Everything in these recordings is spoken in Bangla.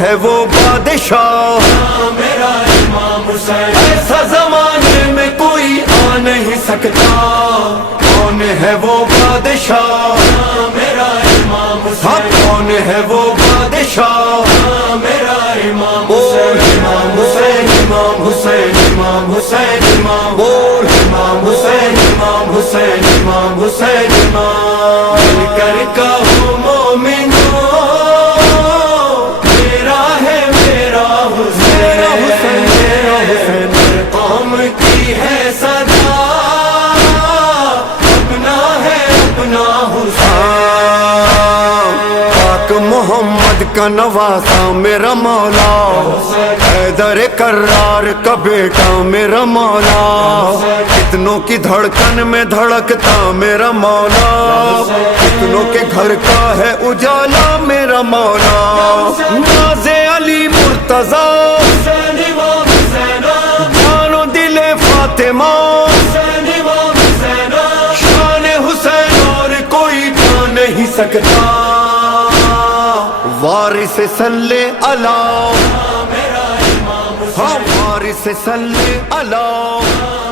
है वो बादशाह मेरा इमाम हुसैन, ऐसा जमाने में कोई आ नहीं सकता। कौन है वो बादशाह मेरा इमाम हाँ हुसैन, कौन है वो बादशाह मेरा इमाम बोल हुसैन, इमाम हुसैन इमाम हुसैन इमाम हुसैन इमाम बोल इमाम हुसैन इमाम हुसैन इमाम हुसैन इमाम मिलकर कहो मोमिनो मेरा है मेरा मेरा हुसैन, हुसैन मेरा हुसैन कौम की है सदा, अपना है अपना हुसैन। पाक मोहम्मद का नवासा मेरा मौला, हैदर कर्रार का बेटा मेरा मौला, कितनों की धड़कन में धड़कता मेरा मौला, कितनों के घर का है उजाला मेरा मौला। नाज़े अली मुर्तजा हुसैन इमाम हुसैन, जानो दिले फातिमा, हुसैन इमाम हुसैन, शान हुसैन और कोई पा नहीं सकता। वारिस सल्ले अला मेरा इमाम हाँ हुसैन, वारिस सल्ले अला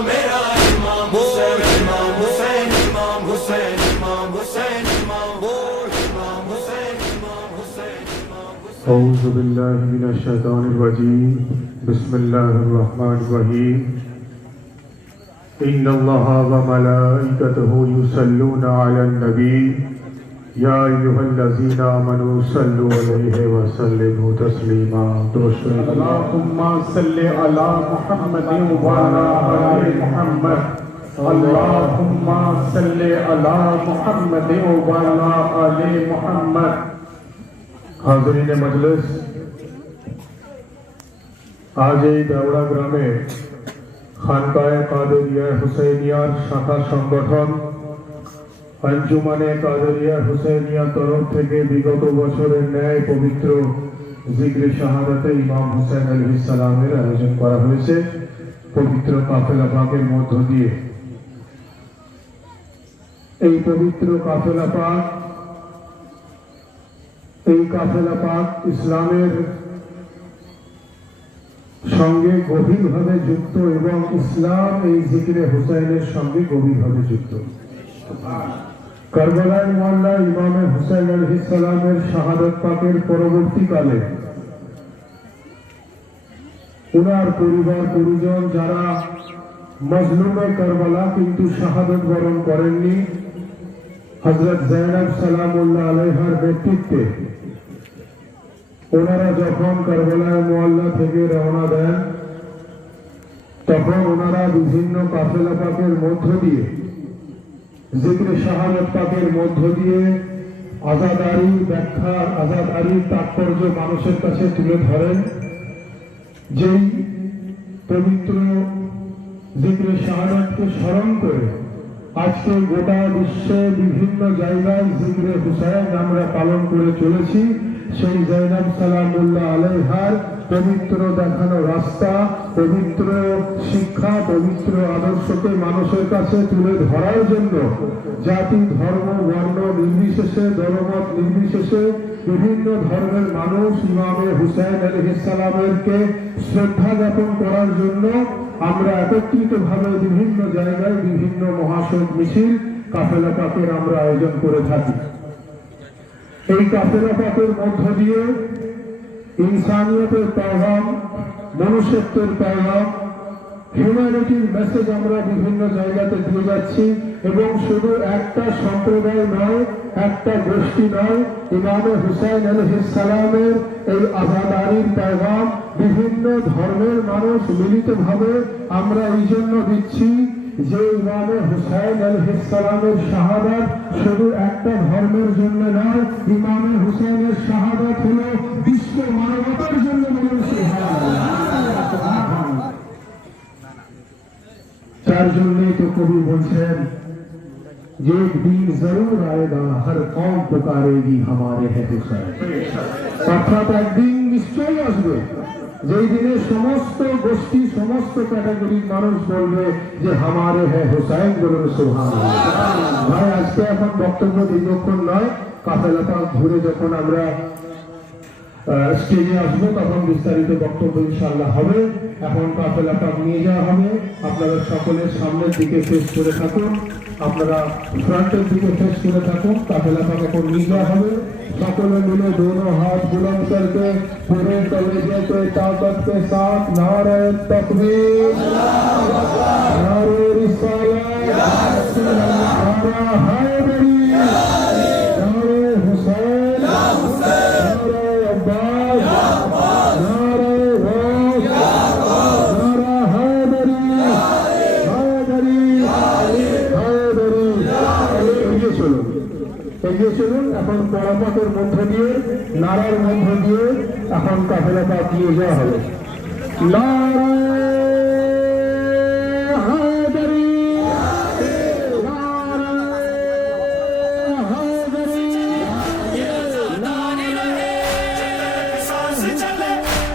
मेरा इमाम बोल हुसैन, इमाम हुसैन इमाम हुसैन इमाम हुसैन इमाम बोल इमाम हुसैन इमाम हुसैन इमाम हुसैन। औज़ु बिल्लाहि मिनश शैतानिर रजीम, बिस्मिल्लाहिर रहमानिर रहीम। इन्नल्लाहा व मलाइकतहु युसल्लूना अलन नबी या अय्युहल्लज़ीना आमनू सल्लु अलैहि व सल्लिमू तस्लीमा। अल्लाहुम्मा सल्लि अला मुहम्मदिन व अला आलि मुहम्मद। अल्लाहुम्मा सल्लि अला मुहम्मदिन व अला आलि मुहम्मद। हाज़रीन मजलिस, आज এই দেওড়া গ্রামে খানকায়ে কাদেরিয়া হুসैनियार শাখা সংগঠন अंजुमाने कादरिया हुसैनिया तरफ থেকে বিগত বছরের ন্যায় পবিত্র জিকরে শাহাদাতে ইমাম হুসেন আলাইহিস সালামের আয়োজন করা হয়েছে। পবিত্র কাফেলা পাকের মধ্য দিয়ে এই পবিত্র কাফেলা পাক ইসলামের সঙ্গে গভীরভাবে যুক্ত এবং ইসলাম এই জিকরে হুসাইনের সঙ্গে গভীরভাবে যুক্ত। কারবালার মোল্লা ইমামে হুসাইন আলাইহিস সালামের শাহাদাত পাকের পরবর্তীকালে উনার পরিবার পরিজন যারা মজলুমে কারবালা কিন্তু শাহাদাত বরণ করেননি, হযরত যায়েনব সালামুল্লাহ আলাইহার নেতৃত্বে ওনারা যখন কারবালার মোল্লা থেকে রওনা দেন তখন ওনারা বিভিন্ন কাফেলা পাকের মধ্য দিয়ে জিকরে শাহাদাত পাকের মধ্য দিয়ে আযাদারি ব্যাখ্যা আযাদারির তাৎপর্য মানুষের কাছে তুলে ধরেন। যেই পবিত্র জিকরে শাহাদাতকে স্মরণ করে আজকে গোটা বিশ্বে বিভিন্ন জায়গায় জিকরে হুসাইন আমরা পালন করে চলেছি। সেই যায়েনব সালামুল্লাহ আলাইহার পবিত্র দেখানো রাস্তা, পবিত্র শিক্ষা, পবিত্র আদর্শকে মানুষের কাছে তুলে ধরার জন্য জাতি ধর্ম বর্ণ নির্বিশেষে দলমত নির্বিশেষে বিভিন্ন ধর্মের মানুষ ইমামে হুসাইন আলাইহিস সালামেরকে শ্রদ্ধা জ্ঞাপন করার জন্য আমরা একত্রিতভাবে বিভিন্ন জায়গায় বিভিন্ন মহাসড়ক মিছিল কাফেলা পাকের আমরা আয়োজন করে থাকি। এই কাফেলা পাকের মধ্য দিয়ে ইনসানিয়তের পেগাম, মনুষ্যত্বের পেগাম, হিউম্যানিটির মেসেজ আমরা বিভিন্ন জায়গাতে দিয়ে যাচ্ছি। এবং শুধু একটা সম্প্রদায় নয়, একটা গোষ্ঠী নয়, ইমামে হুসাইন আলাইহিস সালামের এই আযাদারির পেগাম বিভিন্ন ধর্মের মানুষ মিলিতভাবে আমরা এই জন্য দিচ্ছি যে ইমামে হুসাইন আলাইহিস সালামের শাহাদাত শুধু একটা ধর্মের জন্য নয়, ইমামে হুসাইনের শাহাদাত হলো বিশ্ব মানবতার জন্য। তার জন্যই তো কবি বলছেন যে एक दिन जरूर आएगा हर कौम पुकारेगी हमारे है हुसैन। অর্থাৎ একদিন নিশ্চয়ই আসবে যেই দিনে সমস্ত গোষ্ঠী সমস্ত ক্যাটাগরির মানুষ বলবে যে হামারে হ্যাঁ হুসাইন, বলুন সুবহানাল্লাহ। ভাই আজকে এখন বক্তব্য দীর্ঘক্ষণ নয়, কাফেলা পাক ঘুরে যখন আমরা স্টেজে আসবো তখন বিস্তারিত বক্তব্য ইনশাআল্লাহ হবে। এখন কাফেলা পাক নিয়ে যাওয়া হবে। আপনারা সকলের সামনের দিকে ফেস করে থাকুন, আপনারা ফ্রন্টের দিকে ফেস করে থাকুন। কাফেলা পাক এখন নিয়ে যাওয়া হবে। সকলে मिले दोनों हाथ बुलंद करके पूरे कलेजे के ताकत के साथ नारे तकबीर, नारे रिसालत, नारा हैदरी, नारे हुसैन, नारे अब्बास, नारे गौस, नारा हैदरी, हैदरी, हैदरी। এগিয়ে চলুন, এগিয়ে চলুন। এখন পরামতের মধ্য দিয়ে, নারার মধ্য দিয়ে এখন কাফেলা পাক নিয়ে যাওয়া হবে। নারা হায়দারি, নারা হায়দারি, सांस चले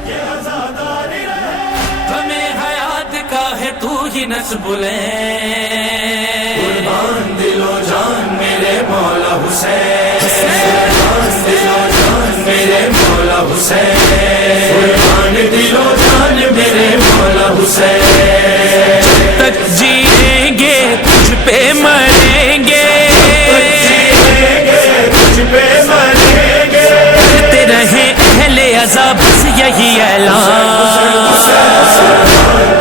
ये आजादारी रहे हमें हयात का है तू ही नस्बुले कुर्बान दिलो जान मेरे मौला हुसैन कुर्बान दिलो जान मेरे मौला हुसैन कुर्बान दिलो जान मेरे मौला हुसैन तक जिएंगे तुझ पे मरेंगे जिएंगे तुझ पे मरेंगे करते रहे अहले अज़ाब बस यही ऐलान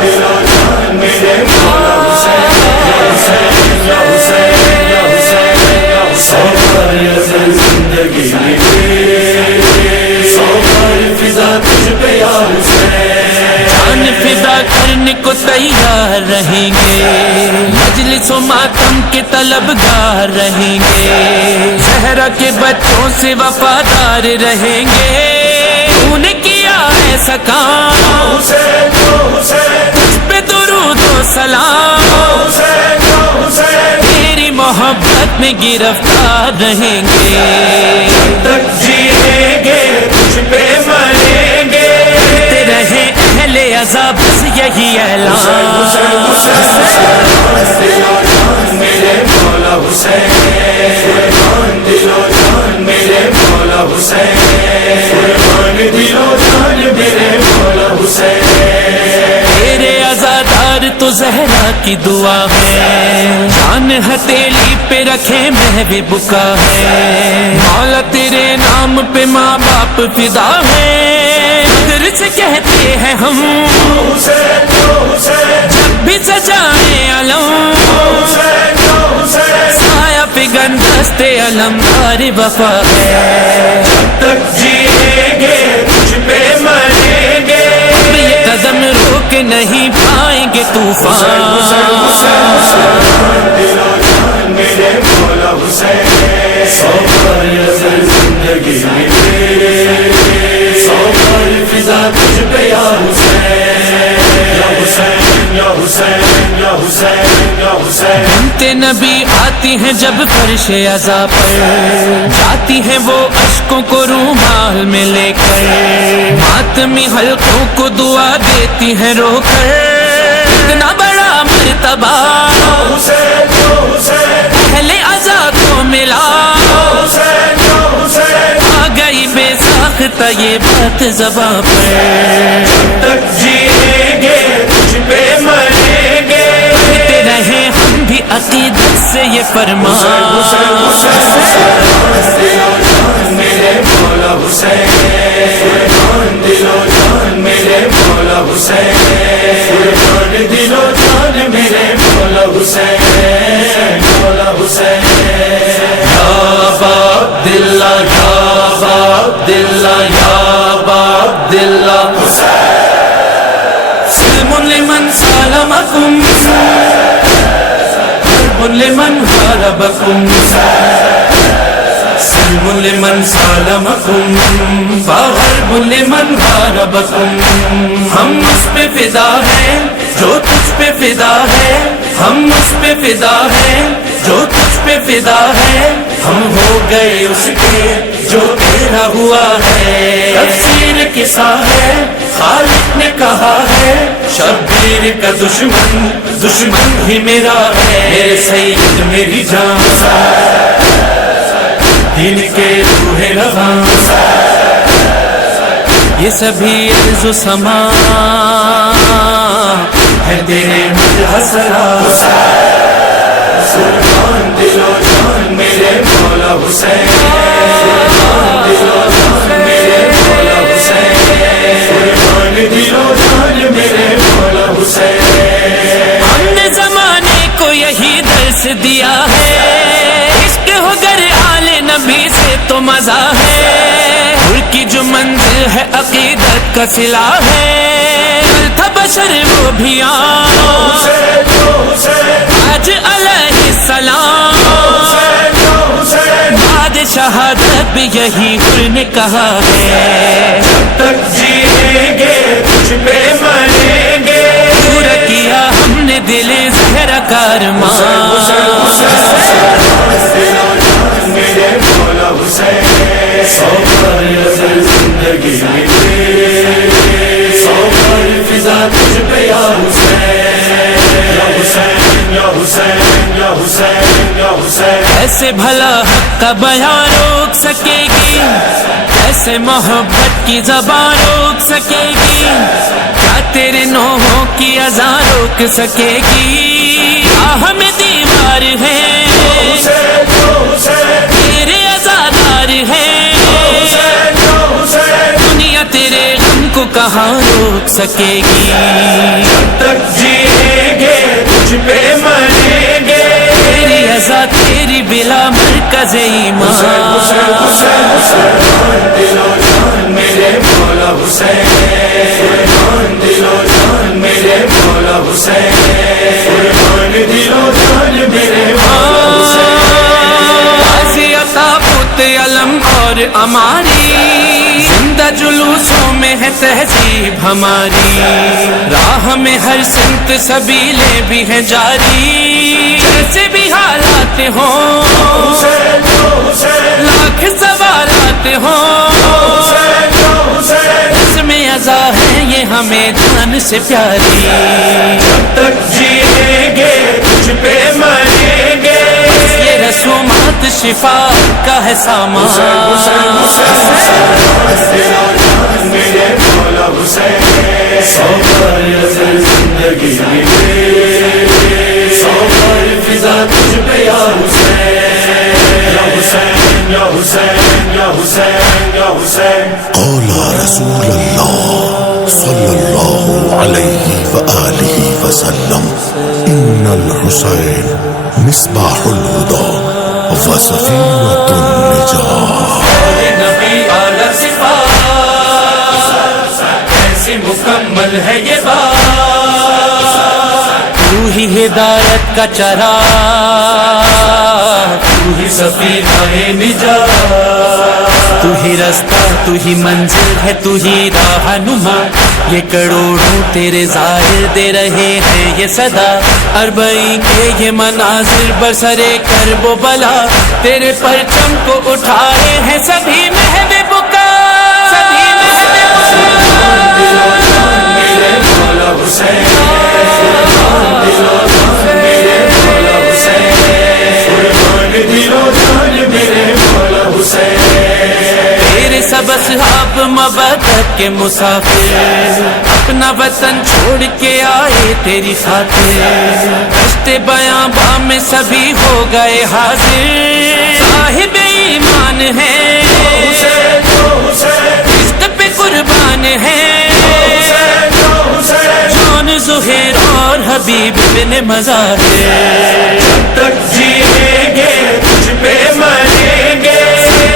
दिलो जान मेरे मौला हुसैन या हुसैन या हुसैन या हुसैन या हुसैन जिंदगी सौ बार फिजा तुझ पे या हुसैन जान फिदा करने को तैयार रहेंगे मजलिस मातम के तलबगार रहेंगे सहरा के बच्चों से वफादार रहेंगे तूने किया ऐसा काम हुसैन या हुसैन तुझ पे दुरूद व सलाम हुसैन या हुसैन तेरी मोहब्बत में गिरफ्तार रहेंगे तक जिएंगे तुझ पे मरेंगे करते रहे अहले अज़ाब बस यही ऐलान दिलो जान मेरे मौला हुसैन कुर्बान दिलो जान मेरे मौला हुसैन कुर्बान दिलो जान मेरे मौला हुसैन तेरे आज़ादार तो ज़हरा की दुआ है जान हथेली पे रखे महवे बुका है मौला तेरे नाम पे माँ बाप फिदा है दिल से कहते हैं हम हुसैन या हुसैन जब भी सजाए अलम हुसैन या हुसैन साया फिगन दस्ते अलमदार वफा है तक जिएंगे तुझ पे मरेंगे अब ये कदम रोक नहीं पाएंगे तूफान दिलो जान मेरे मौला हुसैन सौ बार नजर जिंदगी सौ बार फिजा तुझ पे या हुसैन या हुसैन या हुसैन या हुसैन या हुसैन बनते नबी आती हैं जब फर्श अज़ा पर जाती हैं वो अश्कों को रूमाल में लेकर मातमी हल्कों को दुआ देती हैं रोकर इतना बड़ा मर्तबा हुसैन या हुसैन पहले अज़ा को मिला हुसैन या हुसैन आ गई बेसाख्ता ये बात ज़बां पर तक जिएंगे तुझ पे मरेंगे कहते रहे हम भी अकीदत से ये फरमान दिलो जान मेरे मौला हुसैन कुर्बान दिलो जान मेरे मौला हुसैन कुर्बान दिलो जान मेरे मौला हुसैन मौला हुसैन या बाप दिल्ला या बाप दिल्ला या बाप दिल्ला सल्म लिमन सलमकुम हर्ब लिमन हरबकुम सल्म लिमन सलमकुम हर्ब लिमन हरबकुम हम उस पे फिदा हैं जो तुझ पे फिदा है हम उस पे फिदा हैं जो तुझ पे फिदा है हम हो गए उसके जो तेरा हुआ है तफसीर किसा है खालिक ने कहा है शब्बीर का दुश्मन दुश्मन ही मेरा है मेरे सईद मेरी जान दिन के रूहे रवां یہ سبھی عرض و سما ہے تیرے مدح سرا قربان دل و جان میرے مولا حسین قربان دل و جان میرے مولا حسین قربان دل و جان میرے مولا حسین ہم نے زمانے کو یہی درس دیا ہے عشق ہو گر آل نبی سے تو مزہ ہے ان کی جو منزل ہے عقیدت کا صلہ ہے تھا بشر وہ بھی آج علیہ السلام بعد شہادت بھی یہی حر نے کہا ہے جب تک جیئیں گے تجھ پہ مریں گے پورا کیا ہم نے دل زہرا کارمان میرے مولا حسین سو بار نظر زندگی میں سو بار فضا تجھ پہ یا حسین یا حسین یا حسین یا حسین یا حسین ایسے بھلا حق کا بیان روک سکے گی ایسے محبت کی زبان روک سکے گی کیا تیرے نوحوں کی اذان روک سکے گی ہمیں دیوار ہے تیرے عزادار ہیں دنیا تیرے غم کو کہاں روک سکے گی جب تک جیئیں گے تجھ پہ مریں گے تیری عزا تیری بلا مرکز ایمان قربان دل و جان میرے مولا حسین قربان دل و جان میرے مولا حسین قربان دل و جان میرے مولا حسین غازی عطا پت علم اور اماری زندہ جلوسوں میں ہے تہذیب ہماری راہ میں ہر سمت سبیلیں بھی ہیں جاری جیسے بھی حالات ہوں لاکھ سوالات ہوں اس میں عزا ہے یہ ہمیں جان سے پیاری جب تک جیئیں گے تجھ پہ مریں گے یہ رسومات شفا کا ہے سامان میرے مولا حسین سو بار نظر زندگی میں سو بار فضا تجھ پہ یا حسین یا حسین یا حسین یا حسین یا حسین قال رسول الله صلى الله عليه وآله وسلم إن الحسين مصباح الهدى وسفينة النجاة نبی اعلیٰ صفات کیسے مکمل ہے یہ بات تو ہی ہدایت کا چراغ تو ہی سفینہ نجات تو ہی رستہ تو ہی منزل ہے تو ہی راہنما یہ کروڑوں تیرے ظاہر دے رہے ہیں یہ صدا اربعین کے یہ مناظر برسرے کرب و بلا تیرے پرچم کو اٹھائے ہیں سبھی محب بکا سبھی محب میرے مولا حسین قربان دل و جان میرے مولا حسین قربان دل و جان میرے مولا حسین تیرے سب اصحاب مبادت کے مسافر اپنا وطن چھوڑ کے آئے تیری خاطر دشت بیاں میں سبھی ہو گئے حاضر صاحب ایمان ہیں عشق پہ قربان ہیں جان زہیر اور حبیب بن مظاہر جب تک جیئیں گے تجھ پہ مریں گے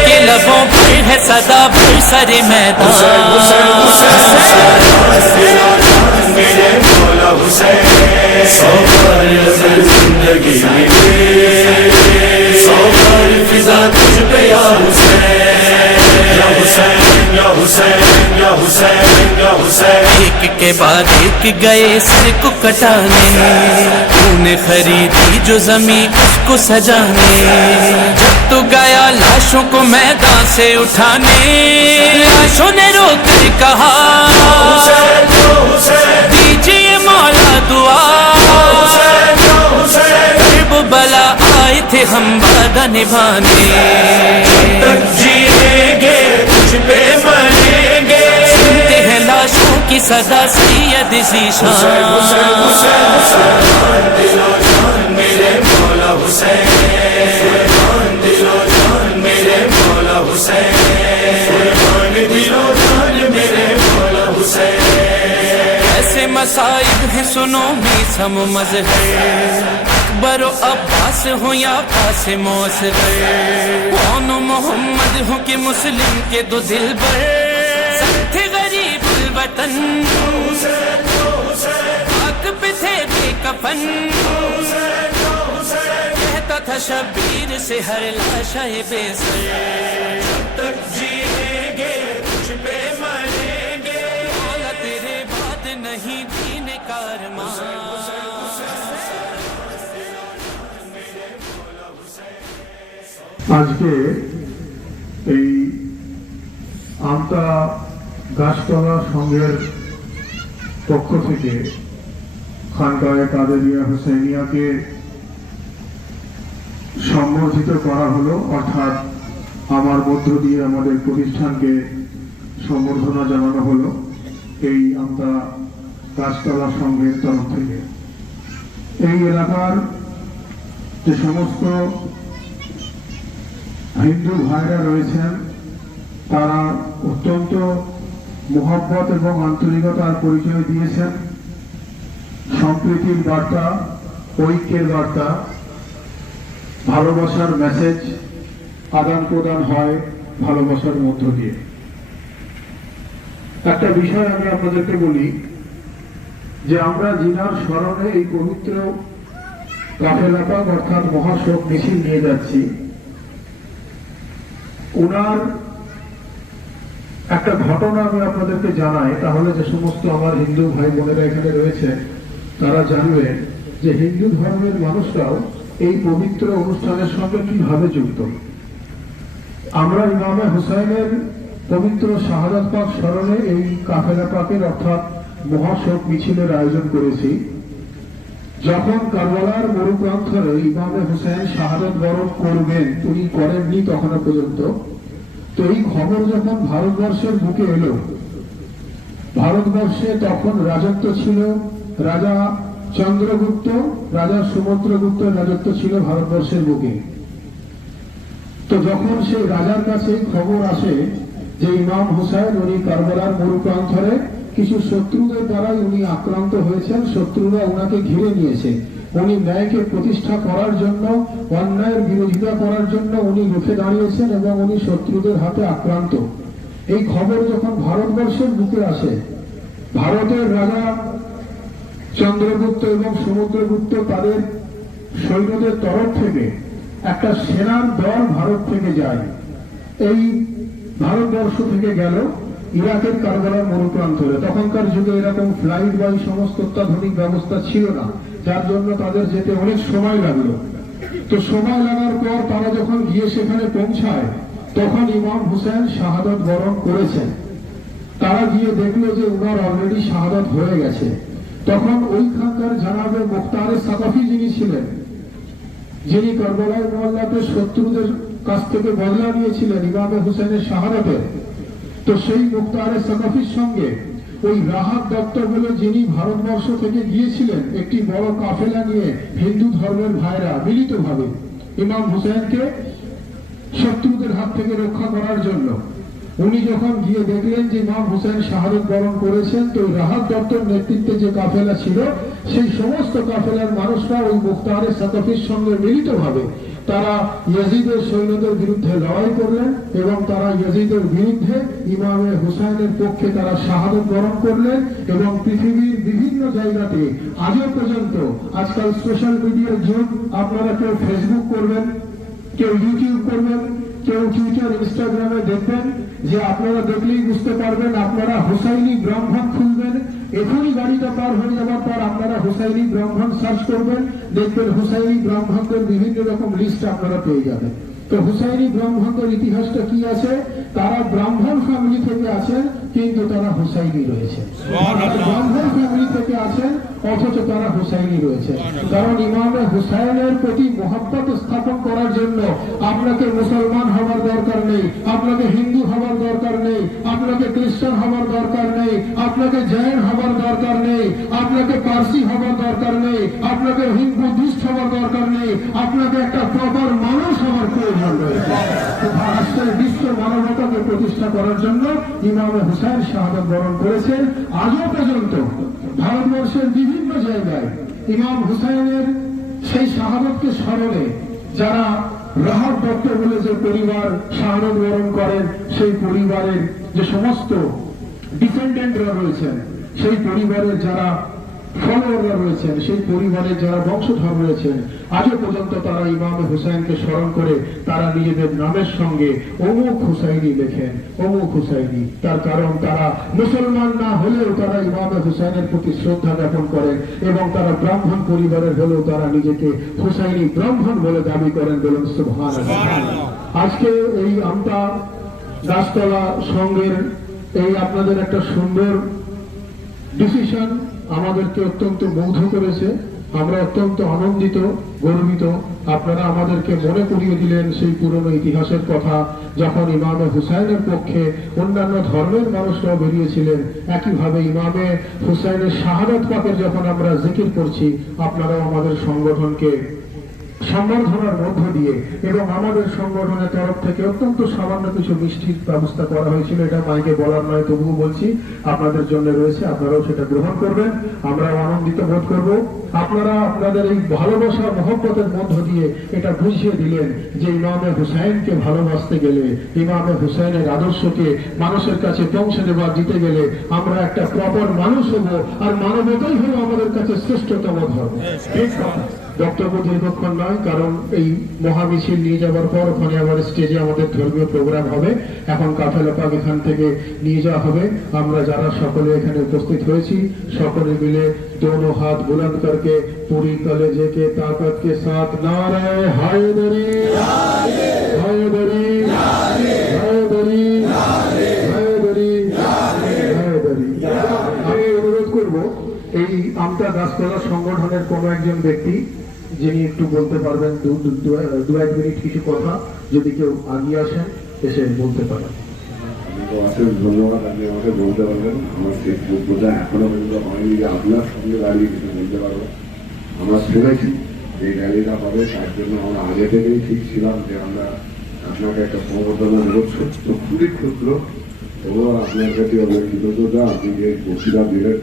کے لبوں پر ہے صدا بھر سر میدان میرے مولا حسین سو بار نظر زندگی میں سو بار فضا تجھ پہ یا حسین یا حسین یا حسین یا حسین یا حسین ایک کے بعد ایک گئے سر کو کٹانے تو نے خریدی جو زمین اس کو سجانے جب تو گیا لاشوں کو میدان سے اٹھانے لاشوں نے رو کر کہا دیجیے مولا دعا کرب و بلا آئے تھے ہم وعدہ نبھانے تک جیئیں گے تجھ پہ مریں گے सदा सैयद ज़ीशान। हुसैन हुसैन हुसैन दिलो जान मेरे मौला हुसैन, कुर्बान दिलो जान मेरे मौला हुसैन, कुर्बान दिलो जान मेरे मौला हुसैन। ऐसे मसाइब हैं सुनो मीसम मज़हर, अकबर अब्बास हो या कासिम असग़र, कौन मोहम्मद हो कि मुस्लिम के दो दिलबर, थे गरीब वतन हक पे थे बेकफन, कहता था शबीर से हर लाशा बेसर, जब तक जिएंगे तुझ पे मरेंगे, मौला तेरे बाद नहीं जीने का अरमान। আজকে এই আমতা গাছতলা সংঘের পক্ষ থেকে খানকায়ে কাদেরিয়া হুসাইনিয়াকে সম্বর্ধিত করা হলো, অর্থাৎ আমার মধ্য দিয়ে আমাদের প্রতিষ্ঠানকে সম্বর্ধনা জানানো হলো এই আমতা গাছতলা সংঘের তরফ থেকে। এই এলাকার যে সমস্ত হিন্দু ভাইরা রয়েছেন তারা অত্যন্ত মোহব্বত এবং আন্তরিকতার পরিচয় দিয়েছেন। সম্প্রীতির বার্তা, ঐক্যের বার্তা, ভালোবাসার মেসেজ আদান প্রদান হয় ভালোবাসার মধ্য দিয়ে। একটা বিষয় আমি আপনাদেরকে বলি যে আমরা জিনার স্মরণে এই পবিত্র কাফেলা পাক অর্থাৎ মহাশোক মিছিল নিয়ে যাচ্ছি, ওনার একটা ঘটনা আমি আপনাদেরকে জানাই, তাহলে যে সমস্ত আমার হিন্দু ভাই বোনেরা এখানে রয়েছে তারা জানবেন যে হিন্দু ধর্মের মানুষরাও এই পবিত্র অনুষ্ঠানের সঙ্গে কিভাবে যুক্ত। আমরা ইমামে হুসাইনের পবিত্র শাহাদাত পাক স্মরণে এই কাফেলা পাকের অর্থাৎ মহাশোক মিছিলের আয়োজন করেছি। যখন কারবালার মরুপ্রান্তরে ইমামে হুসাইন শাহাদাত বরণ করবেন, উনি করেননি তখনও পর্যন্ত, তো এই খবর যখন ভারতবর্ষের বুকে এলো, ভারতবর্ষে তখন রাজত্ব ছিল রাজা চন্দ্রগুপ্ত, রাজা সমুদ্রগুপ্তের রাজত্ব ছিল ভারতবর্ষের বুকে। তো যখন সেই রাজার কাছে খবর আসে যে ইমাম হুসাইন উনি কারবালার মরুপ্রান্তরে কিছু শত্রুদের দ্বারাই উনি আক্রান্ত হয়েছেন, শত্রুরা ওনাকে ঘিরে নিয়েছে, উনি ন্যায়কে প্রতিষ্ঠা করার জন্য, অন্যায়ের বিরোধিতা করার জন্য উনি রুখে দাঁড়িয়েছেন এবং উনি শত্রুদের হাতে আক্রান্ত। এই খবর যখন ভারতবর্ষের বুকে আসে, ভারতের রাজা চন্দ্রগুপ্ত এবং সমুদ্রগুপ্ত তাদের সৈন্যদের তরফ থেকে একটা সেনার দল ভারত থেকে যায়। এই ভারতবর্ষ থেকে গেল ইরাকের কারবালার মরুপ্রান্তরে। তখনকার যুগে এরকম ফ্লাইট বা এই সমস্ত অত্যাধুনিক ব্যবস্থা ছিল না, যার জন্য তাদের যেতে অনেক সময় লাগলো। তো সময় লাগার পর তারা যখন গিয়ে সেখানে পৌঁছায় তখন ইমাম হুসাইন শাহাদাত বরণ করেছেন। তারা গিয়ে দেখলো যে উনার অলরেডি শাহাদাত হয়ে গেছে। তখন ওইখানকার জানাবে মুখতারে সাকাফি যিনি ছিলেন, যিনি কারবালার মহল্লাতে শত্রুদের কাছ থেকে বদলা নিয়েছিলেন ইমামে হুসাইনের শাহাদাতের, তো সেই মুখতারে সাকাফির সঙ্গে ওই রাহাত দত্ত বলে যিনি ভারতবর্ষ থেকে গিয়েছিলেন একটি বড় কাফেলা নিয়ে হিন্দু ধর্মের ভাইরা মিলিতভাবে ইমাম হুসাইনকে শত্রুদের হাত থেকে রক্ষা করার জন্য, উনি যখন গিয়ে দেখলেন যে ইমাম হুসাইন শাহাদাত বরণ করেছেন, তো রাহাত দত্তর নেতৃত্বে যে কাফেলা ছিল সেই সমস্ত কাফেলার মানুষরা ওই মুখতারে সাকাফির সঙ্গে মিলিতভাবে তারা ইয়াজিদের সৈন্যদের বিরুদ্ধে লড়াই করলেন এবং তারা ইয়াজিদের বিরুদ্ধে ইমামে হুসাইনের পক্ষে তারা শাহাদাত বরণ করলেন। এবং পৃথিবীর বিভিন্ন জায়গাতে আজও পর্যন্ত, আজকাল সোশ্যাল মিডিয়ার যুগ, আপনারা কেউ ফেসবুক করবেন, কেউ ইউটিউব করবেন, কেউ টুইটার ইনস্টাগ্রামে দেখবেন, যে আপনারা দেখলেই বুঝতে পারবেন, আপনারা হুসাইনি ব্রাহ্মণ খুলবেন, এখনই গাড়িটা পার হয়ে যাওয়ার পর আপনারা হুসাইনি ব্রাহ্মণ সার্চ করবেন, দেখবেন হুসাইনি ব্রাহ্মণদের বিভিন্ন রকম লিস্ট আপনারা পেয়ে যাবেন। তো হুসাইনি ব্রাহ্মণদের ইতিহাসটা কি আছে, তারা ব্রাহ্মণ ফ্যামিলি থেকে আছেন কিন্তু তারা হুসাইনি রয়েছে, ব্রাহ্মণ ফ্যামিলি থেকে আছেন অথচ তারা হুসাইনি রয়েছে। কারণ ইমামে হুসাইনের প্রতি মহব্বত স্থাপন করার জন্য আপনাকে মুসলমান হওয়ার দরকার নেই, আপনাকে হিন্দু হওয়ার দরকার নেই, আপনাকে খ্রিস্টান হওয়ার দরকার নেই, আপনাকে আপনাকে জৈন হবার দরকার নেই, আপনাকে পার্সি হবার দরকার নেই, আপনাকে হিন্দু বুদ্ধিস্ট হবার দরকার নেই, আপনাকে একটা প্রপার মানুষ হওয়ার প্রয়োজন রয়েছে। রাষ্ট্রের বিশ্ব মানবতাকে প্রতিষ্ঠা করার জন্য ইমামে হুসাইন শাহাদাত বরণ করেছেন। আজও পর্যন্ত ভারতবর্ষের বিভিন্ন জায়গায় ইমাম হুসাইনের সেই শাহাদাতকে স্মরণে যারা রাহাত দত্ত বলে যে পরিবার শাহাদাত বরণ করেন, সেই পরিবারের যে সমস্ত ডিসেন্ডেন্টরা রয়েছেন, সেই পরিবারের যারা ফলোয়াররা রয়েছেন, সেই পরিবারের যারা বংশধর রয়েছেন, আজও পর্যন্ত তারা ইমামে হুসাইনকে স্মরণ করে তারা নিজেদের নামের সঙ্গে অমুক হুসাইনি লেখেন, অমুক হুসাইনি। তার কারণ তারা মুসলমান না হলেও তারা ইমামে হুসাইনের প্রতি শ্রদ্ধা জ্ঞাপন করেন এবং তারা ব্রাহ্মণ পরিবারের হলেও তারা নিজেকে হুসাইনি ব্রাহ্মণ বলে দাবি করেন। বলুন সুবহানাল্লাহ। আজকে এই আমতা গাছতলা সংঘের এই আপনাদের একটা সুন্দর ডিসিশন আমাদেরকে অত্যন্ত মুগ্ধ করেছে। আমরা অত্যন্ত আনন্দিত, গর্বিত। আপনারা আমাদেরকে মনে করিয়ে দিলেন সেই পুরনো ইতিহাসের কথা, যখন ইমামে হুসাইনের পক্ষে অন্যান্য ধর্মের মানুষরাও বেরিয়েছিলেন। একইভাবে ইমামে হুসাইনের শাহাদাত পাকের যখন আমরা জিকির করছি, আপনারাও আমাদের সংগঠনকে সম্বর্ধনার মধ্য দিয়ে এবং আমাদের সংগঠনের তরফ থেকে অত্যন্ত সামান্য কিছু মিষ্টির ব্যবস্থা করা হয়েছিল। এটা মাইকে বলার নয়, তবুও বলছি, আপনাদের জন্য রয়েছে, আপনারাও সেটা গ্রহণ করবেন। আমরাও আনন্দিত বোধ করব। আপনারা আপনাদের এই ভালোবাসা মহব্বতের মধ্য দিয়ে এটা বুঝিয়ে দিলেন যে ইমামে হুসাইনকে ভালোবাসতে গেলে, ইমামে হুসাইনের আদর্শকে মানুষের কাছে পৌঁছে দেওয়া দিতে গেলে আমরা একটা প্রপার মানুষ হব, আর মানবতাই হলো আমাদের কাছে শ্রেষ্ঠতম ধর্ম। ঠিক কথা। বক্তব্য দীর্ঘক্ষণ নয়, কারণ এই মহামিছিল নিয়ে যাওয়ার পর ওখানে আবার স্টেজে আমাদের ধর্মীয় প্রোগ্রাম হবে। এখন কাফেলা পাক এখান থেকে নিয়ে যাওয়া হবে। আমরা যারা সকলে এখানে উপস্থিত হয়েছি, সকলে মিলে दोनों हाथ बुलंद करके पूरी कलेजे के ताकत के साथ नारे हैदरी हैदरी हैदरी हैदरी हैदरी। আমি অনুরোধ করব এই আমতা গাছতলা সংগঠনের কোন একজন ব্যক্তি যিনি একটু বলতে পারবেন, দু এক মিনিট কিছু কথা, যদি কেউ আগিয়ে আসেন এসে বলতে পারেন। অশেষ ধন্যবাদ। আপনি আমাকে বলতে পারবেন, আমার শেষ যোগ্যতা এখনো পর্যন্ত হয়নি যে আপনার সঙ্গে দাঁড়িয়ে কিছু বলতে পারবো। আমরা শুনেছি যে র্যালিটা হবে, তার জন্য আমরা আগে থেকেই ঠিক ছিলাম যে আমরা আপনাকে একটা সংবর্ধনা দেবো। ছোট্ট, খুবই ক্ষুদ্র, তবুও আপনার কাছে অনেক কৃতজ্ঞতা। আপনি যে বক্তৃতা দিলেন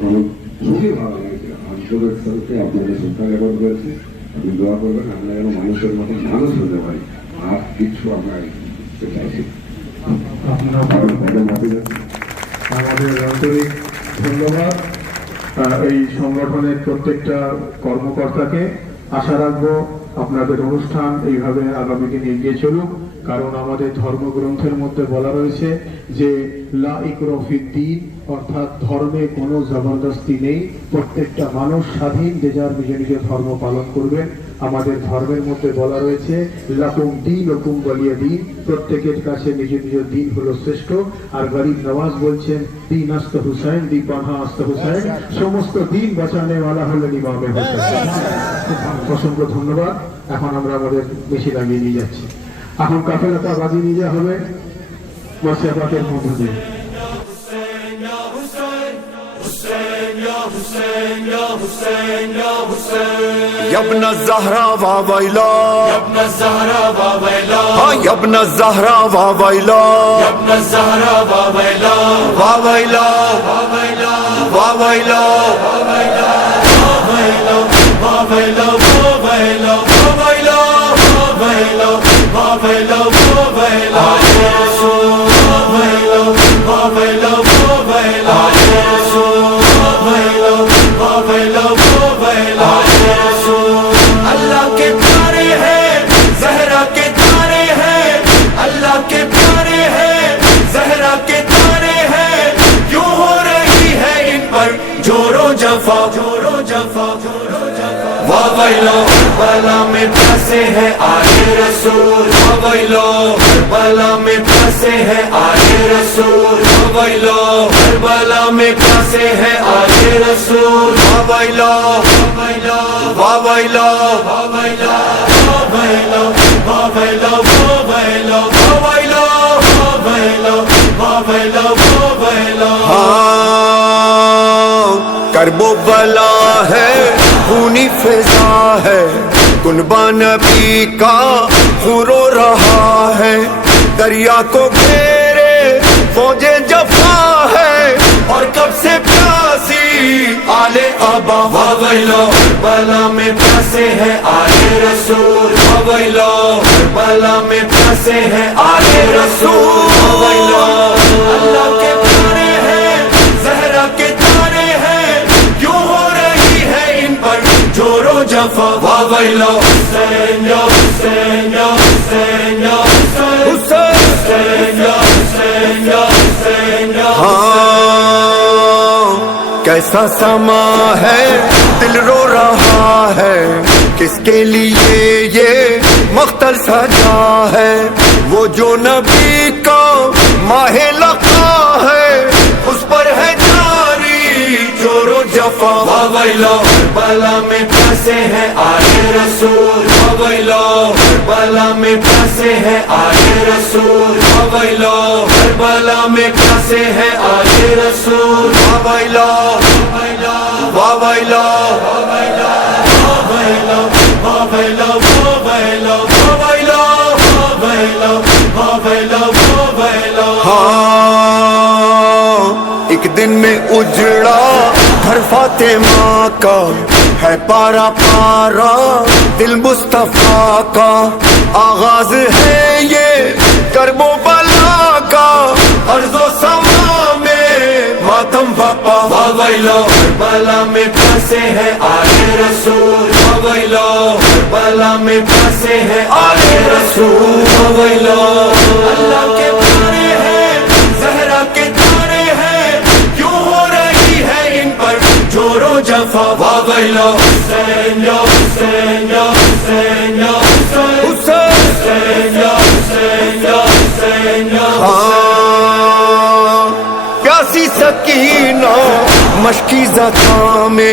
আমার খুবই ভালো লেগেছে। আন্তরিক স্বরূপে আপনাকে শ্রদ্ধা জ্ঞাপন করেছি। আপনি দোয়া করবেন আমরা যেন মানুষের মতো মানুষ হতে পারি, আর কিছু আমরা চাইছি। আমাদের আন্তরিক ধন্যবাদ এই সংগঠনের প্রত্যেকটা কর্মকর্তাকে। আশা রাখবো আপনাদের অনুষ্ঠান এইভাবে আগামী দিনে এগিয়ে চলুক, কারণ আমাদের ধর্মগ্রন্থের মধ্যে বলা রয়েছে যে লা ইকরাহ ফিদ্দীন, অর্থাৎ ধর্মে কোনো জবরদস্তি নেই। প্রত্যেকটা মানুষ স্বাধীন যে যার নিজ নিজ ধর্ম পালন করবেন। আমাদের ধর্মের মধ্যে বলা রয়েছে লাকুম দীনুকুম ওয়ালিয়া দীন, প্রত্যেকের কাছে নিজ নিজ দিন হলো শ্রেষ্ঠ। আর গরিব নওয়াজ বলছেন দিন আস্ত হুসাইন, দি পাহা আস্ত হুসাইন, সমস্ত দিন বাঁচানে ওয়ালা হলেন ইমামে হুসাইন। অসংখ্য ধন্যবাদ। এখন আমরা আমাদের বেশি লাগিয়ে নিয়ে যাচ্ছি। এখন কাফেলাটা বাজিয়ে নিয়ে যাওয়া হবে মাসিয়া পাকের মধ্য দিয়ে। يا ابن الزهراء وويلا يا ابن الزهراء وويلا يا ابن الزهراء وويلا يا ابن الزهراء وويلا وويلا وويلا وويلا وويلا وويلا وويلا وويلا وويلا وويلا وويلا يا رسول وويلا وويلا وويلا يا رسول وويلا وويلا وويلا يا رسول। अल्लाह के प्यारे हैं, ज़हरा के तारे हैं, अल्लाह के प्यारे हैं, ज़हरा के तारे हैं, क्यों हो रही है इन पर जोरो जफा जोरो जफा जोरो जफा। वावैलो करबला में फंसे हैं आले रसूल, वावैलो करबला में फंसे हैं आले रसूल, वावैलो करबला में फंसे हैं आले रसूल, वावैलो वावैलो वावैलो वावैलो वावैलो वावैलो वावैलो वावैलो वावैलो वावैलो वावैलो। کرب و بلا ہے خونی فضا ہے کنبہ نبی کا خون رو رہا ہے دریا کو گھیرے فوج جفا ہے اور کب سے پیاسی آل ابا واویلو کربلا میں پیاسے ہیں آل رسول واویلو کربلا میں پیاسے ہیں آل رسول واویلو اللہ کے پیارے ہیں زہرا کے تارے ہیں کیوں ہو رہی ہے ان پر جور و جفا واویلو حسین یا حسین یا حسین یا حسین یا حسین یا حسین یا کیسا سما ہے دل رو رہا ہے کس کے لیے یہ مقتل سجا ہے وہ جو نبی کا ماہ لقا ہے اس پر ہے جاری جور و جفا واویلو کربلا میں پیاسے ہیں آل رسول واویلو کربلا میں پیاسے ہیں آل رسول واویلو کربلا میں پیاسے ہیں آل رسول واویلا واویلا واویلو واویلو واویلو واویلو واویلو واویلو واویلو ہاں ایک دن میں اجڑا گھر فاطمہ کا ہے پارا پارا دل مصطفیٰ کا آغاز ہے یہ کرب و بلا کا ارض و سما میں ماتم بپا واویلو کربلا میں پیاسے ہیں آل رسول واویلو کربلا میں پیاسے ہیں آل رسول واویلو اللہ کے پیارے ہیں زہرا کے تارے ہیں کیوں ہو رہی ہے ان پر جور و جفا واویلو حسین یا حسین یا حسین یا حسین یا حسین یا حسین یا پیاسی سکینہ مشکی زکا میں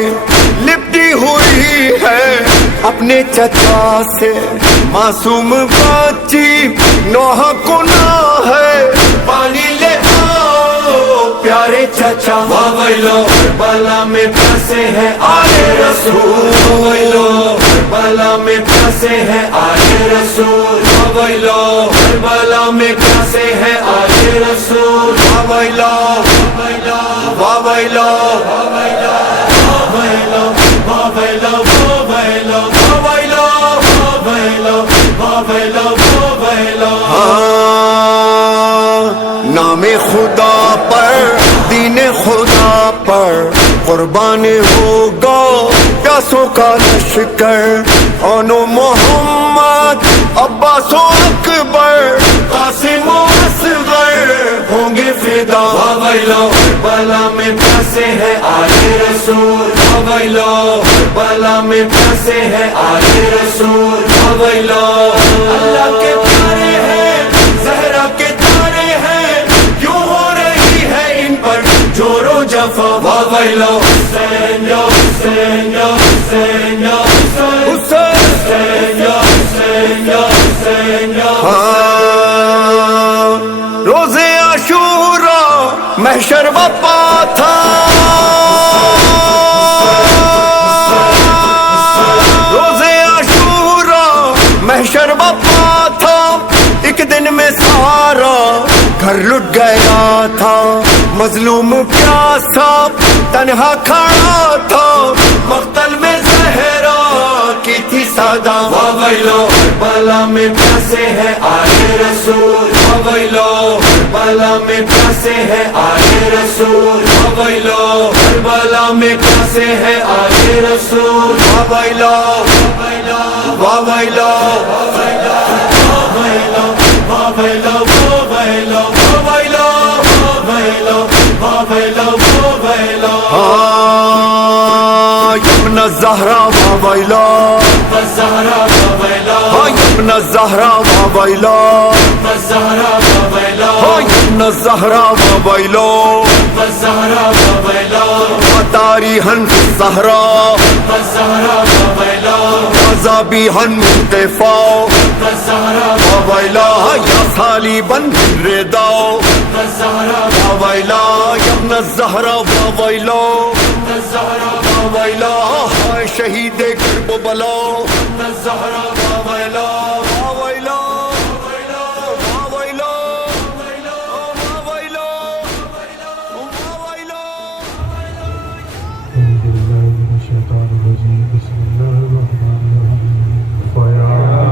لپٹی ہوئی ہے اپنے چچا سے معصوم بچی نوح گناہ ہے پانی لے آؤ پیارے چچا واویلو کربلا میں پیاسے ہیں آل رسول واویلو کربلا میں پیاسے ہیں آل رسول واویلو کربلا میں پیاسے ہیں آل رسول واویلا واویلا واویلو واویلو واویلو واویلو واویلو واویلو واویلو نام خدا پر دین خدا پر قربان ہوگا پیاسوں کا لشکر انو محمد عباس و اکبر قاسم و اصغر ہوں گے فدا واویلو کربلا میں پیاسے ہیں آل رسول واویلو کربلا میں پیاسے ہیں آل رسول واویلو اللہ کے پیارے ہیں زہرا کے تارے ہیں کیوں ہو رہی ہے ان پر جور و جفا واویلو حسین یا حسین یا حسین یا حسین یا حسین یا حسین یا روز عاشورا محشر بپا تھا روز عاشورا محشر بپا تھا ایک دن میں سارا گھر لٹ گیا تھا مظلوم پیاسا تنہا کھڑا تھا مقتل میں زہرا کی تھی صدا واویلو کربلا میں پیاسے ہیں آل رسول واویلو کربلا میں پیاسے ہیں آل رسول واویلو کربلا میں پیاسے ہیں آل رسول واویلا واویلا واویلو واویلو واویلو واویلو واویلو واویلو واویلو ابن الزہرا واویلا الزہرا واویلو ابن الزہرا واویلا الزہرا واویلو ابن الزہرا واویلا الزہرا واویلو تاریحا فی الصحراء الزہرا واویلو ذابحا من قفاء يا ويلا يا صليبا من رداء يا ويلا يا ابن الزهراء ويلا يا ويلا ہائے شہید کرب و بلا يا ويلا يا ويلا بسم الله الرحمن الرحيم فيا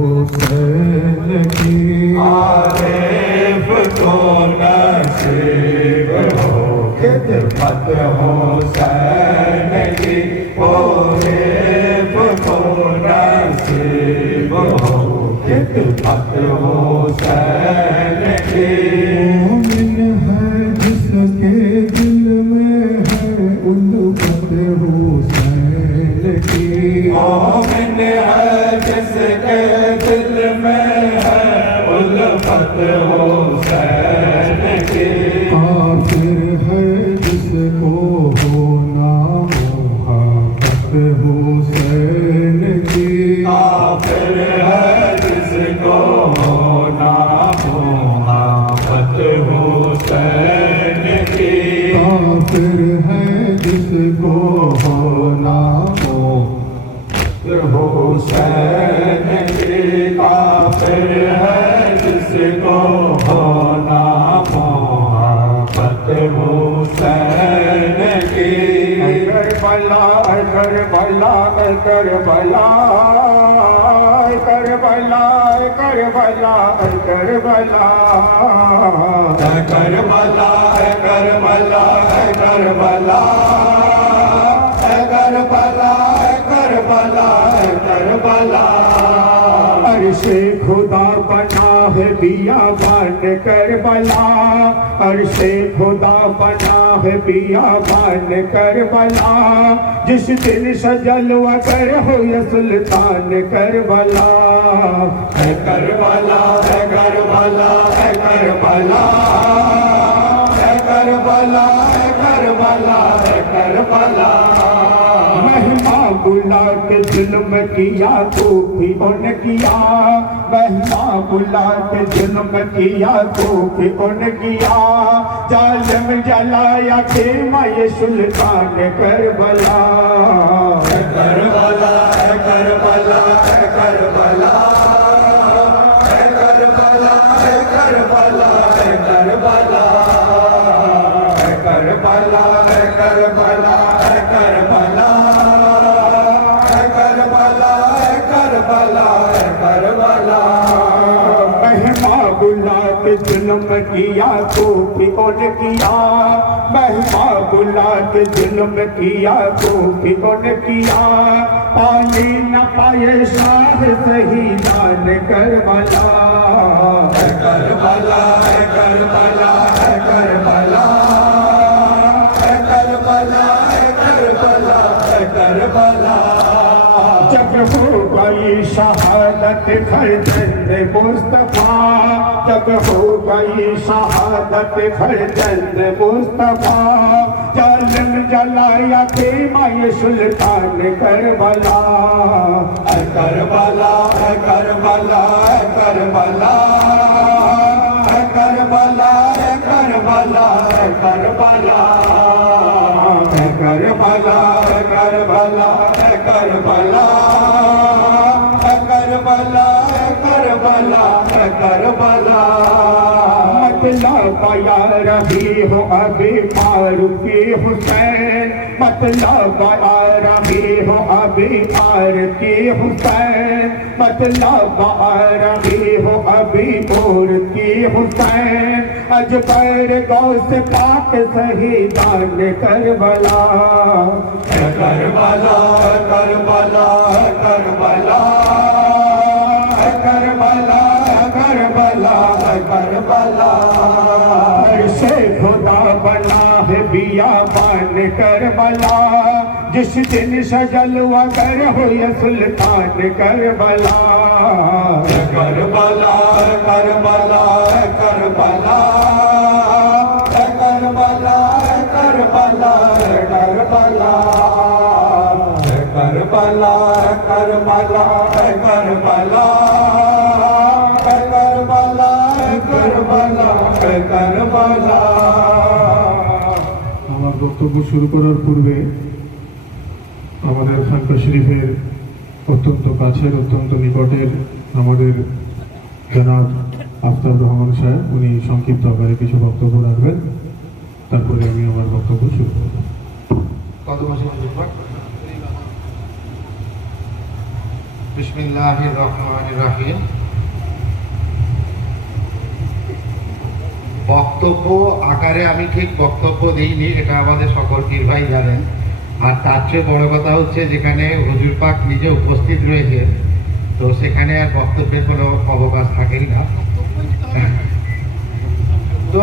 हुसैन की आरिफ को नसीब हो खिदमत हुसैन की आरिफ को नसीब हो खिदमत हुसैन की मोमिन है जिसके दिल में है उल्फत हुसैन की मोमिन है जिसके दिल में है उल्फत हुसैन की काफिर है जिसको हो ना मोहब्बत हुसैन की काफिर है जिसको होना मोहब्बत हुसैन की काफिर है जिसको हो ना हुसैन की काफिर है जिसको होना मोहब्बत हुसैन की Karbala Karbala Karbala Karbala Karbala Karbala Karbala Karbala Karbala Karbala Karbala Karbala अर्शे खुदा बना है बियाबान करबला अर्शे खुदा बना है बियाबान करबला जिस दिन सजल वगर हो ये सुल्तान करबला है करबला है करबला है करबला है करबला है करबला है करबला महिमा बुला के जुल्म किया तो भी उन किया महिमा बुला के जुल्म किया तो भी उन किया जालिम जलाया खेमा ये सुल्तान करबला है करबला है करबला है करबला है करबला है करबला है करबला है करबला है करबला है करबला है करबला है करबला है करबला महिमा बुला के जुल्म किया तो भी उन किया महिमा बुला के जुल्म किया तो भी उन किया पानी न पाए शाह शहीदान करबला है करबला है करबला है करबला है करबला है करबला है करबला जब हो गई शहादत फरजंद मुस्तफा जब हो गई शहादत फरजंद मुस्तफा जालिम जलाया खेमा ये सुल्तान करबला है करबला है करबला है करबला है करबला है करबला है करबला है करबला है करबला है करबला है करबला है करबला है करबला मतलब पाया रही हो अभी फारूकी हुसैन मतलब पाया रही हो अभी फारूकी हुसैन मतलब पाया रही हो अभी और की हुसैन अजबर गौस पाक शहीदान करबला है करबला करबला करबला है करबला करबला करबला अर्शे खुदा बना है बियाबान करबला जिस दिन सजल वगर हो ये सुल्तान Karbala Karbala Karbala Karbala Karbala Karbala Karbala Karbala Karbala Karbala Karbala Karbala Karbala আমার বক্তব্য শুরু করার পূর্বে আমাদের খানকা শরীফের অত্যন্ত কাছের অত্যন্ত নিকটের আমাদের জনাব আফতাব রহমান সাহেব উনি সংক্ষিপ্ত আকারে কিছু বক্তব্য রাখবেন তারপরে আমি আমার বক্তব্য শুরু করব বিসমিল্লাহির রহমানির রহিম। বক্তব্য আকারে আমি ঠিক বক্তব্য দিইনি, এটা আমাদের সকল পীর ভাই জানেন। আর তার চেয়ে বড় কথা হচ্ছে, যেখানে হুজুর পাক নিজে উপস্থিত রয়েছে, তো সেখানে আর বক্তব্যের কোনো অবকাশ থাকেই না। তো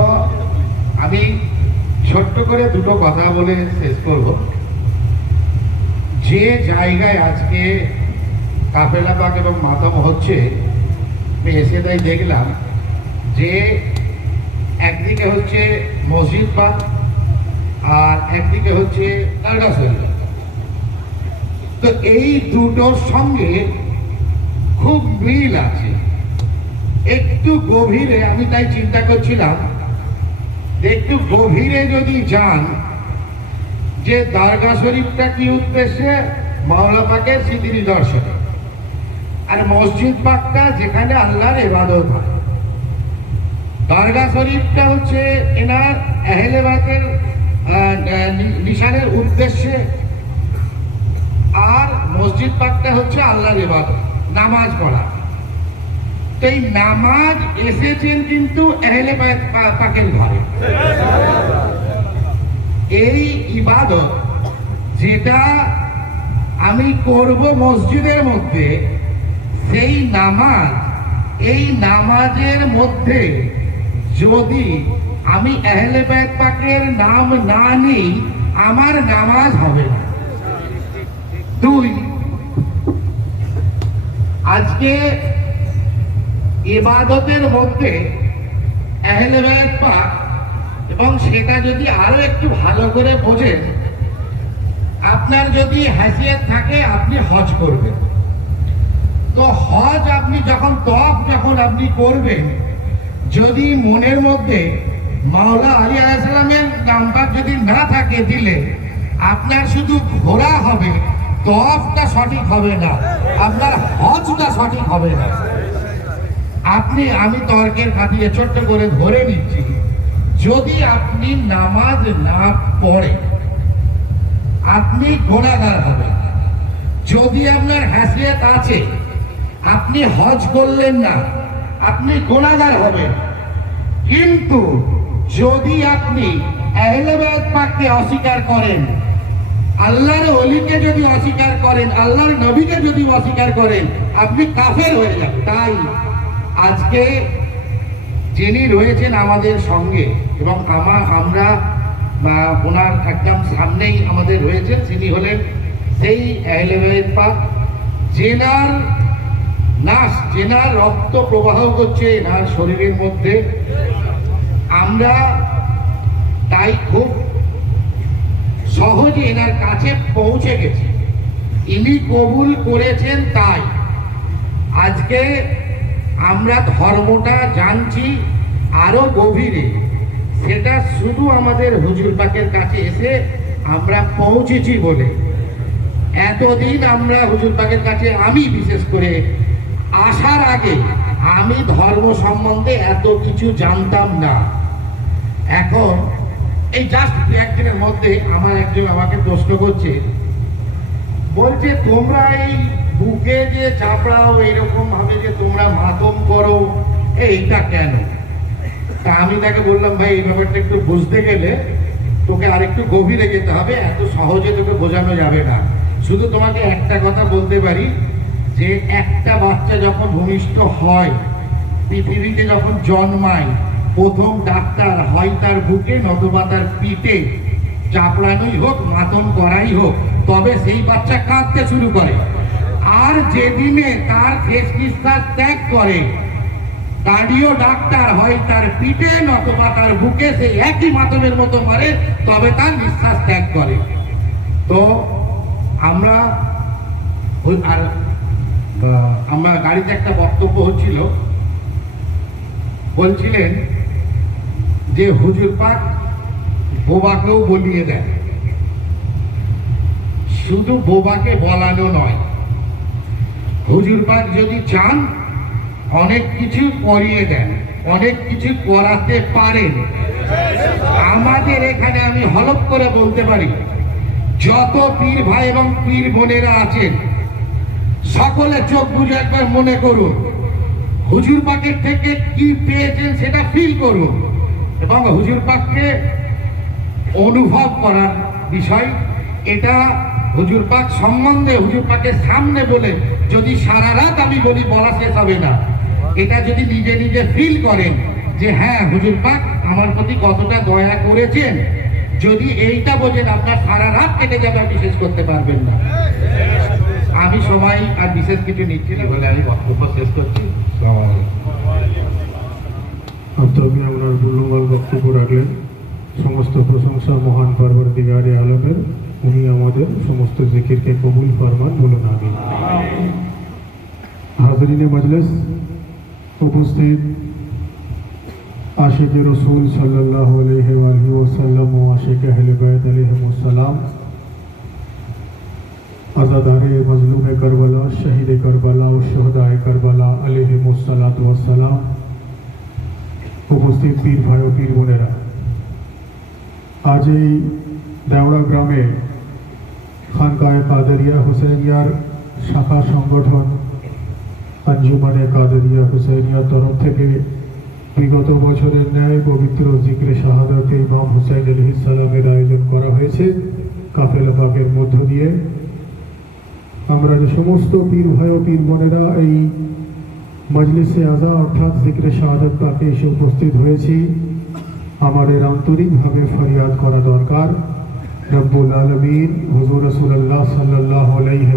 আমি ছোট্ট করে দুটো কথা বলে শেষ করব। যে জায়গায় আজকে কাফেলা পাক এবং মাতম হচ্ছে, আমি এসে তাই দেখলাম যে একদিকে হচ্ছে মসজিদ পাক আর একদিকে হচ্ছে দরগা শরীফ। তো এই দুটোর সঙ্গে খুব মিল আছে। একটু গভীরে আমি তাই চিন্তা করছিলাম, একটু গভীরে যদি যান যে দরগা শরীফটা কি উদ্দেশ্যে, মাওলা পাকের স্মৃতি দর্শনে, আর মসজিদ পাকটা যেখানে আল্লাহর ইবাদত হয়। দরগা শরীফটা হচ্ছে এনার আহলে বাইতের নিশানের উদ্দেশ্যে, আর মসজিদ পাকটা হচ্ছে আল্লাহর ইবাদত, নামাজ পড়া। তো এই নামাজ এসেছেন কিন্তু আহলে বাইত পাকের ঘরে। এই ইবাদত যেটা আমি করব মসজিদের মধ্যে, সেই নামাজ, এই নামাজের মধ্যে যদি আমি আহলে বাইত পাকের নাম না নিই, আমার নামাজ হবে না। দুই, আজকে ইবাদতের মধ্যে আহলে বাইত পাক, এবং সেটা যদি আরো একটু ভালো করে বোঝেন, আপনার যদি হাসিয়াত থাকে আপনি হজ করবেন। তো হজ আপনি যখন যখন আপনি করবেন, যদি মনের মধ্যে মাওলা আলী আলাইহিস সালামের নামটা যদি না থাকে দিলে, আপনার শুধু ঘোরা হবে, তওয়াফটা সঠিক হবে না, আপনার হজটা সঠিক হবে না। আমি তর্কের খাতিরে ছোট্ট করে ধরে নিচ্ছি, যদি আপনি নামাজ না পড়ে আপনি গুনাহগার হবেন। যদি আপনার হাসিয়াত আছে, আপনি হজ করলেন না, আপনি গুনাহগার হবেন। কিন্তু যদি আপনি আহলে বাইত পাককে অস্বীকার করেন, আল্লাহর ওলিকে যদি অস্বীকার করেন, আল্লাহর নবীকে যদি অস্বীকার করেন, আপনি কাফের হয়ে যাবেন। তাই আজকে যিনি রয়েছেন আমাদের সঙ্গে, এবং আমরা ওনার একদম সামনেই আমাদের রয়েছেন, তিনি হলেন সেই আহলে বাইত পাক যেনার নাশ, যেনার রক্ত প্রবাহ করছে এনার শরীরের মধ্যে। আমরা তাই খুব সহজে এনার কাছে পৌঁছে গেছি, ইনি কবুল করেছেন। তাই আজকে আমরা ধর্মটা জানছি আরো গভীরে, সেটা শুধু আমাদের হুজুর পাকের কাছে এসে আমরা পৌঁছেছি বলে। এতদিন আমরা হুজুর পাকের কাছে, আমি বিশেষ করে আসার আগে আমি ধর্ম সম্বন্ধে এত কিছু জানতাম না। এখন এই জাস্ট একদিনের মধ্যে আমার একজন আমাকে প্রশ্ন করছে, বলছে তোমরা এই বুকে যে চাপড়াও, এইরকম ভাবে যে তোমরা মাতম করো, এইটা কেন? তা আমি তাকে বললাম, ভাই এই ব্যাপারটা একটু বুঝতে গেলে তোকে আরেকটু গভীরে যেতে হবে, এত সহজে তোকে বোঝানো যাবে না। শুধু তোমাকে একটা কথা বলতে পারি, যে একটা বাচ্চা যখন ভূমিষ্ঠ হয়, পৃথিবীতে যখন জন্মায়, প্রথম ডাক্তার হয় তার বুকে নতুবা তার পিঠে চাপড়ানোই হোক, মাতম করাই হোক, তবে সেই বাচ্চা কাঁদতে শুরু করে। আর যেদিনে তার শেষ নিঃশ্বাস ত্যাগ করে, কার্ডিও ডাক্তার হয় তার পিঠে নতুবা তার বুকে সেই একই মাতমের মতো মারে, তবে তার নিঃশ্বাস ত্যাগ করে। তো আমরা গাড়িতে একটা বক্তব্য হচ্ছিল, বলছিলেন যে হুজুর পাক বোবাকেও বলিয়ে দেন। শুধু বোবাকে বলানো নয়, হুজুর পাক যদি চান অনেক কিছু করিয়ে দেন, অনেক কিছু করাতে পারেন। আমাদের এখানে আমি হলফ করে বলতে পারি, যত পীর ভাই এবং পীর বোনেরা আছেন, সকলে চোখ বুঝে একবার মনে করুন, হুজুর পাকের থেকে কি পেয়েছেন সেটা ফিল করুন এবং হুজুর পাককে অনুভব করার বিষয় এটা। হুজুর পাক সম্বন্ধে হুজুর পাকের সামনে বলে যদি সারা রাত আমি বলি বলা শেষ হবে না। এটা যদি নিজে নিজে ফিল করেন যে হ্যাঁ হুজুর পাক আমার প্রতি কতটা দয়া করেছেন, যদি এইটা বোঝেন আপনার সারা রাত কেটে যাবে, আপনি শেষ করতে পারবেন না। আমি সবাই আর বিশেষ কিছু নিচ্ছি না বলে আমি বক্তব্য শেষ করছি। আপনি আপনার মূল্যবান বক্তব্য রাখলেন। সমস্ত প্রশংসা মহান পরবর্তীকারে আলমের, উনি আমাদের সমস্ত জিকিরকে কবুল ফরমান, বলুন আমিন। হাজরিনে মজলিস, উপস্থিত আশিক রসুল সাল্লাল্লাহু আলাইহি ওয়াসাল্লাম ও আশিক আহলে বাইত আলাইহিমুস সালাম, আজাদারে মজলুমে কারবালা, শহীদে কারবালা ও শুহাদায়ে কারবালা আলাইহিমুস সালাতু ওয়াস সালাম, উপস্থিত পীর ভাই ও পীর বোনেরা, আজ এই দেওড়া গ্রামে খানকায়ে কাদেরিয়া হুসাইনিয়ার শাখা সংগঠন আঞ্জুমানে কাদেরিয়া হুসাইনিয়ার তরফ থেকে বিগত বছরের ন্যায় পবিত্র জিক্রে শাহাদাতে ইমাম হুসাইন আলাইহিস সালামের আয়োজন করা হয়েছে। কাফেলা পাকের মধ্য দিয়ে আমরা যে সমস্ত পীর ভাই ও পীর বোনেরা এই মজলিসে আজা অর্থাৎ জিক্রে শাহাদাত পাকে এসে উপস্থিত হয়েছি, আমাদের আন্তরিকভাবে ফরিয়াদ করা দরকার, রব্বুল আলামিন হুজুর রাসূলুল্লাহ সাল্লাল্লাহু আলাইহি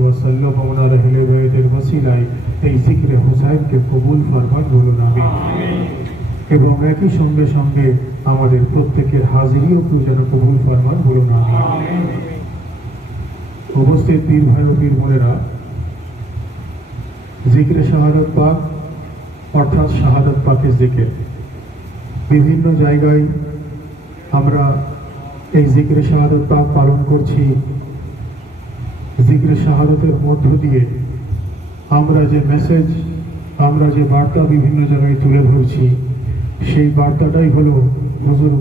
ওয়াসাল্লাম ওনার আহলে বাইতের ওসিলায় এই জিক্রে হুসাইনকে কবুল ফরমান, বলুন আমিন। এবং একই সঙ্গে সঙ্গে আমাদের প্রত্যেকের হাজিরিও যেন কবুল ফরমান, বলুন আমিন। উপস্থিত পীর ভাই ও পীর বোনেরা, জিক্রে শাহাদাত পাক অর্থাৎ শাহাদাত পাকের জিকির বিভিন্ন জায়গায় আমরা এই জিক্রে শাহাদাত পাক পালন করছি। জিক্রে শাহাদাতের মধ্য দিয়ে আমরা যে মেসেজ, আমরা যে বার্তা বিভিন্ন জায়গায় তুলে ধরছি, সেই বার্তাটাই হলো হুজুর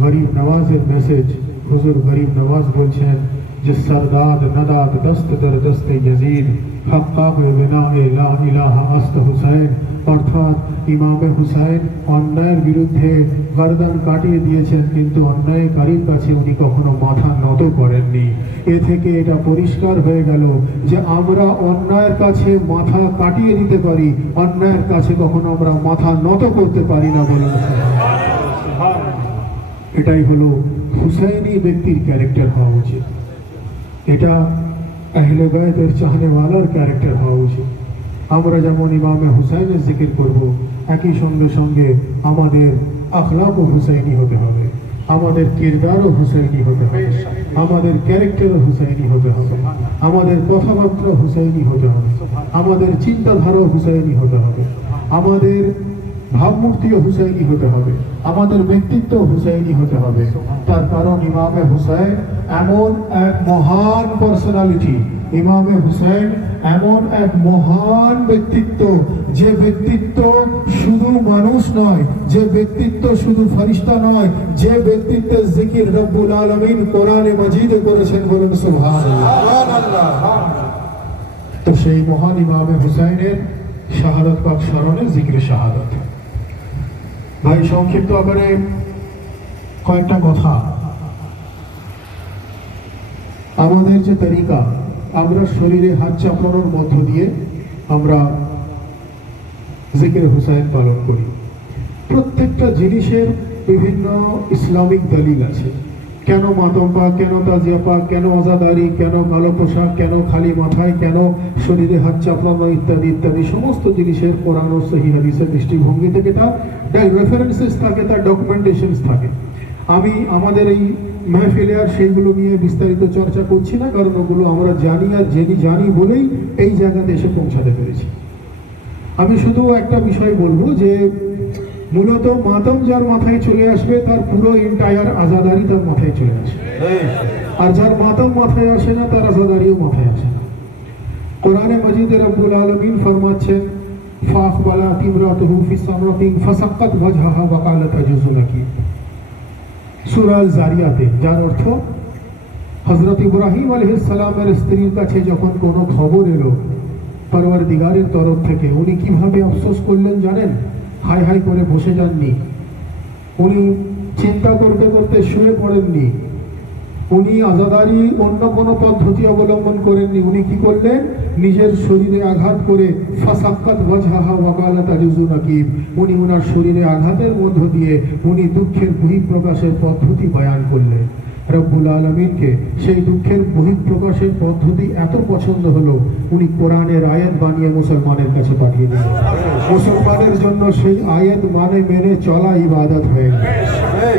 গরিব নওয়াজের মেসেজ। হুজুর গরিব নওয়াজ বলছেন যে সরদাদ নদাদ দস্ত দর দস্তে यजीद হক্কাক বিনা লা ইলাহা আস্ত হুসাইন, অর্থাৎ ইমামে হুসাইন অন্যায়ের বিরুদ্ধে গর্দান কাটিয়ে দিয়েছেন, কিন্তু অন্যায়কারীর কাছে উনি কখনো মাথা নত করেননি। এ থেকে এটা পরিষ্কার হয়ে গেল যে আমরা অন্যায়ের কাছে মাথা কাটিয়ে দিতে পারি, অন্যায়ের কাছে কখনো আমরা মাথা নত করতে পারি না। বলুন এটাই হলো হুসাইনি ব্যক্তির ক্যারেক্টার হওয়া উচিত, এটা আহলে বাইতের চাহনেওয়ালার ক্যারেক্টার হওয়া উচিত। আমরা যেমন ইমামে হুসাইনের জিকির করব, একই সঙ্গে সঙ্গে আমাদের আখলাকও হুসাইনি হতে হবে, আমাদের কিরদারও হুসাইনি হতে হবে, আমাদের ক্যারেক্টারও হুসাইনি হতে হবে, আমাদের কথাবার্তা হুসাইনি হতে হবে, আমাদের চিন্তাধারাও হুসাইনি হতে হবে, আমাদের ভাবমূর্তিও হুসাইনি হতে হবে, আমাদের ব্যক্তিত্ব হুসাইনি হতে হবে। তার কারণ ইমামে হুসাইন এমন এক মহান পার্সোনালিটি, ইমামে হুসাইন এমন এক মহান ব্যক্তিত্ব, যে ব্যক্তিত্ব শুধু মানুষ নয়, যে ব্যক্তিত্ব শুধু ফেরেশতা নয়, যে ব্যক্তিত্বের জিকির রব্বুল আলামিন কোরআনে মাজিদে করেছেন, বলুন সুবহানাল্লাহ। তো সেই মহান ইমামে হুসাইনের শাহাদাত পাক স্মরণে জিক্রে শাহাদাত। ভাই সংক্ষিপ্ত আকারে কয়েকটা কথা। আমাদের যে তরিকা, আমরা শরীরে হাত চাপড়ানোর মধ্য দিয়ে আমরা জিকির হুসাইন পালন করি। প্রত্যেকটা জিনিসের বিভিন্ন ইসলামিক দলিল আছে। কেন মাতম পাক, কেন তাজিয়া পাক, কেন আজাদারি, কেন কালো পোশাক, কেন খালি মাথায়, কেন শরীরে হাত চাপড়ানো ইত্যাদি ইত্যাদি সমস্ত জিনিসের কোরআন ও সহিহ হাদিসের দৃষ্টিভঙ্গি থেকে তার রেফারেন্সেস থাকে, তার ডকুমেন্টেশনস থাকে। আমি আমাদের এই মাহফিলে আর সেইগুলো নিয়ে বিস্তারিত চর্চা করছি না, কারণ ওগুলো আমরা জানি, আর জানি বলেই এই জায়গাতে এসে পৌঁছাতে পেরেছি। আমি শুধু একটা বিষয় বলবো যে মূলত মাতম যার মাথায় চলে আসবে, তার পুরো এন্টায়ার আজাদারি তার মাথায় চলে আসবে, আর যার মাতম মাথায় আসে না, তার আজাদারিও মাথায় আসে না। কোরআনে মাজিদে রব্বুল আলামিন ফরমাচ্ছেন ফাখবালাত ইমরাতুহু ফি সামরাতিন ফাসাক্কাত ওয়াজহাহা ওয়া ক্বালাত আজুজু লাকি, সূরা আল জারিয়াতে, যার অর্থ হযরত ইব্রাহিম আলাইহিস সালামের স্ত্রীর কাছে যখন কোনো খবর এলো পরওয়ারদিগারের তরফ থেকে, উনি কিভাবে আফসোস করলেন জানেন? হাই হাই করে বসে যাননি, উনি চিন্তা করতে করতে শুয়ে পড়েননি, উনি আজাদারি অন্য কোনো পদ্ধতি অবলম্বন করেননি। উনি কি করলেন? নিজের শরীরে আঘাত করে ফাসাক্কাত ওয়াজহাহা ওয়া ক্বালাত আজুজু নাকিব, উনি ওনার শরীরে আঘাতের মধ্য দিয়ে উনি দুঃখের বহিঃপ্রকাশের পদ্ধতি বয়ান করলেন। রব্বুল আলামিনকে সেই দুঃখের বহিঃপ্রকাশের পদ্ধতি এত পছন্দ হলো, উনি কোরআনের আয়াত বানিয়ে মুসলমানের কাছে পাঠিয়ে দিলেন। মুসলমানের জন্য সেই আয়াত মানে মেনে চলা ইবাদত হয়ে গেল।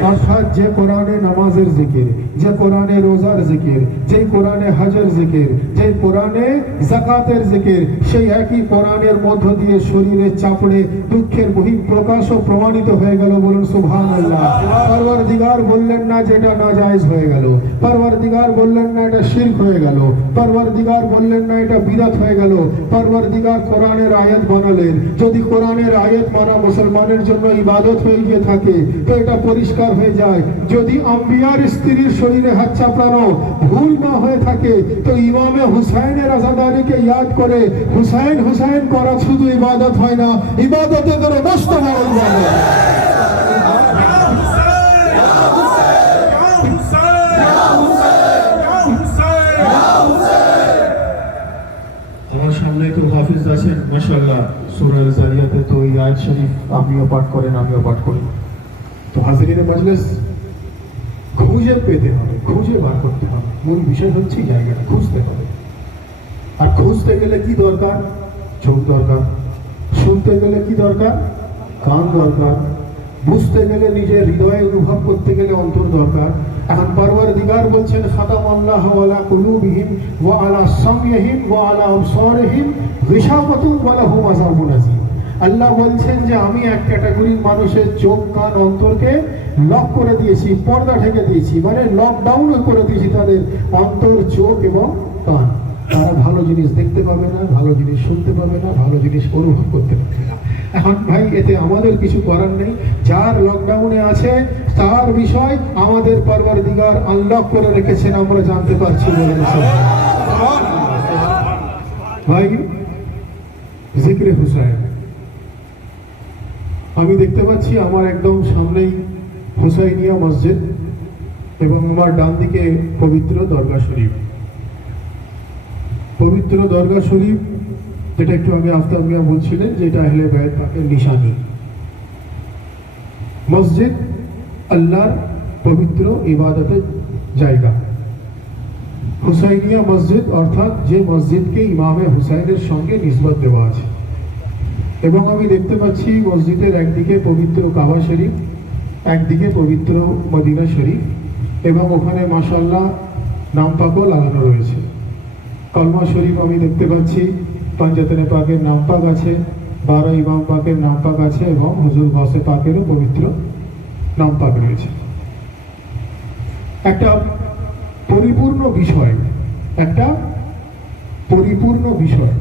অর্থাৎ যে কোরআনে নামাজের জিকির, যে কোরআনে রোজার জিকির, যে কোরআনে হজের জিকির, যে কোরআনে যাকাতের জিকির, সেই একই কোরআনের মধ্য দিয়ে শরীরে চাপড়ে দুঃখের বহিঃপ্রকাশও প্রমাণিত হয়ে গেল। বলুন সুবহানাল্লাহ। পরওয়ারদিগার বললেন না যেটা নাজায়েজ হয়ে গেল, পরওয়ারদিগার বললেন না এটা শিরক হয়ে গেল, পরওয়ারদিগার বললেন না এটা বিদআত হয়ে গেল। পরওয়ারদিগার কোরআনের আয়াত বানালেন। যদি কোরআনের আয়াত মানা মুসলমানের জন্য ইবাদত হয়ে গিয়ে থাকে তো এটা পরিষ্কার হয়ে যায়। যদি আম্বিয়ার স্ত্রীর শরীরে হাত চাপড়ানো ভুল না হয়ে থাকে তো ইমামে হুসাইনের আজাদারিকে ইয়াদ করে হুসাইন হুসাইন করা শুধু ইবাদত হয় না, ইবাদতে ধরে নষ্ট হওয়া ইবাদত। আমার সামনে তো হাফিজ আছেন মাশাআল্লাহ, সূরা আল-জারিয়াতে তো এই আয়াত শরীফ আপনিও পাঠ করেন, আমিও পাঠ করি। তো হাজিরিনে মাজলিস খুঁজে পেতে হবে, খুঁজে বার করতে হবে। মূল বিষয় হচ্ছে জায়গাটা খুঁজতে হবে। আর খুঁজতে গেলে কি দরকার? চোখ দরকার। শুনতে গেলে কি দরকার? কান দরকার। বুঝতে গেলে নিজের হৃদয়ে অনুভব করতে গেলে অন্তর দরকার। এখন পরওয়ারদিগার বলছেন খাতামাল্লাহু আলা কুলুবিহিম ওয়া আলা সামইহিম ওয়া আলা আবসারিহিম গিশাওয়াতুন ওয়া লাহুম আযাবুন আযীম। আল্লাহ বলছেন যে আমি এক ক্যাটাগরির মানুষের চোখ কান অন্তরকে লক করে দিয়েছি, পর্দা ঢেকে দিয়েছি, মানে লকডাউন করে দিয়েছি তাদের অন্তর, চোখ এবং কান। তারা ভালো জিনিস দেখতে পাবে না, ভালো জিনিস শুনতে পাবে না, ভালো জিনিস অনুভব করতে পারবে না। এখন ভাই এতে আমাদের কিছু করার নেই। যার লকডাউনে আছে তার বিষয় আমাদের পরওয়ারদিগার আনলক করে রেখেছেন, আমরা জানতে পারছি। বলেন ভাই জিক্রে হুসাইন, আমি দেখতে পাচ্ছি আমার একদম সামনেই হুসাইনিয়া মসজিদ এবং আমার ডান দিকে পবিত্র দরগা শরীফ। পবিত্র দরগা শরীফ যেটা একটু আগে আফতাব মিয়া বলছিলেন যে এটা আহলে বাইত পাকের নিশানি। মসজিদ আল্লাহর পবিত্র ইবাদতের জায়গা। হুসাইনিয়া মসজিদ অর্থাৎ যে মসজিদকে ইমামে হুসাইনের সঙ্গে নিসবত দেওয়া আছে। এবং আমি দেখতে পাচ্ছি মসজিদের একদিকে পবিত্র কাবা শরীফ, একদিকে পবিত্র মদিনা শরীফ, এবং ওখানে মাশাআল্লাহ নাম পাকও লাগানো রয়েছে। কলমা শরীফ আমি দেখতে পাচ্ছি, পাঞ্জাতনে পাকের নাম পাক আছে, 12 ইমাম পাকের নাম পাক আছে এবং হুজুর গাউসে পাকেরও পবিত্র নাম পাক রয়েছে। একটা পরিপূর্ণ বিষয়, একটা পরিপূর্ণ বিষয়।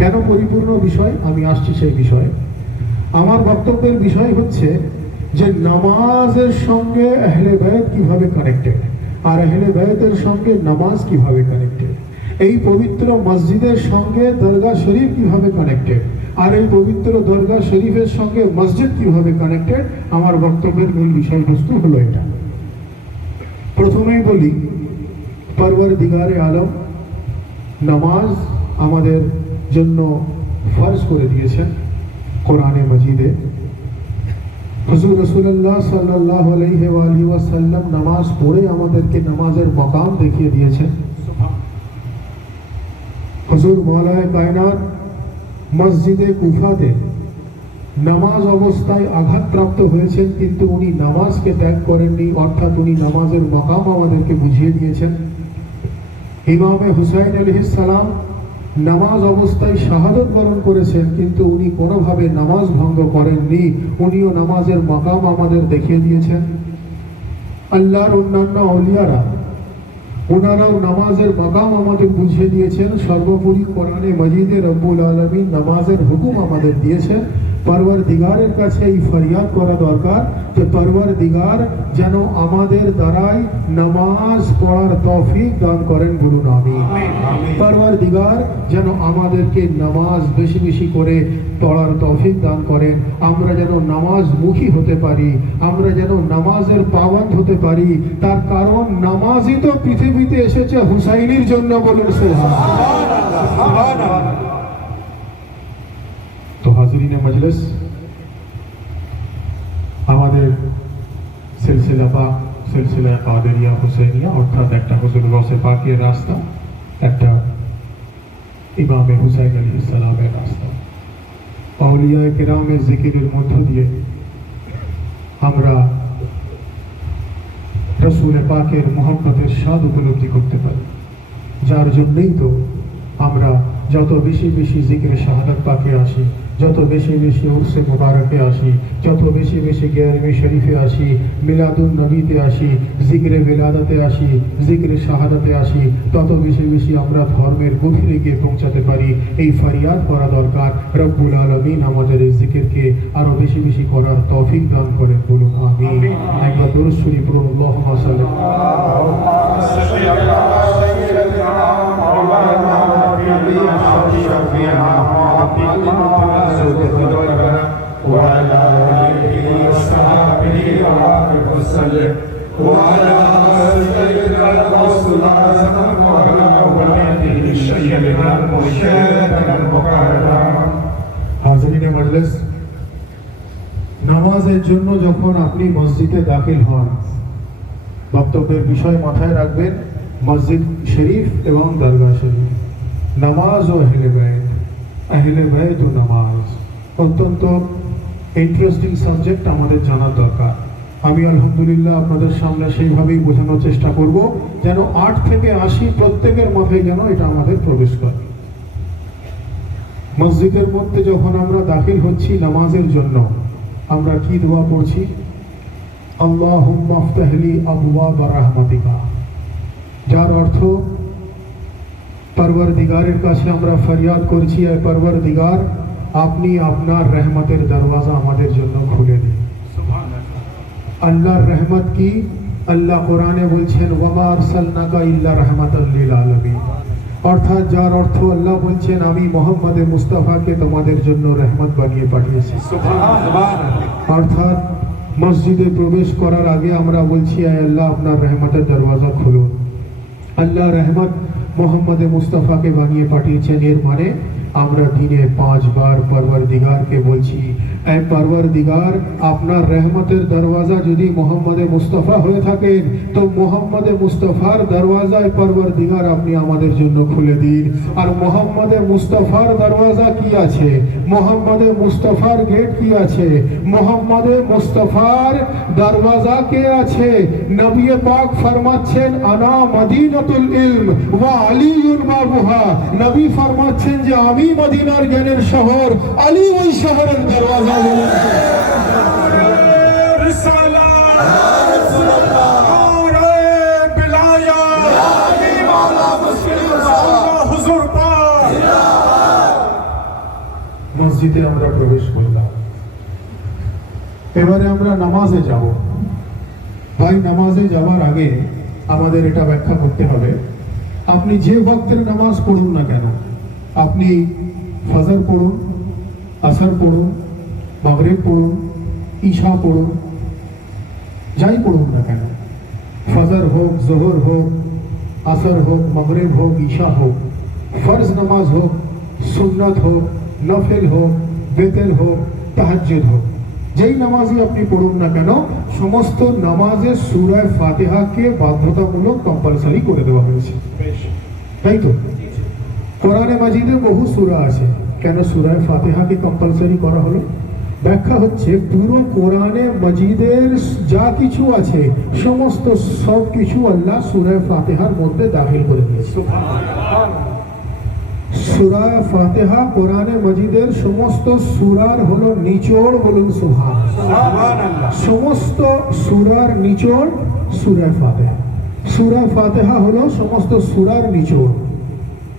কেন পরিপূর্ণ বিষয়? আমি আসছি সেই বিষয়ে। আমার বক্তব্যের বিষয় হচ্ছে যে নামাজের সঙ্গে আহলে বায়ত কিভাবে কানেক্টেড, আর আহলে বায়তের সঙ্গে নামাজ কিভাবে কানেক্টেড, এই পবিত্র মসজিদের সঙ্গে দরগা শরীফ কিভাবে কানেক্টেড, আর এই পবিত্র দরগা শরীফের সঙ্গে মসজিদ কিভাবে কানেক্টেড। আমার বক্তব্যের মূল বিষয়বস্তু হলো এটা। প্রথমেই বলি, পরওয়ারদিগারে আলম নামাজ আমাদের জন্য ফরজ করে দিয়েছেন কোরআনে মজিদে। হুজুর রাসূলুল্লাহ সাল্লাল্লাহু আলাইহি ওয়া আলিহি ওয়াসাল্লাম নামাজ পড়ে আমাদেরকে নামাজের মাকাম দেখিয়ে দিয়েছেন। হুজুর মাওলায়ে কায়নাত মসজিদে কুফাতে নামাজ অবস্থায় আঘাতপ্রাপ্ত হয়েছেন, কিন্তু উনি নামাজকে ত্যাগ করেননি, অর্থাৎ উনি নামাজের মাকাম আমাদেরকে বুঝিয়ে দিয়েছেন। ইমামে হুসাইন আলাইহিস সালাম নামাজ অবস্থায় শাহাদত বরণ করেছেন, কিন্তু উনি কোনোভাবে নামাজ ভঙ্গ করেননি, উনিও নামাজের মাকাম আমাদের দেখিয়ে দিয়েছেন। আল্লাহর অন্যান্য আউলিয়ারা ওনারাও নামাজের মাকাম আমাদের বুঝিয়ে দিয়েছেন। সর্বোপরি কোরআনে মজিদে রব্বুল আলামিন নামাজের হুকুম আমাদের দিয়েছেন। পরওয়ারদিগারের কাছে এই ফরিয়াদ করা দরকার যে পরওয়ারদিগার যেন আমাদের দ্বারাই নামাজ পড়ার তৌফিক দান করেন, বলুন আমিন। পরওয়ারদিগার যেন আমাদেরকে নামাজ বেশি বেশি করে পড়ার তৌফিক দান করেন, আমরা যেন নামাজমুখী হতে পারি, আমরা যেন নামাজের পাবন্দ হতে পারি। তার কারণ নামাজই তো পৃথিবীতে এসেছে হুসাইনের জন্য, বলুন সুবহানাল্লাহ। তো হাজিরিনে মজলিস, আমাদের সিলসিলা পাক, সিলসিলা কাদেরিয়া হুসাইনিয়া, অর্থাৎ একটা হুজুর গৌসে পাকের রাস্তা, একটা ইমামে হুসাইন আলাইহিস সালামের রাস্তা। আউলিয়ায়ে কেরামের জিকিরের মধ্য দিয়ে আমরা রাসূল পাকের মুহাব্বতের স্বাদ উপলব্ধি করতে পারি, যার জন্যই তো আমরা যত বেশি বেশি জিকিরে শাহাদাত পাকে আসি, যত বেশি বেশি উরসে মুবারকে আসি, যত বেশি বেশি গিয়ারমি শরীফে আসি, মিলাদুন নবীতে আসি, জিকিরে বিলাদাতে আসি, জিকিরে শাহাদাতে আসি, তত বেশি বেশি আমরা ধর্মের গভীরে গিয়ে পৌঁছাতে পারি। এই ফরিয়াদ করা দরকার, রব্বুল আলামিন আমাদের এই জিকিরকে আরো বেশি বেশি করার তৌফিক দান করেন, বলুন আমিন। একবার দরুদ শরীফ পড়ুন, আল্লাহুম্মা সাল্লি وعلى آله وصحبه وسلم وعلى سيدنا رسول الله وعلى أولئك سيدنا المرشدنا المقرب। হাজিরিনে মজলিস, নামাজের জন্য যখন আপনি মসজিদে দাখিল হন, বক্তব্যের বিষয় মাথায় রাখবেন মসজিদ শরীফ এবং দরগা শরীফ, নামাজ ও আহলে বাইত ও নামাজ অত্যন্ত ইন্টারেস্টিং সাবজেক্ট, আমাদের জানার দরকার। আমি আলহামদুলিল্লাহ আপনাদের সামনে সেইভাবেই বোঝানোর চেষ্টা করব যেন 8 থেকে 80 প্রত্যেকের মাথায় যেন এটা আমাদের প্রবেশ করে। মসজিদের মধ্যে যখন আমরা দাখিল হচ্ছি নামাজের জন্য, আমরা কি দোয়া পড়ছি? আল্লাহুম্মা আফতাহলি আবওয়াব রাহমাতিকা, যার অর্থ পরওয়ারদিগারের কাছে আমরা ফরিয়াদ করছি, এ পরওয়ারদিগার আপনি আপনার রহমতের দরওয়াজা আমাদের জন্য খুলে দিন। আল্লাহর রহমত কি? আল্লাহ কোরআনে বলছেন ওয়ামা আরসালনাকা ইল্লা রাহমাতাল লিল আলামিন, অর্থাৎ যার অর্থ আল্লাহ বলছেন আমি মুহাম্মদ মুস্তাফাকে তোমাদের জন্য রহমত বানিয়ে পাঠিয়েছি। অর্থাৎ মসজিদে প্রবেশ করার আগে আমরা বলছি আয় আল্লাহ আপনার রহমতের দরওয়াজা খুলুন। আল্লাহ রহমত মুহাম্মদ মুস্তাফাকে বানিয়ে পাঠিয়েছেন, এর মানে আমরা দিনে 5 বার পরওয়ারদিগারকে বলছি এ পরওয়ারদিগার আপনার রহমতের দরওয়াজা যদি মুহাম্মদ মুস্তাফা হয়ে থাকেন তো মুহাম্মদ মুস্তাফার দরওয়াজায় পরওয়ারদিগার আপনি আমাদের জন্য খুলে দিন। আর মুহাম্মদ মুস্তাফার দরওয়াজা কি আছে? মুহাম্মদ মুস্তাফার গেট কি আছে? মুহাম্মদ মুস্তাফার দরওয়াজা কে আছে? নবী পাক ফরমাচ্ছেন আনা মদিনাতুল ইলম ওয়া আলিউন বাবুহা, নবী ফরমাচ্ছেন যে আমি মদিনার জ্ঞানের শহর, আলী ওই শহরের দরওয়াজা। মসজিদে আমরা প্রবেশ করলাম, এবারে আমরা নামাজে যাব। ভাই, নামাজে যাওয়ার আগে আমাদের এটা ব্যাখ্যা করতে হবে, আপনি যে ওয়াক্তের নামাজ পড়ুন না কেন, আপনি ফজর পড়ুন, আসর পড়ুন, মাগরিব পড়ুন, ঈশা পড়ুন, যাই পড়ুন না কেন, ফজর হোক, জোহর হোক, আসর হোক, মাগরিব হোক, ঈশা হোক, ফরজ নামাজ হোক, সুন্নত হোক, নফল হোক, বেতেল হোক, তাহাজ্জুদ হোক, যেই নামাজই আপনি পড়ুন না কেন, সমস্ত নামাজে সূরা ফাতিহাকে বাধ্যতামূলক কম্পালসারি করে দেওয়া হয়েছে, তাই তো? কোরআনে মাজিদে বহু সূরা আছে, কেন সূরা ফাতিহাকে কম্পালসারি করা হলো? ব্যাখ্যা হচ্ছে পুরো কোরআনে মাজিদের যা কিছু আছে সমস্ত সব কিছু আল্লাহ সূরা ফাতিহার মধ্যে দাখিল করে দিয়েছে। সূরা ফাতিহা কোরআনে মাজিদের সমস্ত সূরার হলো নিচোড়, বলুন সুবহানাল্লাহ। সমস্ত সূরার নিচোড় সূরা ফাতিহা। সূরা ফাতিহা হলো সমস্ত সূরার নিচোড়,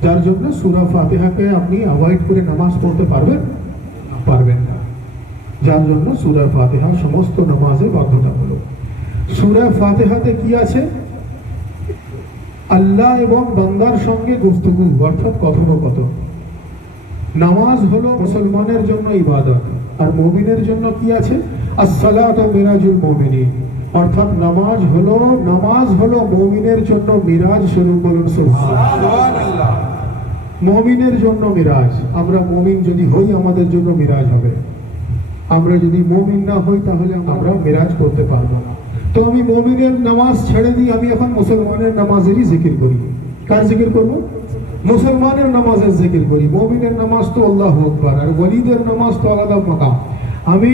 যার জন্য সূরা ফাতিহাকে আপনি অ্যাভয়েড করে নামাজ পড়তে পারবেন না। যার জন্য সূরা ফাতিহা সমস্ত নামাজে বাধ্যতামূলক। সূরা ফাতিহাতে কি আছে? আল্লাহ এবং বান্দার সঙ্গে গুফতগু, অর্থাৎ কথোপকথন। নামাজ হলো মুসলমানের জন্য ইবাদত, আর মুমিনের জন্য কি আছে? আসসালাতু মিরাজুল মুমিনিন, অর্থাৎ নামাজ হলো মুমিনের জন্য মিরাজ। শুরু করুন সুবহানাল্লাহ। মুমিনের জন্য মিরাজ। আমরা মুমিন যদি হই আমাদের জন্য মিরাজ হবে, আমরা যদি মুমিন না হই তাহলে আমরা মিরাজ করতে পারবো না। তো আমি মুমিনের নামাজ ছেড়ে দিই, আমি এখন মুসলমানের নামাজেরই জিকির করি। কার জিকির করব? মুসলমানের নামাজের জিকির করি। মুমিনের নামাজ তো আল্লাহু আকবার, আর ওয়ালিদের নামাজ তো আলাদা মাকাম। আমি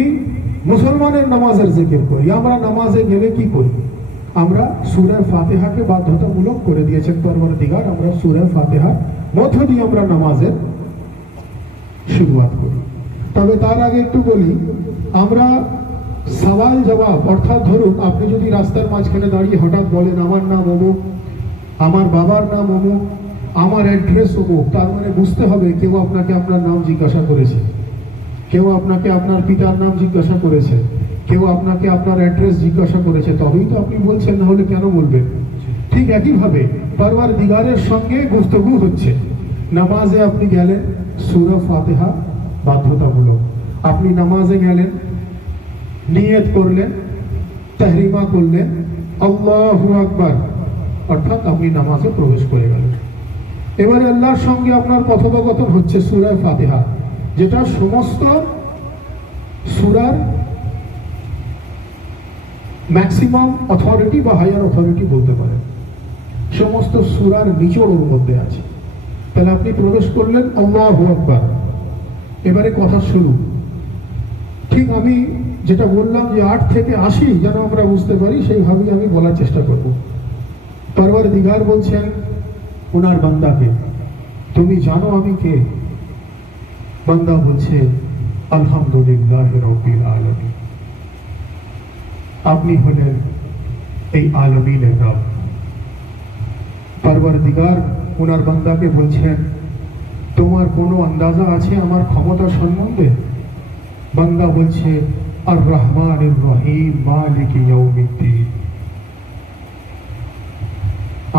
মুসলমানের নামাজের জিকির করি। আমরা নামাজে গেলে কি করি? আমরা সূরা ফাতিহাকে বাধ্যতামূলক করে দিয়েছেন পরবর্তীকার। আমরা সূরা ফাতিহার মধ্য দিয়ে আমরা নামাজের শুরুয়াত করি। তবে তার আগে একটু বলি, আমরা সওয়াল জবাব, অর্থাৎ ধরুন আপনি যদি রাস্তার মাঝখানে দাঁড়িয়ে হঠাৎ বলেন আমার নাম অমুক, আমার বাবার নাম অমুক, আমার অ্যাড্রেস অমুক, তার মানে বুঝতে হবে কেউ আপনাকে আপনার নাম জিজ্ঞাসা করেছে, কেউ আপনাকে আপনার পিতার নাম জিজ্ঞাসা করেছে, কেউ আপনাকে আপনার অ্যাড্রেস জিজ্ঞাসা করেছে, তবেই তো আপনি বলছেন, না হলে কেন বলবেন? ঠিক একইভাবে পরওয়ারদিগারের সঙ্গে গুফতগু হচ্ছে। নামাজে আপনি গেলেন, সূরা ফাতিহা বাধ্যতামূলক। আপনি নামাজে গেলেন, নিয়ত করলেন, তাহরিমা করলেন, আল্লাহু আকবার, অর্থাৎ আপনি নামাজে প্রবেশ করে গেলেন। এবারে আল্লাহর সঙ্গে আপনার কথোপকথন হচ্ছে সূরা ফাতিহা, যেটা সমস্ত সূরার ম্যাক্সিমাম অথরিটি বা হায়ার অথরিটি বলতে পারেন। সমস্ত সূরার নিচড় ওর মধ্যে আছে। তাহলে আপনি প্রবেশ করলেন, আল্লাহু আকবার, এবারে কথা শুরু। ঠিক আমি যেটা বললাম যে 8 থেকে 80 যেন আমরা বুঝতে পারি, সেইভাবেই আমি বলার চেষ্টা করব। পরওয়ারদিগার বলছেন ওনার বান্দাকে, তুমি জানো আমি কে? বান্দা বলছে আলহামদুলিল্লাহ রাব্বিল আলামিন। আপনি হলেন এই আলামিনের রব। পরওয়ারদিগার ওনার বান্দাকে বলছেন তোমার কোনো আন্দাজা আছে আমার ক্ষমতা সম্বন্ধে? বান্দা বলছে আর রহমানির রহিম মালিক ইয়াউমিদ্দিন।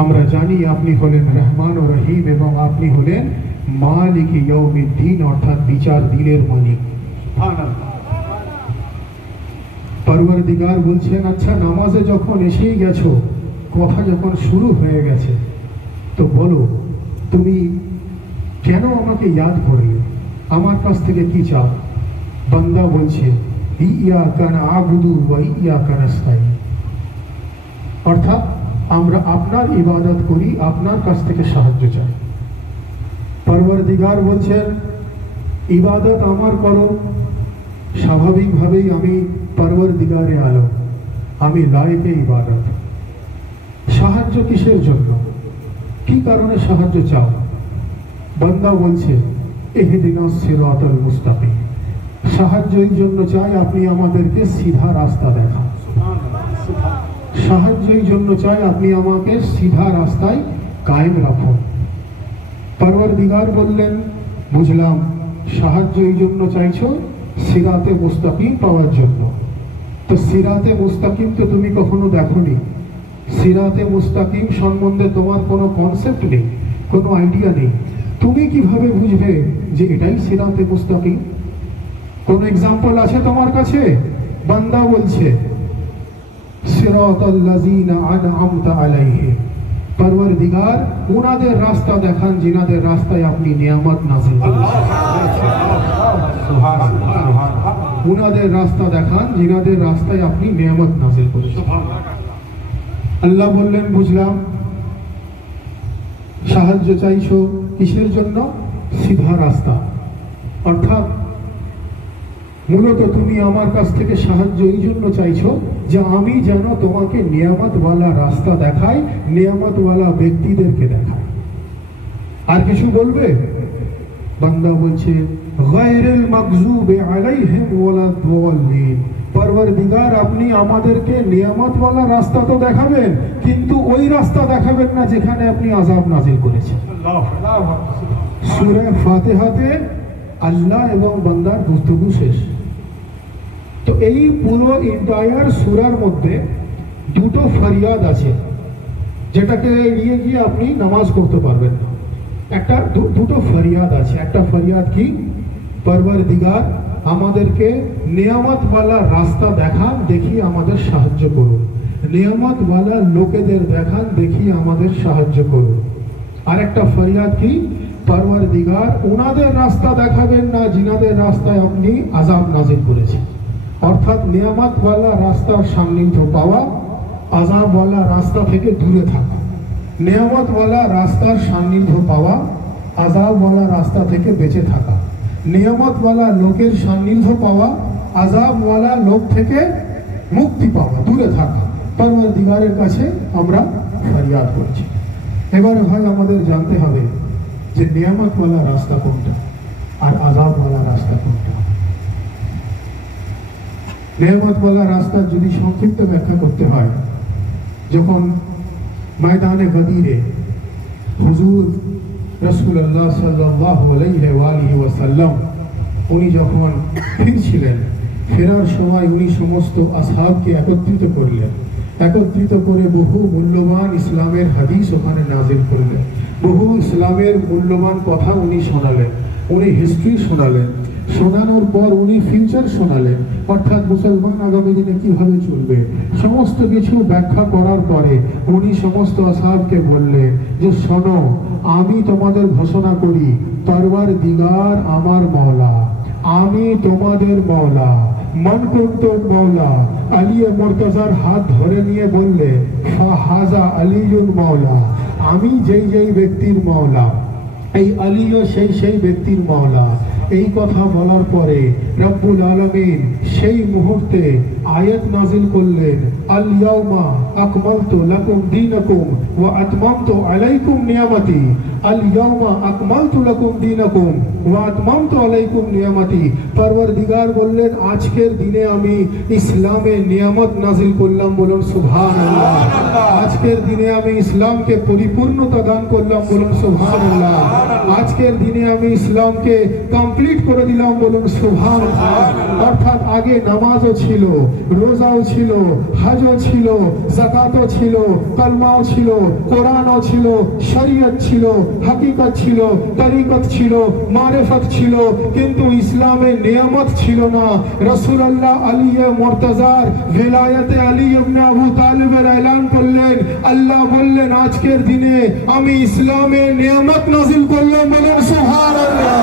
আমরা জানি আপনি হলেন রহমান ও রহিম এবং আপনি হলেন মালিক ইয়াউমিদ্দিন, অর্থাৎ বিচার দিনের মালিক। পরওয়ারদিগার বলছেন আচ্ছা, নামাজে যখন এসেই গেছো, কথা যখন শুরু হয়ে গেছে, তো বলো তুমি কেন আমাকে ইয়াদ করলে? আমার কাছ থেকে কি চাও? বান্দা বলছে ইয়াকা না'বুদু ওয়া ইয়াকা নাস্তাইন, অর্থাৎ আমরা আপনার ইবাদত করি, আপনার কাছ থেকে সাহায্য চাই। পরওয়ারদিগার বলছেন ইবাদত আমার করো। স্বাভাবিকভাবেই আমি পরওয়ারদিগারে আলম, আমি লায়েকে ইবাদত। সাহায্য কিসের জন্য? কি কারণে সাহায্য চাও? বান্দা বলছে ইহদিনাস সিরাতাল মুস্তাকিম। সাহায্য এই জন্য চাই আপনি আমাদেরকে সিধা রাস্তা দেখান। সাহায্য এই জন্য চাই আপনি আমাকে সিধা রাস্তায় কায়েম রাখুন। পরওয়ারদিগার বললেন বুঝলাম, সাহায্য এই জন্য চাইছো সিরাতে মুস্তাকিম পাওয়ার জন্য। তো সিরাতে মুস্তাকিম তো তুমি কখনো দেখোনি। সিরাতে মুস্তাকিম সম্বন্ধে তোমার কোনো কনসেপ্ট নেই, কোনো আইডিয়া নেই। তুমি কিভাবে বুঝবে যে এটাই সিরাতে মুস্তাকিম? কোন এক্সাম্পল আছে তোমার কাছে? বান্দা বলছে সিরাতাল্লাযীনা আন'আমতা আলাইহিম। পরওয়ারদিগার উনাদের রাস্তা দেখান যিনাদের রাস্তায় আপনি নিয়ামত নাযিল করেছেন। উনাদের রাস্তা দেখান যিনাদের রাস্তায় আপনি নিয়ামত নাযিল করেছেন। আল্লাহ বললেন বুঝলাম, সাহায্য চাইছো কিসের জন্য? সিধা রাস্তা। অর্থাৎ মূলত তুমি আমার কাছ থেকে সাহায্য এই জন্য চাইছো যে আমি যেন তোমাকে নিয়ামতওয়ালা রাস্তা দেখাই, নিয়ামতওয়ালা ব্যক্তিদেরকে দেখাই। আর কিছু বলবে? বান্দা বলছে গায়রুল মাগযুবি আলাইহিম ওয়ালাদ-দাল্লিন। পরওয়ারদিগার আপনি আমাদেরকে নিয়ামতওয়ালা রাস্তা তো দেখাবেন, কিন্তু ওই রাস্তা দেখাবেন না যেখানে আপনি আযাব নাযিল করেছেন। সূরা ফাতিহাতে আল্লাহ এবং বান্দার গুফতগু শেষ। তো এই পুরো এন্টায়ার সূরার মধ্যে দুটো ফরিয়াদ আছে, যেটাকে এড়িয়ে গিয়ে আপনি নামাজ পড়তে পারবেন না। একটা দুটো ফরিয়াদ আছে। একটা ফরিয়াদ কি, পরবরদিগার আমাদেরকে নিয়ামতওয়ালা রাস্তা দেখান, দেখিয়ে আমাদের সাহায্য করুন। নিয়ামতওয়ালা লোকেদের দেখান, দেখিয়ে আমাদের সাহায্য করুন। আর একটা ফরিয়াদ কি, পরবরদিগার ওনাদের রাস্তা দেখাবেন না জিনাদের রাস্তায় আপনি আযাব নাজিল করেছেন। অর্থাৎ নিয়ামতওয়ালা রাস্তার সান্নিধ্য পাওয়া, আযাবওয়ালা রাস্তা থেকে দূরে থাকা। নিয়ামতওয়ালা রাস্তার সান্নিধ্য পাওয়া, আযাবওয়ালা রাস্তা থেকে বেঁচে থাকা। নিয়ামতওয়ালা লোকের সান্নিধ্য পাওয়া, আযাবওয়ালা লোক থেকে মুক্তি পাওয়া, দূরে থাকা। পরবরদিগারের কাছে আমরা ফরিয়াদ করছি। এবার ভাই আমাদের জানতে হবে যে নিয়ামতওয়ালা রাস্তা কোনটা আর আযাবওয়ালা রাস্তা কোনটা। নিয়ামতওয়ালা রাস্তা যদি সংক্ষিপ্ত ব্যাখ্যা করতে হয়, যখন ময়দানে গদিরে হুজুর রাসূলুল্লাহ সাল্লাল্লাহু আলাইহি ওয়াসাল্লাম উনি যখন ফিরছিলেন, ফেরার সময় উনি সমস্ত আসহাবকে একত্রিত করলেন। একত্রিত করে বহু মূল্যবান ইসলামের হাদিস ওখানে নাজিল করলেন। বহু ইসলামের মূল্যবান কথা উনি শোনালেন, উনি হিস্ট্রি শোনালেন। শোনানোর পর উনি ফিউচার শোনালেন, অর্থাৎ মুসলমান আগামী দিনে কিভাবে চলবে, সমস্ত কিছু ব্যাখ্যা করার পরে উনি সমস্ত আসহাবকে বললেন যে শোনো, আমি তোমাদের ঘোষণা করি পরওয়ারদিগার আমার মওলা, আমি তোমাদের মওলা। মন কুনতু মওলা, আলী মুর্তজার হাত ধরে নিয়ে বললে ফাহাজা আলীউল মওলা, আমি যেই যেই ব্যক্তির মওলা, এই আলীও সেই ব্যক্তির মওলা। এই কথা বলার পরে রব্বুল আলামিন সেই মুহূর্তে আয়াত নাজিল করলেন, আল ইয়াউমা আকমালতু লাকুম দীনাকুম ওয়া আতমামতু আলাইকুম নিয়ামতি। আল ইয়াউমা আকমালতু লাকুম দীনাকুম ওয়া আতমামতু আলাইকুম নিয়ামতি। পরওয়ারদিগার বললেন, আজকের দিনে আমি ইসলামে নিয়ামত নাজিল করলাম, বলুন সুবহানাল্লাহ। আজকের দিনে আমি ইসলামকে পরিপূর্ণতা দান করলাম, বলুন সুবহানাল্লাহ। আজকের দিনে আমি ইসলামকে কমপ্লিট করে দিলাম, বলুন সুবহানাল্লাহ। অর্থাৎ আগে নামাজও ছিল, রোজাও ছিল, হজও ছিল, যাকাতও ছিল, কলমাও ছিল, কোরআনও ছিল, শরীয়ত ছিল, হাকিকত ছিল, তরিকত ছিল, মারিফত ছিল, কিন্তু ইসলামে নিয়ামত ছিল না। রাসূলুল্লাহ আলী মুর্তজার ভিলায়াতে আলী ইবনে আবু তালিবের এলান করলেন, আল্লাহ বললেন আজকের দিনে আমি ইসলামে নিয়ামত নাজিল করলাম, বলেন সুবহানাল্লাহ।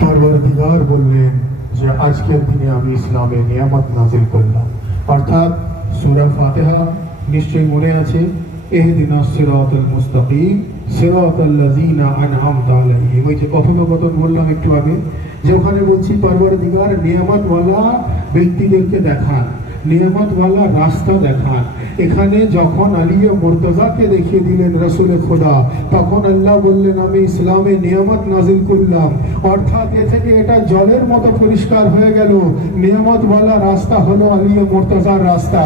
পরওয়ারদিগার বললেন যে আজকের দিনে আমি ইসলামে নিয়ামত নাজিল করলাম। অর্থাৎ সূরা ফাতিহা নিশ্চয়ই মনে আছে, ইহদিনাস সিরাতাল মুস্তাকিম সিরাতাল্লাযিনা আনআমতা আলাইহিম। ওই যে কথোপকথন বললাম একটু আগে, যে ওখানে বলছি পরওয়ারদিগার নিয়ামতওয়ালা ব্যক্তিদেরকে দেখান, নিয়ামতওয়ালা রাস্তা দেখান। এখানে যখন আলী মুর্তজাকে দেখিয়ে দিলেন রাসূলে খোদা, তখন আল্লাহ বললেন আমি ইসলামে নিয়ামত নাজিল করলাম। অর্থাৎ এ থেকে এটা জলের মতো পরিষ্কার হয়ে গেল, নিয়ামতওয়ালা রাস্তা হলো আলী মুর্তজার রাস্তা,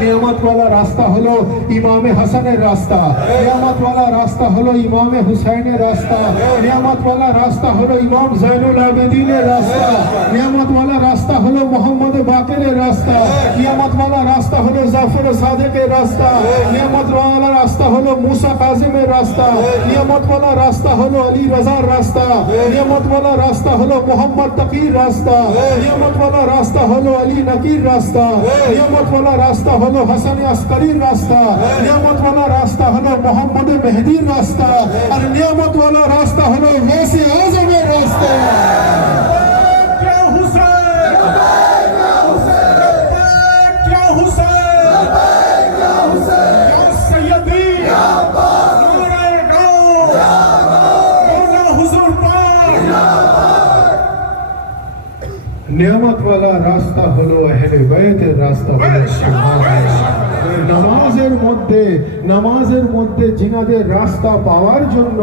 নিয়ামতওয়ালা রাস্তা হলো ইমামে হাসানের রাস্তা, নিয়ামতওয়ালা রাস্তা হলো ইমামে হুসাইনের রাস্তা, নিয়ামতওয়ালা রাস্তা হলো ইমাম জৈনুল আবেদিনের রাস্তা, নিয়ামতওয়ালা রাস্তা হলো মোহাম্মদ বাকেরের রাস্তা, নিয়ামতওয়ালা রাস্তা হলো জাফর সাদেকের রাস্তা, নিয়ামতওয়ালা রাস্তা হলো মুসা কাজিমের রাস্তা, নিয়ামতওয়ালা রাস্তা হলো আলী রাজার রাস্তা, নিয়ামতওয়ালা রাস্তা হলো মোহাম্মদ তাকির রাস্তা, নিয়ামতওয়ালা রাস্তা হলো আলী নকির রাস্তা, নিয়ামতওয়ালা রাস্তা হলো হাসান আসকারির রাস্তা, নিয়ামতওয়ালা রাস্তা হলো মোহাম্মদ মেহেদির রাস্তা, আর নিয়ামতওয়ালা রাস্তা হলো গৌসে আজমের রাস্তা। নিয়ামতওয়ালা রাস্তা হলো আহলে বাইতের রাস্তা, বলেন সুবহানাল্লাহ। নামাজের মধ্যে জিনাদের রাস্তা পাওয়ার জন্য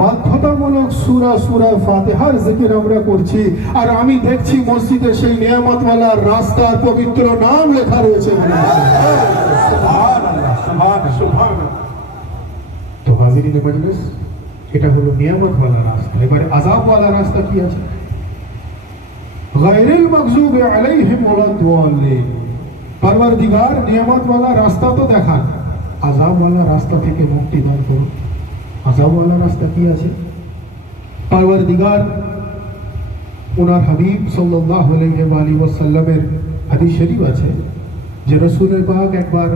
বাধ্যতামূলক সূরা ফাতিহার জিকির আমরা করছি, আর আমি দেখছি মসজিদে সেই নিয়ামতওয়ালার রাস্তার পবিত্র নাম লেখা রয়েছে। তো হাজিরিন মজলিস, এটা হলো নিয়ামতওয়ালা রাস্তা। এবারে আযাবওয়ালা রাস্তা কি আছে? গায়রিল মাগযুবি আলাইহিম ওয়ালাদ-দাল্লিন। পরওয়ারদিগার নিয়ামতওয়ালা রাস্তা তো দেখান, আযাবওয়ালা রাস্তা থেকে মুক্তি দান করুন। আযাবওয়ালা রাস্তা কি আছে? পরওয়ারদিগার ওনার হাবিব সাল্লাল্লাহু আলাইহি ওয়াসাল্লামের হাদিস শরীফ আছে যে রাসূল পাক একবার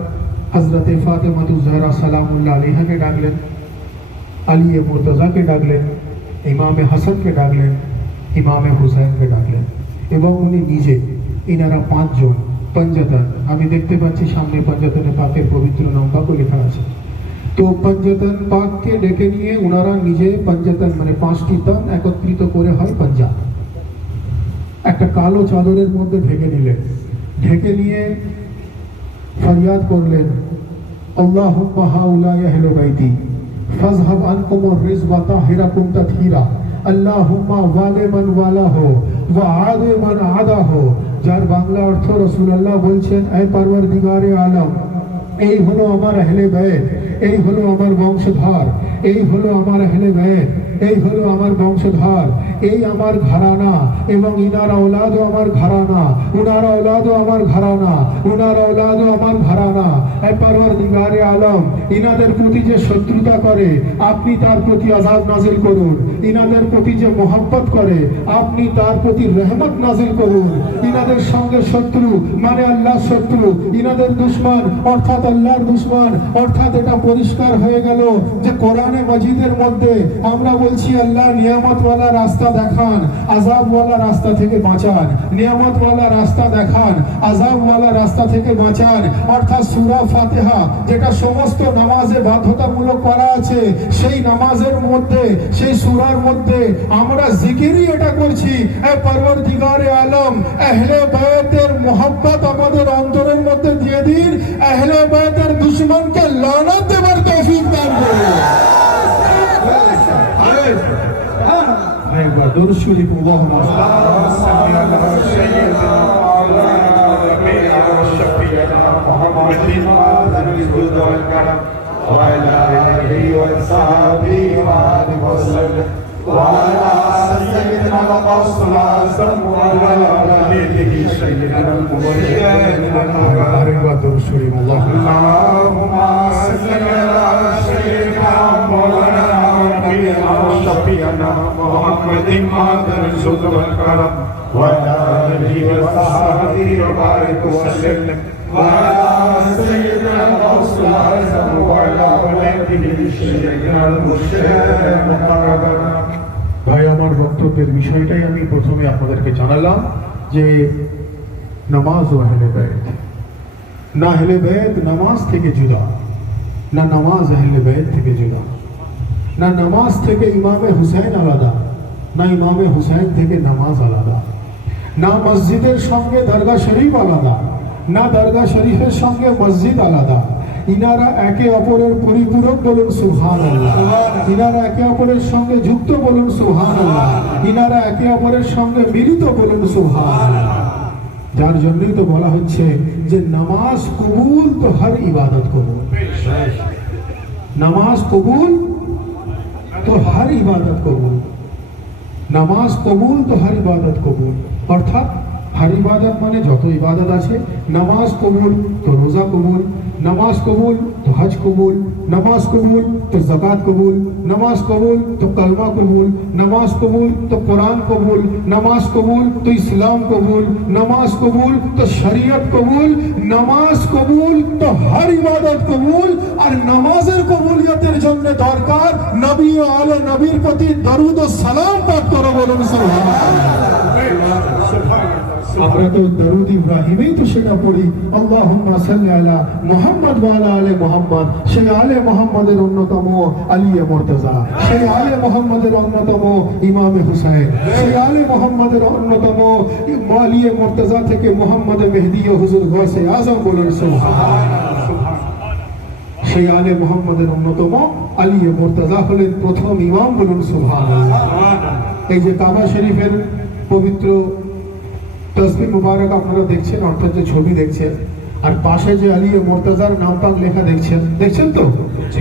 হযরতে ফাতেমাতুজ জাহরা সালামুল্লাহ আলাইহাকে ডাকলেন, আলী মুর্তজাকে ডাকলেন, ইমামে হাসানকে ডাকলেন, ইমামে হুসাইনকে ডাকলেন, এবং উনি নিজে, ইনারা পাঁচজন পঞ্জাতন, আমি দেখতে পাচ্ছি সামনে পঞ্জাতনে পাকের পবিত্র নামটাও লেখা আছে। তো পঞ্জাতন পাককে ডেকে নিয়ে ওনারা নিজে পঞ্জাতন মানে পাঁচটি তন একত্রিত করে হয় পঞ্জাব, একটা কালো চাদরের মধ্যে ঢেকে নিলেন। ঢেকে নিয়ে ফরিয়াদ করলেন, আল্লাহুম্মা হাউলাই আহলে বাইতি ফাযহাব আনকুমুর রিজক ওয়া তাহিরাকুম তাতহীরা, আল্লাহুম্মা ওয়ালি মান ওয়ালাহু ওয়া আদি মান আদাহু। যার বাংলা অর্থ রাসূলুল্লাহ বলছেন, হে পরওয়ারদিগারে আলম, এই হলো আমার আহলে বাইত, এই হলো আমার বংশধর, এই হলো আমার আহলে বাইত, এই হলো আমার বংশধর, এই আমার ঘরানা, এবং ইনার আওলাদও আমার ঘরানা, উনার আওলাদও আমার ঘরানা, উনার আওলাদও আমার ঘরানা। হে পরওয়ারদিগারে আলম, ইনাদের প্রতি যে শত্রুতা করে আপনি তার প্রতি আযাব নাজিল করুন, ইনাদের প্রতি যে মোহাব্বত করে আপনি তার প্রতি রহমত নাজিল করুন। ইনাদের সঙ্গে শত্রু মানে আল্লাহ শত্রু, ইনাদের দুশমন অর্থাৎ আল্লাহর দুশমন। অর্থাৎ এটা পরিষ্কার হয়ে গেল যে কোরআনে মাজিদের মধ্যে আমরা বলছি আল্লাহ নিয়ামতওয়ালা রাস্তা দেখান, আযাবওয়ালা রাস্তা থেকে বাঁচান, নিয়ামতওয়ালা রাস্তা দেখান, আযাবওয়ালা রাস্তা থেকে বাঁচান। অর্থাৎ সূরা ফাতিহা যেটা সমস্ত নামাজে বাধ্যতামূলক করা আছে, সেই নামাজের মধ্যে, সেই সূরার মধ্যে আমরা জিকিরই এটা করছি, এ পরওয়ারদিগারে আলম আহলে বাইতের মোহাব্বত আমাদের অন্তরের মধ্যে দিয়ে দিন, আহলে বাইতের দুশমনকে লানত দেবার তৌফিক দান করুন। একবার দরুদ শরীফ আল্লাহুম্মা সাল্লি আলা সাইয়্যিদিনা মুহাম্মাদিন ওয়াল কারাম ওয়া আলা আলিহি ওয়া সাহবিহি ওয়া সাল্লাম ওয়া আলা সাইয়্যিদিনা রাসূলুল্লাহ ওয়া আলা আলিহি সাইয়্যিদিনা মুবাররিন ওয়া দরুদ শরীফ আল্লাহুম্মা সাল্লি আলা সাইয়্যিদিনা মাওলানা شفيعنا محمد مادر الجود والكرم وعلى آله وصحبه وبارك وسلم وعلى سيدنا رسول الله وعلى آله سيدنا المرشد محمد। ভাই, আমার বক্তব্যের বিষয়টাই আমি প্রথমে আপনাদেরকে জানালাম যে নামাজ ও আহলে বাইত, না আহলে বাইত নামাজ থেকে জুদা, না নামাজ আহলে বাইত থেকে জুদা, না নামাজ থেকে ইমামে হুসাইন আলাদা, না ইমামে হুসাইন থেকে নামাজ আলাদা, না মসজিদের সঙ্গে দরগা শরীফ আলাদা, না দরগা শরীফের সঙ্গে মসজিদ আলাদা। ইনারা একে অপরের পরিপূরক, বলুন সুবহানাল্লাহ। ইনারা একে অপরের সঙ্গে যুক্ত, বলুন সুবহানাল্লাহ। ইনারা একে অপরের সঙ্গে মিলিত, বলুন সুবহানাল্লাহ। যার জন্যই তো বলা হচ্ছে যে নামাজ কবুল তো হর ইবাদত কবুল, নামাজ কবুল তো হর ইবাদত কবুল, নামাজ কবুল তো হর ইবাদত কবুল। অর্থাৎ হর ইবাদত মানে যত ইবাদত আছে, নামাজ কবুল তো রোজা কবুল, নামাজ কবুল তো হজ কবুল, নামাজ কবুল তো যাকাত কবুল, নামাজ কবুল তো কলমা কবুল, নামাজ কবুল তো কোরআন কবুল, নামাজ কবুল তো ইসলাম কবুল, নামাজ কবুল তো শরীয়ত কবুল, নামাজ কবুল তো হর ইবাদত কবুল। আর নামাজের কবুলিয়তের জন্য দরকার নবী ও আলে নবীর প্রতি দরুদ ও সালাম পাঠ করো, বলুন সুবহানাল্লাহ। আমরা তো দরুদ ইব্রাহিমেই তো সেটা পড়ি, আল্লাহুম্মা সাল্লি আলা মুহাম্মদ ওয়া আলা আলি মুহাম্মদ। সেই আলে মুহাম্মদের অন্যতম আলী মুর্তজা, সেই আলে মুহাম্মদের অন্যতম ইমামে হুসাইন, সেই আলে মুহাম্মদের অন্যতম আলী মুর্তজা থেকে মুহাম্মদ মেহদি ও হুজুর গৌসে আজম, বলুন সুবহানাল্লাহ। সেই আলে মোহাম্মদের অন্যতম আলী মুর্তজা হলেন প্রথম ইমাম, বলুন সুবহানাল্লাহ। এই যে কাবা শরীফের পবিত্র তসবিহ মুবারক আপনারা দেখছেন, অর্থাৎ যে ছবি দেখছেন, আর পাশে যে আলী মুর্তজার নামপাক লেখা দেখছেন তো,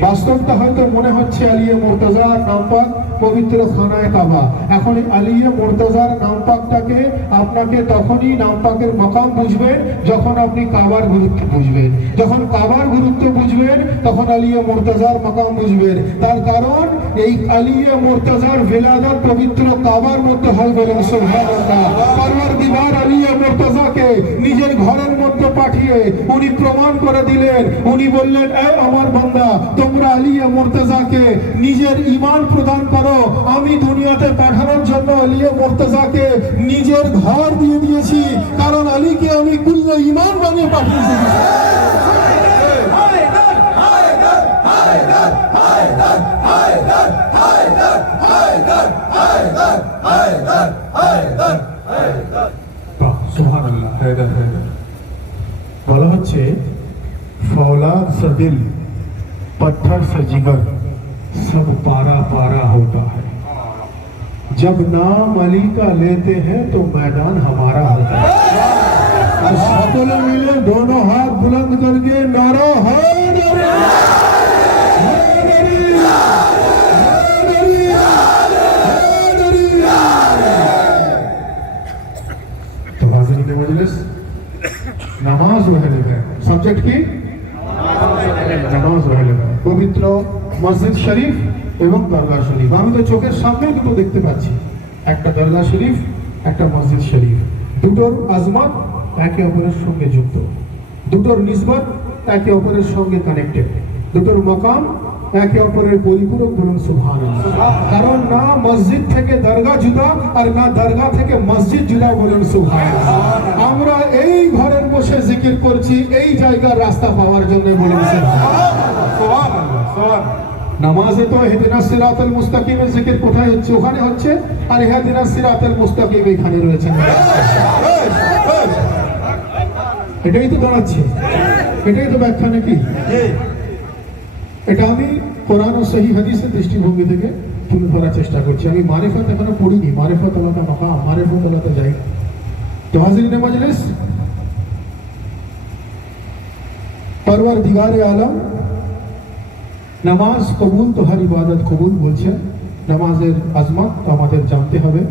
বাস্তবটা হয়তো মনে হচ্ছে আলী মুর্তজার নামপাক পবিত্র খানায় কাবা। এখন আলী মুর্তজার নামপাকটাকে আপনাকে তখনই নামপাকের মাকাম বুঝবেন যখন আপনি কাবার গুরুত্ব বুঝবেন। যখন কাবার গুরুত্ব বুঝবেন তখন আলী মুর্তজার মাকাম বুঝবেন। তার কারণ এই আলী মুর্তজার ভিলাদত পবিত্র কাবার মধ্যে হয়, বলেন সুবহানাল্লাহ। পরওয়ারদিগার আলী মুর্তজাকে নিজের ঘরের মধ্যে পাঠিয়ে উনি প্রমাণ করে দিলেন, উনি বললেন, এ আমার বান্দা, তোমরা আলী মুর্তজাকে নিজের ঈমান প্রদান করো। আমি দুনিয়াতে পাঠানোর জন্য আলী মুর্তজাকে নিজের ঘর দিয়ে দিয়েছি, কারণ আলীকে আমি কুল্লে ঈমান বানিয়ে পাঠিয়েছি। সুবহানাল্লাহ। বলা হচ্ছে फौलाद से दिल पत्थर से जिगर सब पारा पारा होता है, जब नाम अली का लेते हैं तो मैदान हमारा होता है। और सकले मिले दोनों हाथ बुलंद करके नारा है तो हाज़िरीन मजलिस, नामाज पहले है सब्जेक्ट की নামাজ হলো পবিত্র মসজিদ শরীফ এবং দরগা শরীফ। আমি তো চোখের সামনে দুটো দেখতে পাচ্ছি, একটা দরগা শরীফ, একটা মসজিদ শরীফ। দুটোর আজমত একে অপরের সঙ্গে যুক্ত, দুটোর নিসবত একে অপরের সঙ্গে কানেক্টেড, দুটোর মাকাম একে অপরের পরিপূরক, বলুন সুবহানাল্লাহ। কারণ না মসজিদ থেকে দরগা জুদা আর না দরগা থেকে মসজিদ জুদা, বলুন সুবহানাল্লাহ। আমরা এই ঘরের বসে জিকির করছি এই জায়গার রাস্তা পাওয়ার জন্য, বলুন সুবহানাল্লাহ। নামাজে তো ইহদিনাস সিরাতাল মুস্তাকিমের জিকির কোথায় হচ্ছে? ওখানে হচ্ছে। আর ইহদিনাস সিরাতাল মুস্তাকিম এখানে রয়েছে। এটাই তো দাঁড়াচ্ছে, এটাই তো ব্যাখ্যা নাকি? এটা আমি কোরআন ও সহিহ হাদিসের দৃষ্টিভঙ্গি থেকে তুলে ধরার চেষ্টা করছি। আমি মারিফত এখনো পড়িনি, মারিফত আলাদা মাকাম, মারিফত আলাদা জায়গা। তো হাজিরিনে মজলিস, পরওয়ারদিগারে আলম নামাজ কবুল তো হর ইবাদত কবুল বলছেন। নামাজের আজমত আমাদের জানতে হবে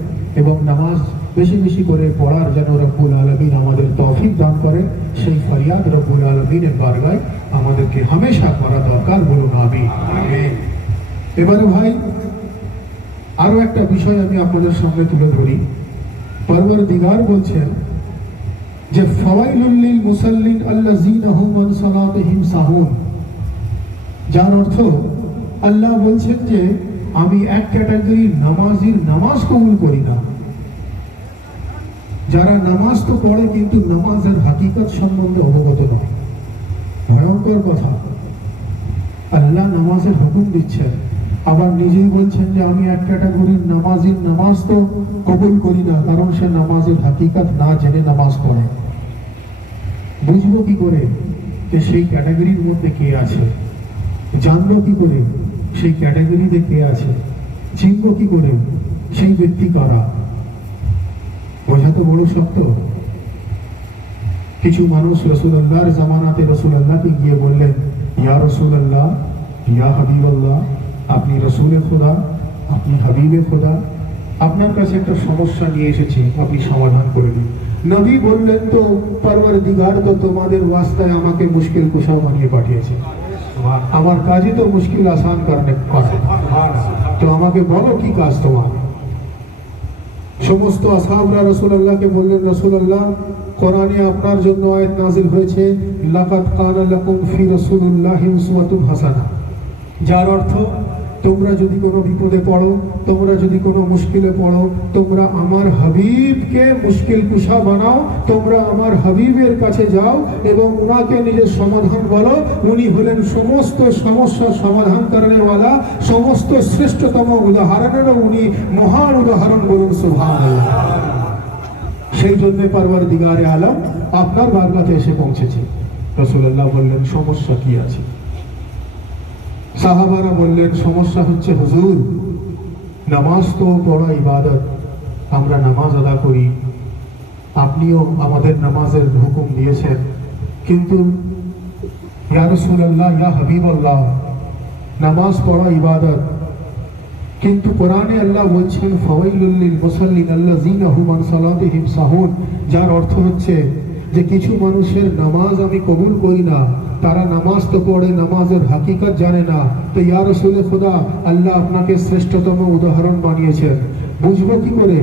এবং নামাজ বেশি বেশি করে পড়ার যেন রব্বুল আলামিন আমাদের তৌফিক দান করে, সেই ফরিয়াদ রব্বুল আলামিনের বারগায় আমাদেরকে হামেশা করা দরকার, বলুন আমিন। এবারে ভাই আরো একটা বিষয় আমি আপনাদের সামনে তুলে ধরি। পরওয়ারদিগার বলছেন যে ফাওয়াইলুল লিল মুসাল্লিন আল্লাযীনা হুম আন সালাতিহিম সাহুন, যার অর্থ আল্লাহ বলছেন যে আমি এক ক্যাটাগরির নামাজির নামাজ কবুল করি না, যারা নামাজ তো পড়ে কিন্তু নামাজের হাকিকত সম্বন্ধে অবগত নয়। ভয়ঙ্কর কথা। আল্লাহ নামাজের হুকুম দিচ্ছেন, আবার নিজেই বলছেন যে আমি এক ক্যাটাগরির নামাজির নামাজ তো কবুল করি না, কারণ সে নামাজের হাকিকত না জেনে নামাজ পড়ে। বুঝবো কি করে যে সেই ক্যাটাগরির মধ্যে কে আছে? জানবো কি করে সেই ক্যাটাগরিতে কে আছে? চিনবো কি করে সেই ব্যক্তি কারা? বোঝা তো বড় শক্ত। কিছু মানুষ রাসূলুল্লাহর জামানাতে রাসূলুল্লাহকে গিয়ে বললেন, ইয়া রাসূলুল্লাহ, ইয়া হাবিবাল্লাহ, আপনি রাসূলে খোদা, আপনি হাবিবে খোদা, আপনার কাছে একটা সমস্যা নিয়ে এসেছি, আপনি সমাধান করে দিন। নবী বললেন, তো পরওয়ারদিগার তো তোমাদের ওয়াস্তায় আমাকে মুশকিল কুশা বানিয়ে পাঠিয়েছে, আমার কাজই তো মুশকিল আসান করনে কথা, তো আমাকে বলো কি কাজ তোমার? সমস্ত আসহাবরা রাসূলুল্লাহকে বললেন, রাসূলুল্লাহ, কোরআনে আপনার জন্য আয়াত নাযিল হয়েছে, লাকাদ কানা লাকুম ফি রাসূলিল্লাহি উসওয়াতুন হাসানা, যার অর্থ তোমরা যদি কোনো বিপদে পড়ো, তোমরা যদি কোনো মুশকিলে পড়ো, তোমরা আমার হাবিবকে মুশকিল কুশা বানাও, তোমরা আমার হাবিবের কাছে যাও এবং উনাকে নিজের সমাধান বলো। উনি হলেন সমস্ত সমস্যার সমাধান করানেওয়ালা, সমস্ত শ্রেষ্ঠতম উদাহরণেরও উনি মহান উদাহরণ, বলুন সুবহানাল্লাহ। সেই জন্য পরওয়ারদিগারে আলম আপনার বারগাতে এসে পৌঁছেছে। রাসূলুল্লাহ বললেন, সমস্যা কি আছে? সাহাবারা বললেন, সমস্যা হচ্ছে হুজুর, নামাজ তো পড়া ইবাদত, আমরা নামাজ আদা করি, আপনিও আমাদের নামাজের হুকুম দিয়েছেন, কিন্তু ইয়া রাসূলুল্লাহ, ইয়া হাবিবাল্লাহ, নামাজ পড়া ইবাদত, কিন্তু কোরআনে আল্লাহ বলছেন ফাওয়াইলুল লিল মুসাল্লিন আল্লাযীনা হুম আন সালাতিহিম সাহুন, যার অর্থ হচ্ছে যে কিছু মানুষের নামাজ আমি কবুল করি না, তারা নামাজ তো পড়ে, নামাজের হাকিকত জানে না। তো ইয়া রাসূল খুদা, আল্লাহ আপনাকে শ্রেষ্ঠতম উদাহরণ বানিয়েছেন, বুঝবো কি করে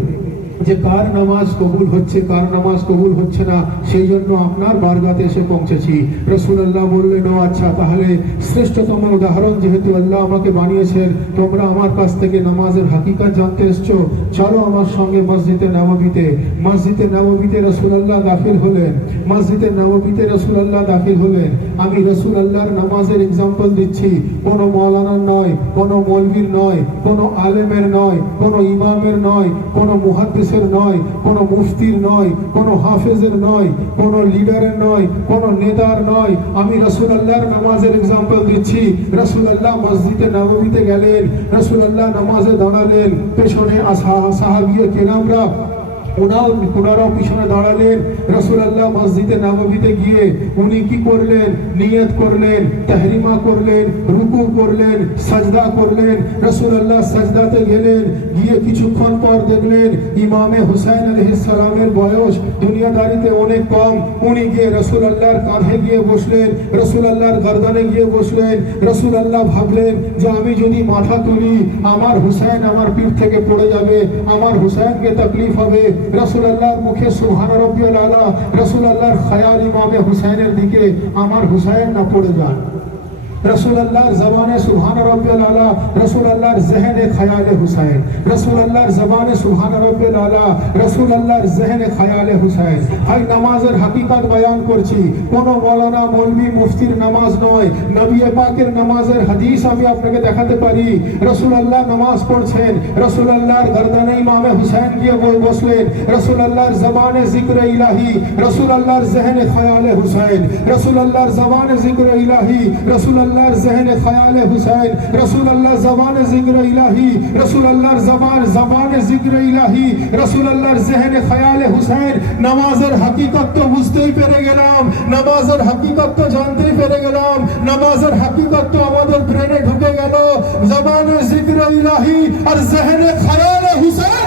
যে কার নামাজ কবুল হচ্ছে, কার নামাজ কবুল হচ্ছে না? সেই জন্য আপনার বারগাতে এসে পৌঁছেছি। রাসূলুল্লাহ বললেন, ও আচ্ছা, তাহলে শ্রেষ্ঠতম উদাহরণ যেহেতু আল্লাহ আমাকে বানিয়েছেন, তোমরা আমার কাছ থেকে নামাজের হাকিকত জানতে এসছো, চলো আমার সঙ্গে মসজিদে নববীতে। মসজিদে নববীতে রাসূলুল্লাহ দাখিল হলেন, মসজিদে নববীতে রাসূলুল্লাহ দাখিল হলেন। আমি রাসূলুল্লাহর নামাজের এক্সাম্পল দিচ্ছি, কোনো মৌলানার নয়, কোনো মৌলবীর নয়, কোনো আলেমের নয়, কোনো ইমামের নয়, কোনো মুহাদ্দিসের নয়, কোনো মুফতির নয়, কোনো হাফেজের নয়, কোনো লিডারের নয়, কোনো নেতার নয়, আমি রাসূলুল্লাহর নামাজের এক্সাম্পল দিচ্ছি। রাসূলুল্লাহ মসজিদে নববীতে গেলেন, রাসূলুল্লাহ নামাজে দাঁড়ালেন, পেছনে সাহাবিয়ে কেরামরা ওনারাও পিছনে দাঁড়ালেন। রাসূলুল্লাহ মসজিদে নববীতে গিয়ে উনি কি করলেন? নিয়ত করলেন, তাহরিমা করলেন, রুকু করলেন, সাজদা করলেন। রাসূলুল্লাহ সাজদাতে গেলেন, গিয়ে কিছুক্ষণ পর দেখলেন ইমামে হুসাইন আলাইহিস সালামের বয়স দুনিয়াদারিতে অনেক কম। উনি গিয়ে রাসূলুল্লাহর কাঁধে গিয়ে বসলেন, রাসূলুল্লাহর গর্দানে গিয়ে বসলেন। রাসূলুল্লাহ ভাবলেন যে আমি যদি মাথা তুলি, আমার হুসাইন আমার পিঠ থেকে পড়ে যাবে, আমার হুসাইনকে তকলিফ হবে। রাসূলুল্লাহর মুখে সুবহান রাব্বিয়াল আলা, রাসূলুল্লাহর খেয়াল ইমামে হুসাইনের দিকে, আমার হুসাইন না পড়ে যান। রাসূলুল্লাহর জবানে সুবহান রাব্বিয়াল আলা, রাসূলুল্লাহর জহনে খেয়ালে হুসাইন, রাসূলুল্লাহর জবানে সুবহান রাব্বিয়াল আলা, রাসূলুল্লাহর জহনে খেয়ালে হুসাইন। ভাই, নামাজের হাকিকত বয়ান করছি, কোন মাওলানা মৌলভী মুফতির নামাজ নয়, নবী পাকের নামাজের হাদিস আমি আপনাকে দেখাতে পারি। রাসূলুল্লাহ নামাজ পড়ছেন, রাসূলুল্লাহর গর্দানে ইমামে হুসাইন গিয়ে বসলেন, রাসূলুল্লাহর জবানে জিক্র ইলাহি, রাসূলুল্লাহর জহনে খেয়ালে হুসাইন, রাসূলুল্লাহর জবানে জিক্র ইলাহি, রাসূলুল্লাহর জহনে খেয়ালে হুসাইন, রাসূলুল্লাহ জবানে জিক্র ইলাহি, রাসূলুল্লাহর জবানে জিক্র ইলাহি, রাসূলুল্লাহর জহনে খেয়ালে হুসাইন। নামাজের হাকিকত তো বুঝতেই পেরে গেলাম, নামাজের হাকিকত তো জানতেই পেরে গেলাম, নামাজের হাকিকত তো আমাদের ব্রেনে ঢুকে গেল। জবানে জিক্র ইলাহি আর জহনে খেয়ালে হুসাইন।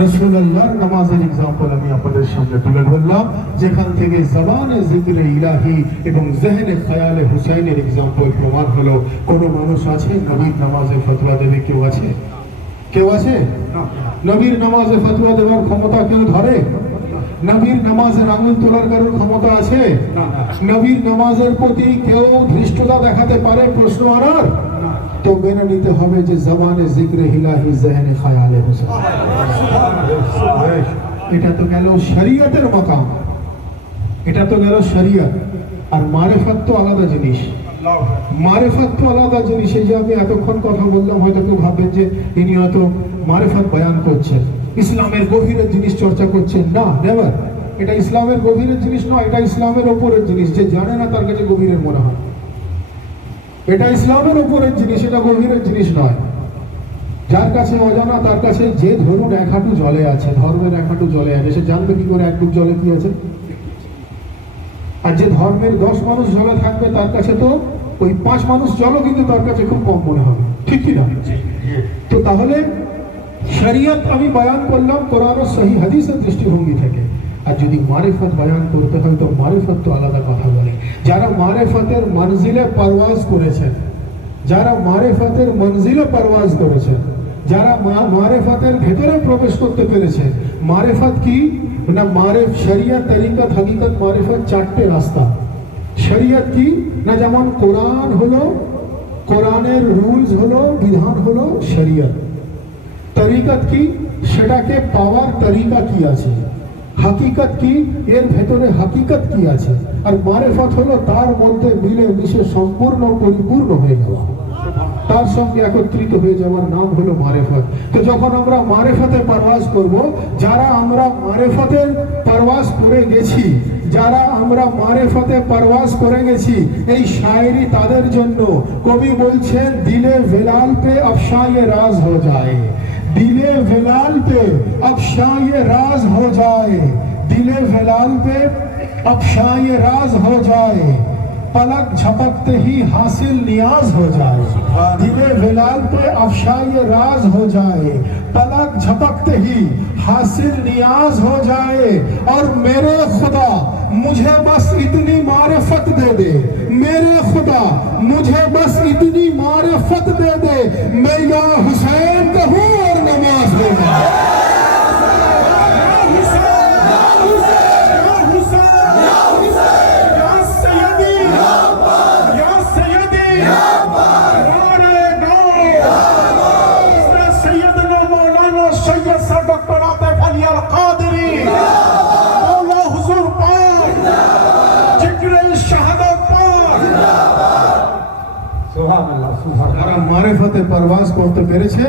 রাসূলুল্লাহর নামাজের এক্সাম্পল আমি আপনাদের সামনে তুলে ধরলাম, যেখান থেকে জবানে জিক্রে ইলাহি এবং জহনে খেয়ালে হুসাইনের এক্সাম্পল প্রমাণ হলো। কোনো মানুষ আছে নবীর নামাজে ফতোয়া দেবে? কেউ আছে? কেউ আছে? নবীর নামাজে ফতোয়া দেওয়ার ক্ষমতা কেউ ধরে? নবীর নামাজের আঙুল তোলার কারোর ক্ষমতা আছে? নবীর নামাজের প্রতি কেউ ধৃষ্টতা দেখাতে পারে প্রশ্ন আনার? তো মেনে নিতে হবে যে জবানে জিক্রে ইলাহি জহনে খেয়ালে হুসাইন। এটা তো গেল শরীয়তের মাকাম, এটা তো গেল শরীয়ত। আর মারিফত তো আলাদা জিনিস, মারিফত তো আলাদা জিনিস। এই যে আমি এতক্ষণ কথা বললাম, হয়তো কেউ ভাববেন যে ইনি হয়তো মারিফত বয়ান করছেন, ইসলামের গভীরের জিনিস চর্চা করছেন। না, নেভার। এটা ইসলামের গভীরের জিনিস নয়, এটা ইসলামের ওপরের জিনিস। যে জানে না তার কাছে গভীরের মনে হয়। এটা ইসলামের উপরের জিনিস, এটা গভীরের জিনিস নয়। যার কাছে অজানা, তার কাছে যে ধরুন এক হাঁটু জলে আছে, ধর্মের এক হাঁটু জলে আছে, সে জানবে কি করে এক ডুব জলে কি আছে? আর যে ধর্মের 10 মানুষ জলে থাকবে, তার কাছে তো ওই 5 মানুষ জলও কিন্তু তার কাছে খুব কম মনে হবে, ঠিক কি না? তো তাহলে শরীয়ত আমি বয়ান করলাম কোরআন ও সহিহ হাদিসের দৃষ্টিভঙ্গি থেকে। আর যদি মারিফত বয়ান করতে হয় তো মারিফত তো আলাদা কথা বলে। যারা মারিফতের মঞ্জিলে পারওয়াজ করেছেন, যারা মারিফতের মঞ্জিলে পারওয়াজ করেছেন, যারা মারিফতের ভেতরে প্রবেশ করতে পেরেছে। মারিফত কি না? মারিফ শরিয়ত, তরিকত, হকিকত, মারিফত 4টে রাস্তা। শরিয়ত কি না? যেমন কোরআন হলো, কোরআনের রুলস হলো, বিধান হলো শরিয়ত। তরিকত কি? সেটাকে পাওয়ার তরিকা কি আছে। হকিকত কি? এর ভেতরে হকিকত কি আছে। আর মারেফত হলো তার মধ্যে মিলে মিশে সম্পূর্ণ পরিপূর্ণ হয়ে যাওয়া, তার সঙ্গে একত্রিত হয়ে যাওয়ার নাম হলো মারেফত। তো যখন আমরা মারেফতে পারওয়াজ করব, যারা আমরা মারেফতের পারওয়াজ করে গেছি, যারা আমরা মারেফতে পারওয়াজ করে গেছি, এই শায়রি তাদের জন্য। কবি বলছেন দিলে বেলাল পে अफशाए राज हो जाए, दिले बेलाल पे अफशाए राज हो जाए, दिले बेलाल पे अफशाए राज हो जाए, पलक झपकते ही हासिल नियाज हो जाए, दिले बेलाल पे अफशाए राज हो जाए, पलक झपकते ही हासिल नियाज हो जाए। और मेरे खुदा मुझे बस इतनी मारिफत दे दे, मेरे खुदा मुझे बस इतनी मारिफत दे दे, मैं या हुसैन कहूँ और नमाज दूंगा। যারা মারিফতে পারওয়াজ করতে পেরেছে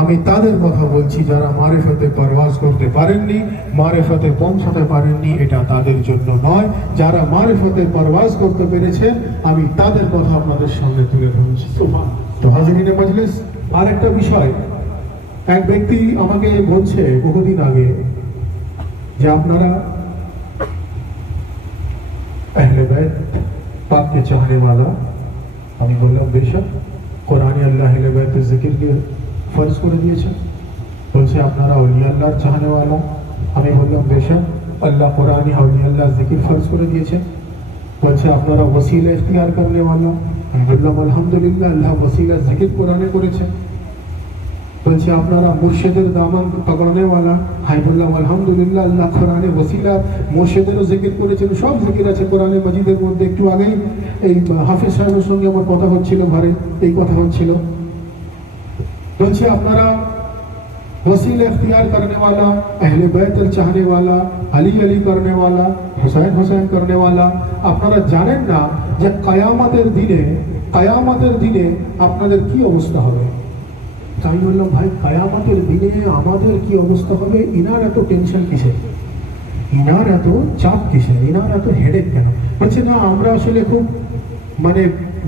আমি তাদের কথা বলছি, যারা মারিফতে পারওয়াজ করতে পারেননি, মারিফতে পৌঁছাতে পারেননি, এটা তাদের জন্য নয়। যারা মারিফতে পারওয়াজ করতে পেরেছে আমি তাদের কথা আপনাদের সামনে তুলে ধরছি। তো হাজিরিনে মজলিস, আর একটা বিষয়, এক ব্যক্তি আমাকে বলছে বহুদিন আগে যে আপনারা আহলে বাইত পাক কে চাহনে वाला। আমি বললাম বেশক, কোরআনে আল্লাহ আহলে বাইতের জিকিরকে ফরজ করে দিয়েছেন। বলছে আপনারা আউলিয়া আল্লাহর চাহনে वाला। আমি বললাম বেশক, আল্লাহ কোরআনে আউলিয়া আল্লাহর জিকির ফরজ করে দিয়েছেন। বলছে আপনারা ওসিলা ইখতিয়ার করনে वाला। আমি বললাম আলহামদুলিল্লাহ, আল্লাহ ওসিলা জিকির কোরআনে করেছেন। বলছে আপনারা মুর্শিদের দামান পকড়নে वाला। আমি বললাম আলহামদুলিল্লাহ, আল্লাহ কোরআনে ওসিলা মুর্শিদেরও জিকির করেছেন। সব জিকির আছে কোরআনে মাজিদের মধ্যে। একটু আগেই এই হাফিজ সাহেবের সঙ্গে আমার কথা হচ্ছিল, ঘরে এই কথা হচ্ছিল। বলছে আপনারা वसीला इख्तियार करने वाला, अहले बैतर चाहने वाला, अली अली करने वाला, हुसैन हुसैन करने वाला। আপনারা জানেন না যে কিয়ামতের দিনে আপনাদের কি অবস্থা হবে? তাই বললাম ভাই, কিয়ামতের দিনে আমাদের কি অবস্থা হবে? ইনার এত টেনশন কিসের, ইনার এত চাপ কিসের, ইনার এত হেডেক কেন? বলছে না, আমরা আসলে খুব মানে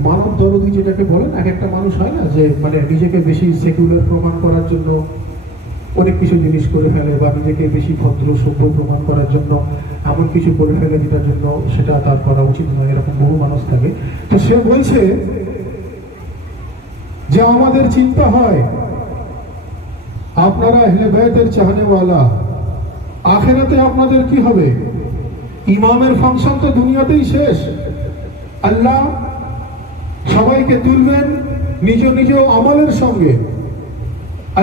মানব দরদি যেটাকে বলেন, এক একটা মানুষ হয় না যে মানে নিজেকে বেশি সেকুলার প্রমাণ করার জন্য অনেক কিছু জিনিস করে ফেলে, বা নিজেকে বেশি ভদ্র সভ্য প্রমাণ করার জন্য এমন কিছু করে ফেলে যেটার জন্য সেটা তার করা উচিত নয়, এরকম বহু মানুষ থাকে। তো সে বলছে যে আমাদের চিন্তা হয় আপনারা আহলে বাইতের চাহনে वाला, আখিরাতে আপনাদের কি হবে? ইমামের ফাংশন তো দুনিয়াতেই শেষ। আল্লাহ সবাইকে তুলবেন নিজ নিজ আমলের সঙ্গে।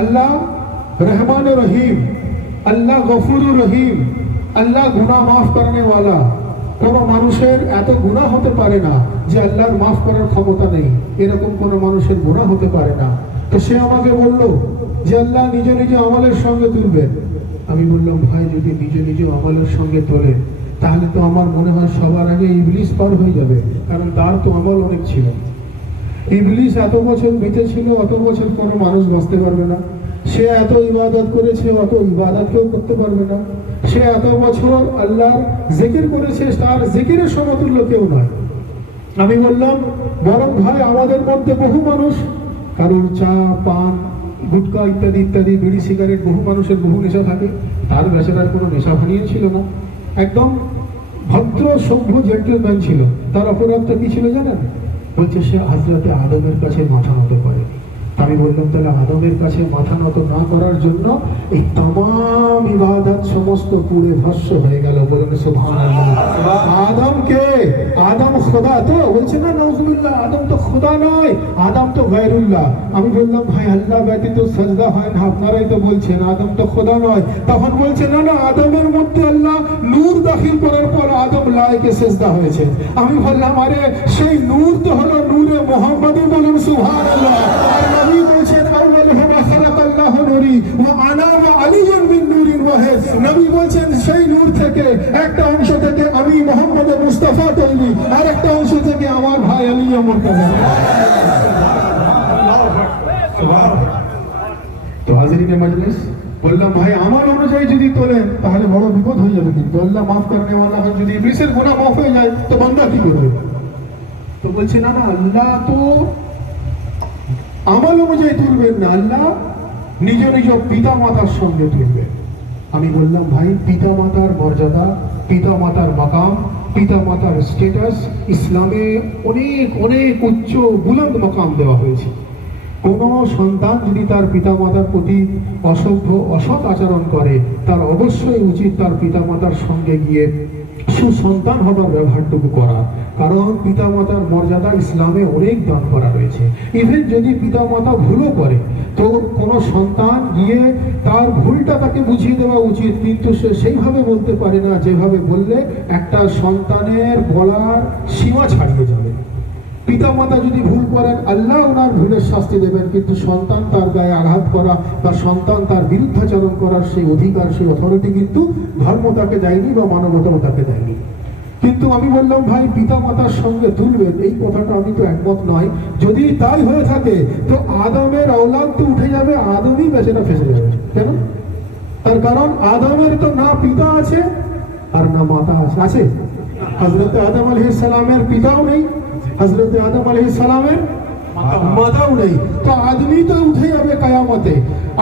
আল্লাহ रहमान रहीम, अल्लाह गफूर रहीम, अल्लाह गुनाह माफ करने वाला। কোনো মানুষের এত গুনাহ হতে পারে না যে আল্লাহর মাফ করার ক্ষমতা নেই, এরকম কোনো মানুষের গুনাহ হতে পারে না। তো সে আমাকে বলল যে আল্লাহ নিজ নিজ আমলের সঙ্গে তুলবেন। আমি বললাম ভাই, যদি নিজ নিজ আমলের সঙ্গে তোলে তাহলে তো আমার মনে হয় সবার আগে ইবলিস পার হয়ে যাবে, কারণ তার তো আমল অনেক ছিল। ইবলিস এত বছর বেঁচে ছিল, অত বছর কোনো মানুষ বাঁচতে পারবে না। সে এত ইবাদত করেছে, অত ইবাদত কেউ করতে পারবে না। সে এত বছর আল্লাহর জিকির করেছে, তার জিকিরের সমতুল্য কেউ নয়। আমি বললাম বরং ভাই, আমাদের মধ্যে বহু মানুষ, কারোর চা পান গুটকা ইত্যাদি ইত্যাদি, বিড়ি সিগারেট, বহু মানুষের বহু নেশা থাকে। তার বেচারার কোনো নেশা ভানিয়ে ছিল না, একদম ভদ্র সভ্য জেন্টলম্যান ছিল। তার অপরাধটা কি ছিল জানেন? বলছে সে হযরতে আদমের কাছে মাথা নত করেনি। আমি বললাম তাহলে আদমের কাছে মাথা নত না করার জন্য এই तमाम ইবাদত সমস্ত পুরে ভস্ম হয়ে গেল। বলেন সুবহানাল্লাহ। আদম কে? আদম খোদা তো? বলছে না, নাউজুবিল্লাহ, আদম তো খোদা নয়, আদম তো গায়রুল্লাহ। আমি বললাম ভাই, আল্লাহ ব্যতীত সাজদা হয় না, আপনারাই তো বলছেন আদম তো খোদা নয়। তখন বলছে না না, আদমের মধ্যে আল্লাহ নূর দাখিল করার পর আদম লায়কে সাজদা হয়েছে। আমি বললাম আরে সেই নূর তো হলো নূরে মুহাম্মদী। বলেন সুবহানাল্লাহ। নবী বলেছেন আউয়ালুহুমা খালাকাল্লাহু নূরি ওয়া আনা ওয়া আলিয়ুন মিন নূরিন ওয়াহিদ। নবী বলেছেন সেই নূর থেকে একটা অংশ থেকে আমি আমি মোহাম্মদ মুস্তাফা তৈরি, আর একটা অংশ থেকে আমার ভাই আলী মুর্তজা। তো হাজিরিনে মজলিস, বললাম ভাই আমার অনুযায়ী যদি তোলেন তাহলে বড় বিপদ হয়ে যাবে, কিন্তু আল্লাহ মাফ করনে ওয়ালা হয়, যদি ইবলিসের গুনাহ মাফ হয়ে যায় তো বান্দা কি করবে? তো বলছে না না, আল্লাহ তো আমল অনুযায়ী তুলবেন না, আল্লাহ নিজ নিজ পিতা মাতার সঙ্গে তুলবেন। আমি বললাম ভাই পিতা মাতার মর্যাদা, পিতা মাতার মাকাম, পিতা মাতার স্ট্যাটাস ইসলামে অনেক অনেক উচ্চ বুলন্দ মাকাম দেওয়া হয়েছে। কোনো সন্তান যদি তার পিতা মাতার প্রতি অসভ্য অসৎ আচরণ করে, তার অবশ্যই উচিত তার পিতা মাতার সঙ্গে গিয়ে সুসন্তান হবার ব্যবহারটুকু করা, কারণ পিতা মাতার মর্যাদা ইসলামে অনেক দান করা রয়েছে। ইভেন যদি পিতা মাতা ভুলও করে তো কোনো সন্তান গিয়ে তার ভুলটা তাকে বুঝিয়ে দেওয়া উচিত, কিন্তু সে সেইভাবে বলতে পারে না যেভাবে বললে একটা সন্তানের বলার সীমা ছাড়িয়ে যাবে। পিতা মাতা যদি ভুল করেন আল্লাহ ওনার ভুলের শাস্তি দেবেন, কিন্তু সন্তান তার গায়ে আঘাত করা বা সন্তান তার বিরুদ্ধাচরণ করার সেই অধিকার, সেই অথরিটি কিন্তু ধর্ম তাকে দেয়নি বা মানবতাও তাকে দেয়নি। কিন্তু আমি বললাম ভাই পিতা মাতার সঙ্গে তুলবেন, এই কথাটা আমি তো একমত নয়। যদি তাই হয়ে থাকে তো আদমের আওলাদ তো উঠে যাবে, আদমই বেচারা ফেসে যাবে। কেন? তার কারণ আদমের তো না পিতা আছে আর না মাতা আছে। আছে? হযরত আদম আলাইহিস সালামের পিতাও নেই, হযরত আদম আলাইহিস সালামের মাতাও নেই, তো আদমি তো উঠে যাবে কিয়ামতে।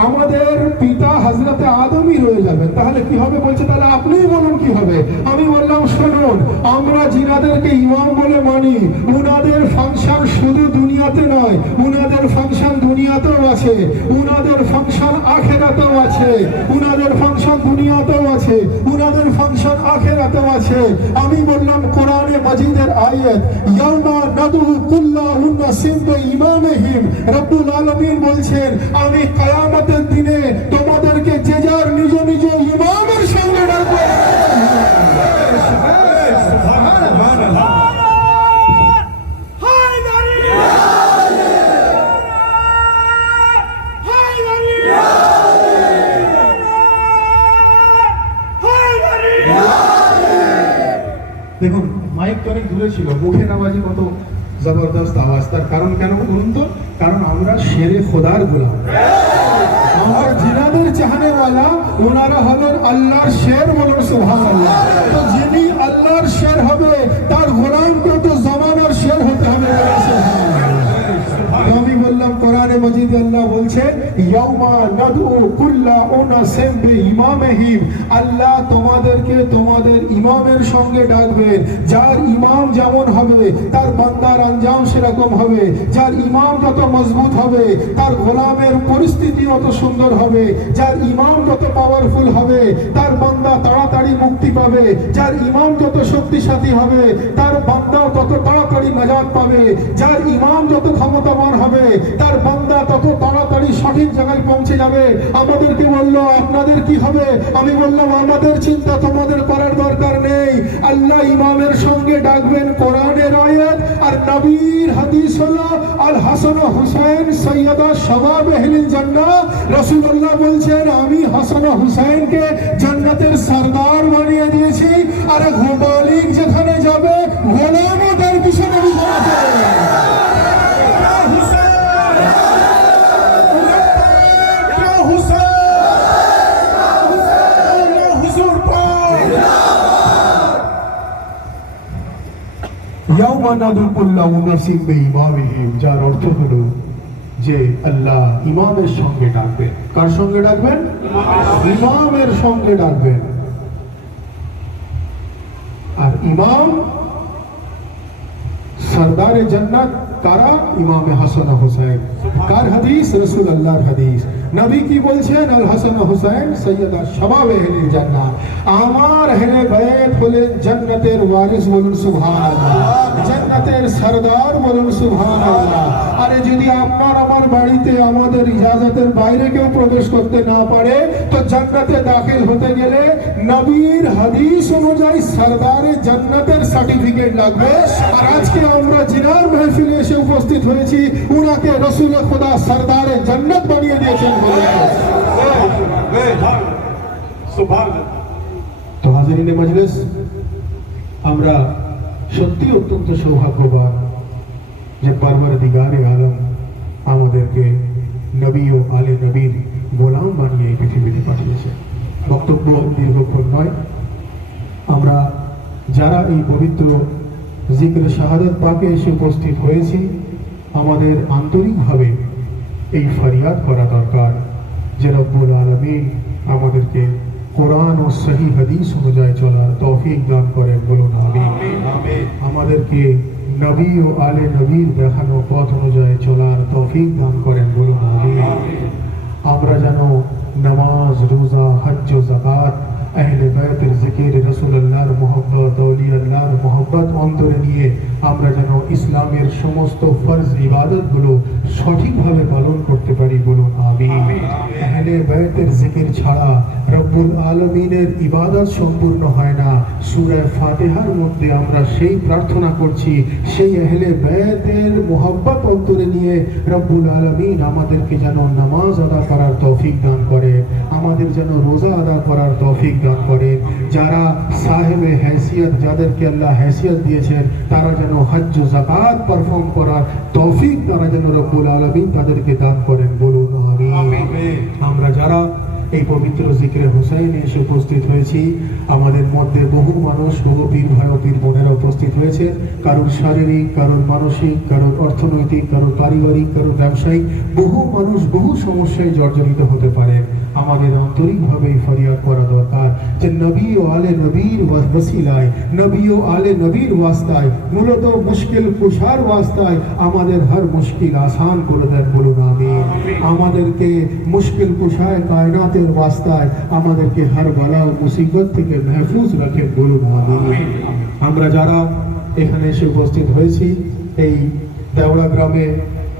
আমাদের পিতা হযরত আদমই রয়ে যাবেন, তাহলে কি হবে? বলছে তাহলে আপনিই বলুন কি হবে। আমি বললাম শুনুন, আমরা জিনাদেরকে ইমাম বলে মানি, উনাদের ফাংশন শুধু দুনিয়াতে নয়, উনাদের ফাংশন দুনিয়াতেও আছে, উনাদের ফাংশন আখিরাতেও আছে, উনাদের ফাংশন দুনিয়াতেও আছে, উনাদের ফাংশন আখিরাতেও আছে। আমি বললাম কোরআনে মাজিদের আয়াত, ইয়াউমা নাদু কুল্লা উন্নাসিম ইমামহিম, রব্বুল আলামিন বলছেন আমি কিয়ামতের দিনে তোমাদেরকে যে যার নিজ নিজ ইমামের সঙ্গে ডাকবো। দেখুন মাইক তো অনেক দূরে ছিল, মুখের আওয়াজে কত জবরদস্ত আওয়াজ। তার কারণ কেন বলুন তো? কারণ আমরা শেরে খোদার গোলাম, আমরা জিনাদের চাহনেওয়ালা, ওনারা হলেন আল্লাহর শের। বলুন সুবহানাল্লাহ। তো যিনি আল্লাহর শের হবে তার গোলামকে তো জামানার শের হতে হবে। আমি বললাম কোরআনে মাজিদে আল্লাহ বলছেন ইয়াউমা নাদউ কুল্লা উনাসিম বিইমামিহিম, আল্লাহ তোমাদেরকে তোমাদের ইমামের সঙ্গে ডাকবেন। যার ইমাম যেমন হবে তার বান্দার আঞ্জাম সেরকম হবে, যার ইমাম যত মজবুত হবে তার গোলামের পরিস্থিতি অত সুন্দর হবে, যার ইমাম যত পাওয়ারফুল হবে তার বান্দা তাড়াতাড়ি মুক্তি পাবে, যার ইমাম যত শক্তিশালী হবে তার বান্দা তত তাড়াতাড়ি নাজাত পাবে, যার ইমাম যত ক্ষমতাবান হবে তার বান্দা তত তাড়াতাড়ি সঠিক জায়গায় পৌঁছে যাবে। আমাদেরকে বললো আপনাদের কি হবে? আমি বললাম আমাদের চিন্তা তোমাদের করার দরকার নেই, আল্লাহ ইমামের সঙ্গে ডাকবেন। কোরআনের আয়াত আর নবীর হাদিস হলো আল হাসান ও হুসাইন সৈয়দা শাবাব আহলিল জান্নাহ। রাসূলুল্লাহ বলছেন আমি হাসান ও হুসাইনকে জান্নাতের সরদার বানিয়ে দিয়েছি। আর মালিক যেখানে যাবে গোলামও তার পিছনে ইয়াউমা নাদু কুল্লা উনাসিম বিইমামিহিম, যার অর্থ হলো যে আল্লাহ ইমামের সঙ্গে ডাকবেন। কার সঙ্গে ডাকবেন? ইমামের সঙ্গে ডাকবেন। আর ইমাম সরদারে জান্নাত কারা? ইমামে হাসান ও হুসাইন। কার হাদিস? রাসূলুল্লাহর হাদিস। নবী কি বলছেন? আল হাসান ও হুসাইন সৈয়দা শাবাব আহলিল জান্নাহ। আমার আহলে বাইত হলেন জান্নাতের ওয়ারিস। বলুন সুবহানাল্লাহ। জান্নাতের সরদার। বলুন সুবহানাল্লাহ। আরে যদি আপনার আমার বাড়িতে আমাদের ইজাজতের বাইরে কেউ প্রবেশ করতে না পারে তো জান্নাতে দাখিল হতে গেলে নবীর হাদিস অনুযায়ী সরদারে জান্নাতের সার্টিফিকেট লাগবে। আর আজকে আমরা জিনার মাহফিলে এসে উপস্থিত হয়েছি, উনাকে রাসূল খোদা সরদারে জান্নাত বানিয়ে দিয়েছেন। তো হাজিরিনে মজলিস, আমরা সত্যি অত্যন্ত সৌভাগ্যবান যে পরওয়ারদিগারে আলম আমাদেরকে নবী ও আলে নবীর গোলাম বানিয়ে এই পৃথিবীতে পাঠিয়েছে। বক্তব্য দীর্ঘক্ষণ নয়, আমরা যারা এই পবিত্র জিকরে শাহাদাত পাকে এসে উপস্থিত হয়েছি, আমাদের আন্তরিকভাবে এই ফরিয়াদ করা দরকার যে রব্বুল আলামিন আমাদেরকে কোরআন ও সহি হাদিস অনুযায়ী চলার তৌফিক দান করেন, বলুন আমিন। আমাদেরকে নবী ও আলে নবীর দেখানো পথ অনুযায়ী চলার তৌফিক দান করেন, বলুন আমিন। আমরা যেন নামাজ, রোজা, হজ্জ ও যাকাত, আহলে বায়তের জিকির, রাসূলুল্লাহর মুহাব্বত, আউলিয়াল্লাহর মুহাব্বত অন্তরে নিয়ে আমরা যেন ইসলামের সমস্ত ফরজ ইবাদতগুলো সঠিকভাবে পালন করতে পারি, বলুন আমিন। আহলে বায়তের জিকির ছাড়া রব্বুল আলামিনের ইবাদত সম্পূর্ণ হয় না। সূরা ফাতিহার মধ্যে আমরা সেই প্রার্থনা করছি, সেই আহলে বায়তের মুহাব্বত অন্তরে নিয়ে রব্বুল আলামিন আমাদেরকে যেন নামাজ আদা করার তৌফিক দান করে, আমাদের যেন রোজা আদা করার তৌফিক দান করে। যারা সাহেবে হেসিয়ত, যাদেরকে আল্লাহ হেসিয়ত দিয়েছেন, তারা যেন হজ্জ যাকাত পারফর্ম করার তৌফিক তারা যেন রব্বুল আলামিন তাদেরকে দান করেন, বলুন আমিন। আমরা যারা এই পবিত্র জিকরে হুসাইনে এসে উপস্থিত হয়েছি, আমাদের মধ্যে বহু মানুষ, বহু পীর ভাই ও পীর বোনেরা উপস্থিত হয়েছে। কারোর শারীরিক, কারোর মানসিক, কারোর অর্থনৈতিক, কারোর পারিবারিক, কারোর ব্যবসায়িক, বহু মানুষ বহু সমস্যায় জর্জরিত হতে পারে। আমাদের আন্তরিকভাবে ফরিয়াদ করা দরকার যে নবী ও আলে নবীর ওসিলায়, নবী ও আলে নবীর ওয়াস্তায়, মূলত মুশকিল কুশার ওয়াস্তায় আমাদের হর মুশকিল আসান করে দেন, বলুন আমিন। আমাদেরকে মুশকিল কুশায় কায়নাতের ওয়াস্তায় আমাদেরকে হর বালা ও মুসিবত থেকে महफूज রাখেন, বলুন আমিন। আমরা যারা এখানে এসে উপস্থিত হয়েছি, এই দেওড়া গ্রামে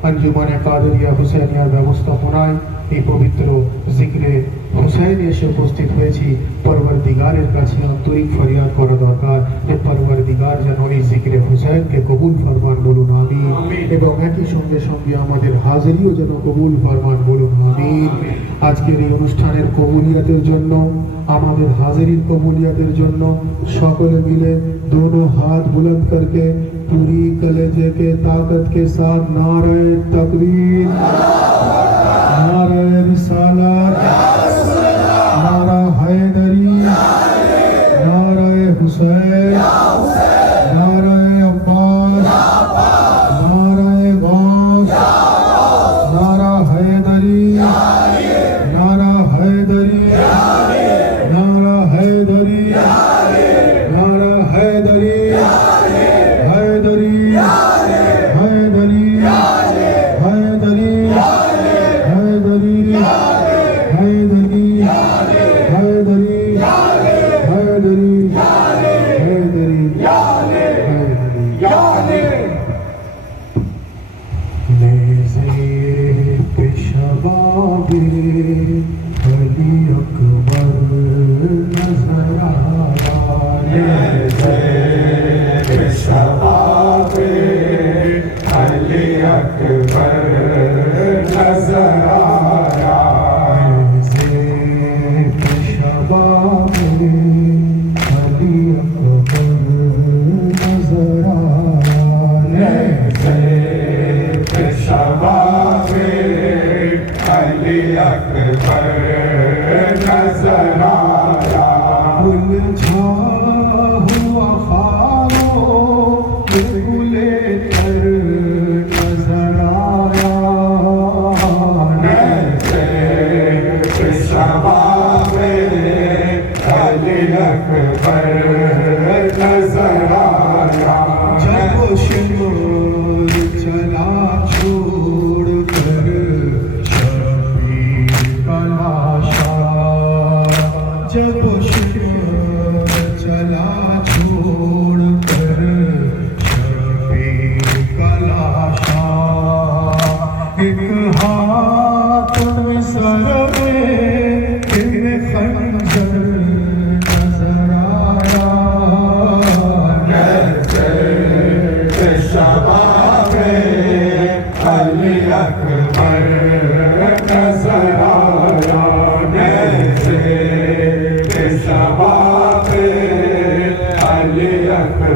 আঞ্জুমানে কাদেরিয়া হুসাইনিয়ার ব্যবস্থাপনায় এই পবিত্র জিকরে হুসাইনে এসে উপস্থিত হয়েছি, পরওয়ারদিগারের কাছে আন্তরিক ফরিয়াদ করা দরকার যে পরওয়ারদিগার যেন এই জিকরে হুসাইনকে কবুল ফরমান, বলুন আমিন। এবং একই সঙ্গে সঙ্গে আমাদের হাজিরিও যেন কবুল ফরমান, বলুন আমিন। আজকের এই অনুষ্ঠানের কবুলিয়াতের জন্য, আমাদের হাজিরির কবুলিয়াতের জন্য সকলে মিলে दोनों हाथ बुलंद करके पूरी कलेजे के ताकत के साथ नारे तकबीर, नारे रिसालत, नारा हैदरी, नारे हुसैन, नारे अब्बास, नारे गौस, नारा हैदरी, नारा हैदरी, नारा हैदरी, नारा हैदरी, हैदरी, हैदरी, हैदरी, हैदरी, हैदरी, हैदरी, हैदरी, हैदरी, नेज़े पे शबाबे अली अकबर नजर आया, नेज़े पे शबाबे अली अकबर नजर आया, नेज़े पे शबाबे अली अकबर नजर आया, नेज़े पे शबाबे अली अकबर नजर आया, उलझा हुआ ख्वाबों में गुले तर नजर आया, नेज़े पे शबाबे अली अकबर नजर आया, जब शिमर चला छोड़ कर शबीर का लाशा, जब शिमर चला छोड़ कर शबीर का लाशा, एक हाथ में सर में एक खंजर नजर आया, नेज़े पे शबाबे अली अकबर नजर आया, नेज़े पे शबाबे अली अकबर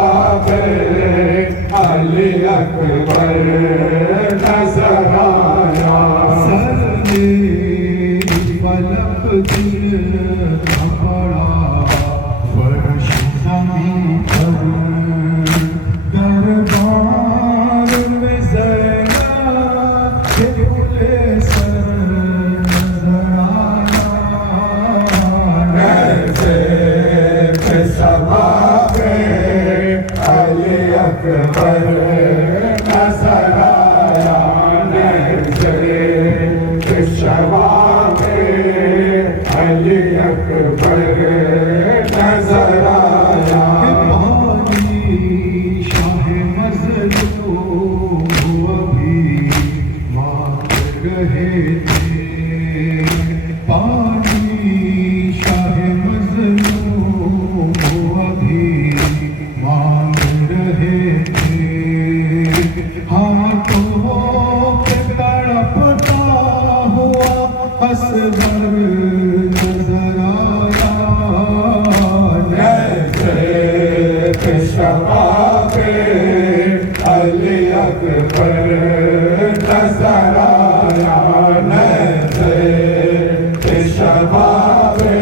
शबाबे अली अकबर नजर आया सरने पलक दिल पड़ा फर्श ज़मीं पर दरबार में ज़रा के खुले सर नजर आया नज़र शबाबे अली अकबर नजर आया नज़र शबाबे अली अकबर नजर आया शाह मज़लूम अभी मांग रहे थे पानी शाह मज़लूम अभी मांग रहे थे हाथों पे तड़पता हुआ असगर नजर आया नज़र शबाबे अली अकबर नजर आया नज़र शबाबे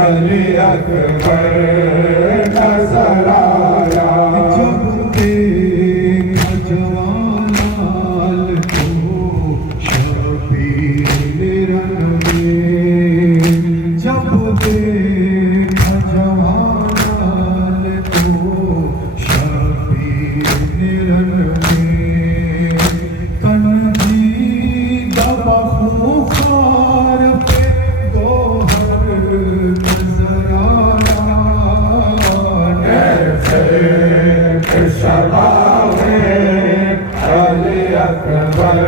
अली अकबर नजर आया जब देखा जवानाल को शबीर रंग में जब देखा जवानाल को शबीर रंग में तंजीदा बखूखार पे गोहर नजर आया नज़र शबाबे अली अकबर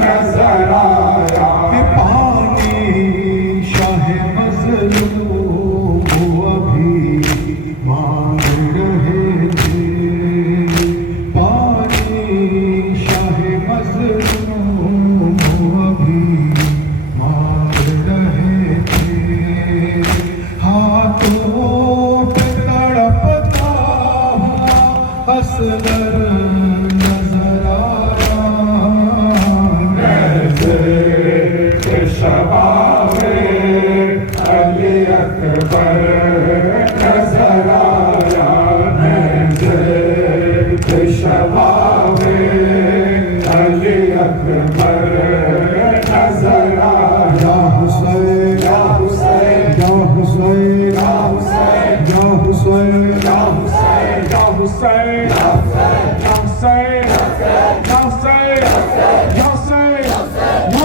नजर आया पानी शाह मज़लूम अभी मांग रहे थे पानी शाह मज़लूम अभी मांग रहे थे हाथों पे तड़पता हुआ असगर नजर आया नज़र शबाबे अली अकबर नजर आया नज़र शबाबे अली अकबर नजर आया हुसैन या हुसैन या हुसैन या हुसैन या हुसैन या हुसैन या हुसैन या हुसैन या हुसैन या हुसैन या हुसैन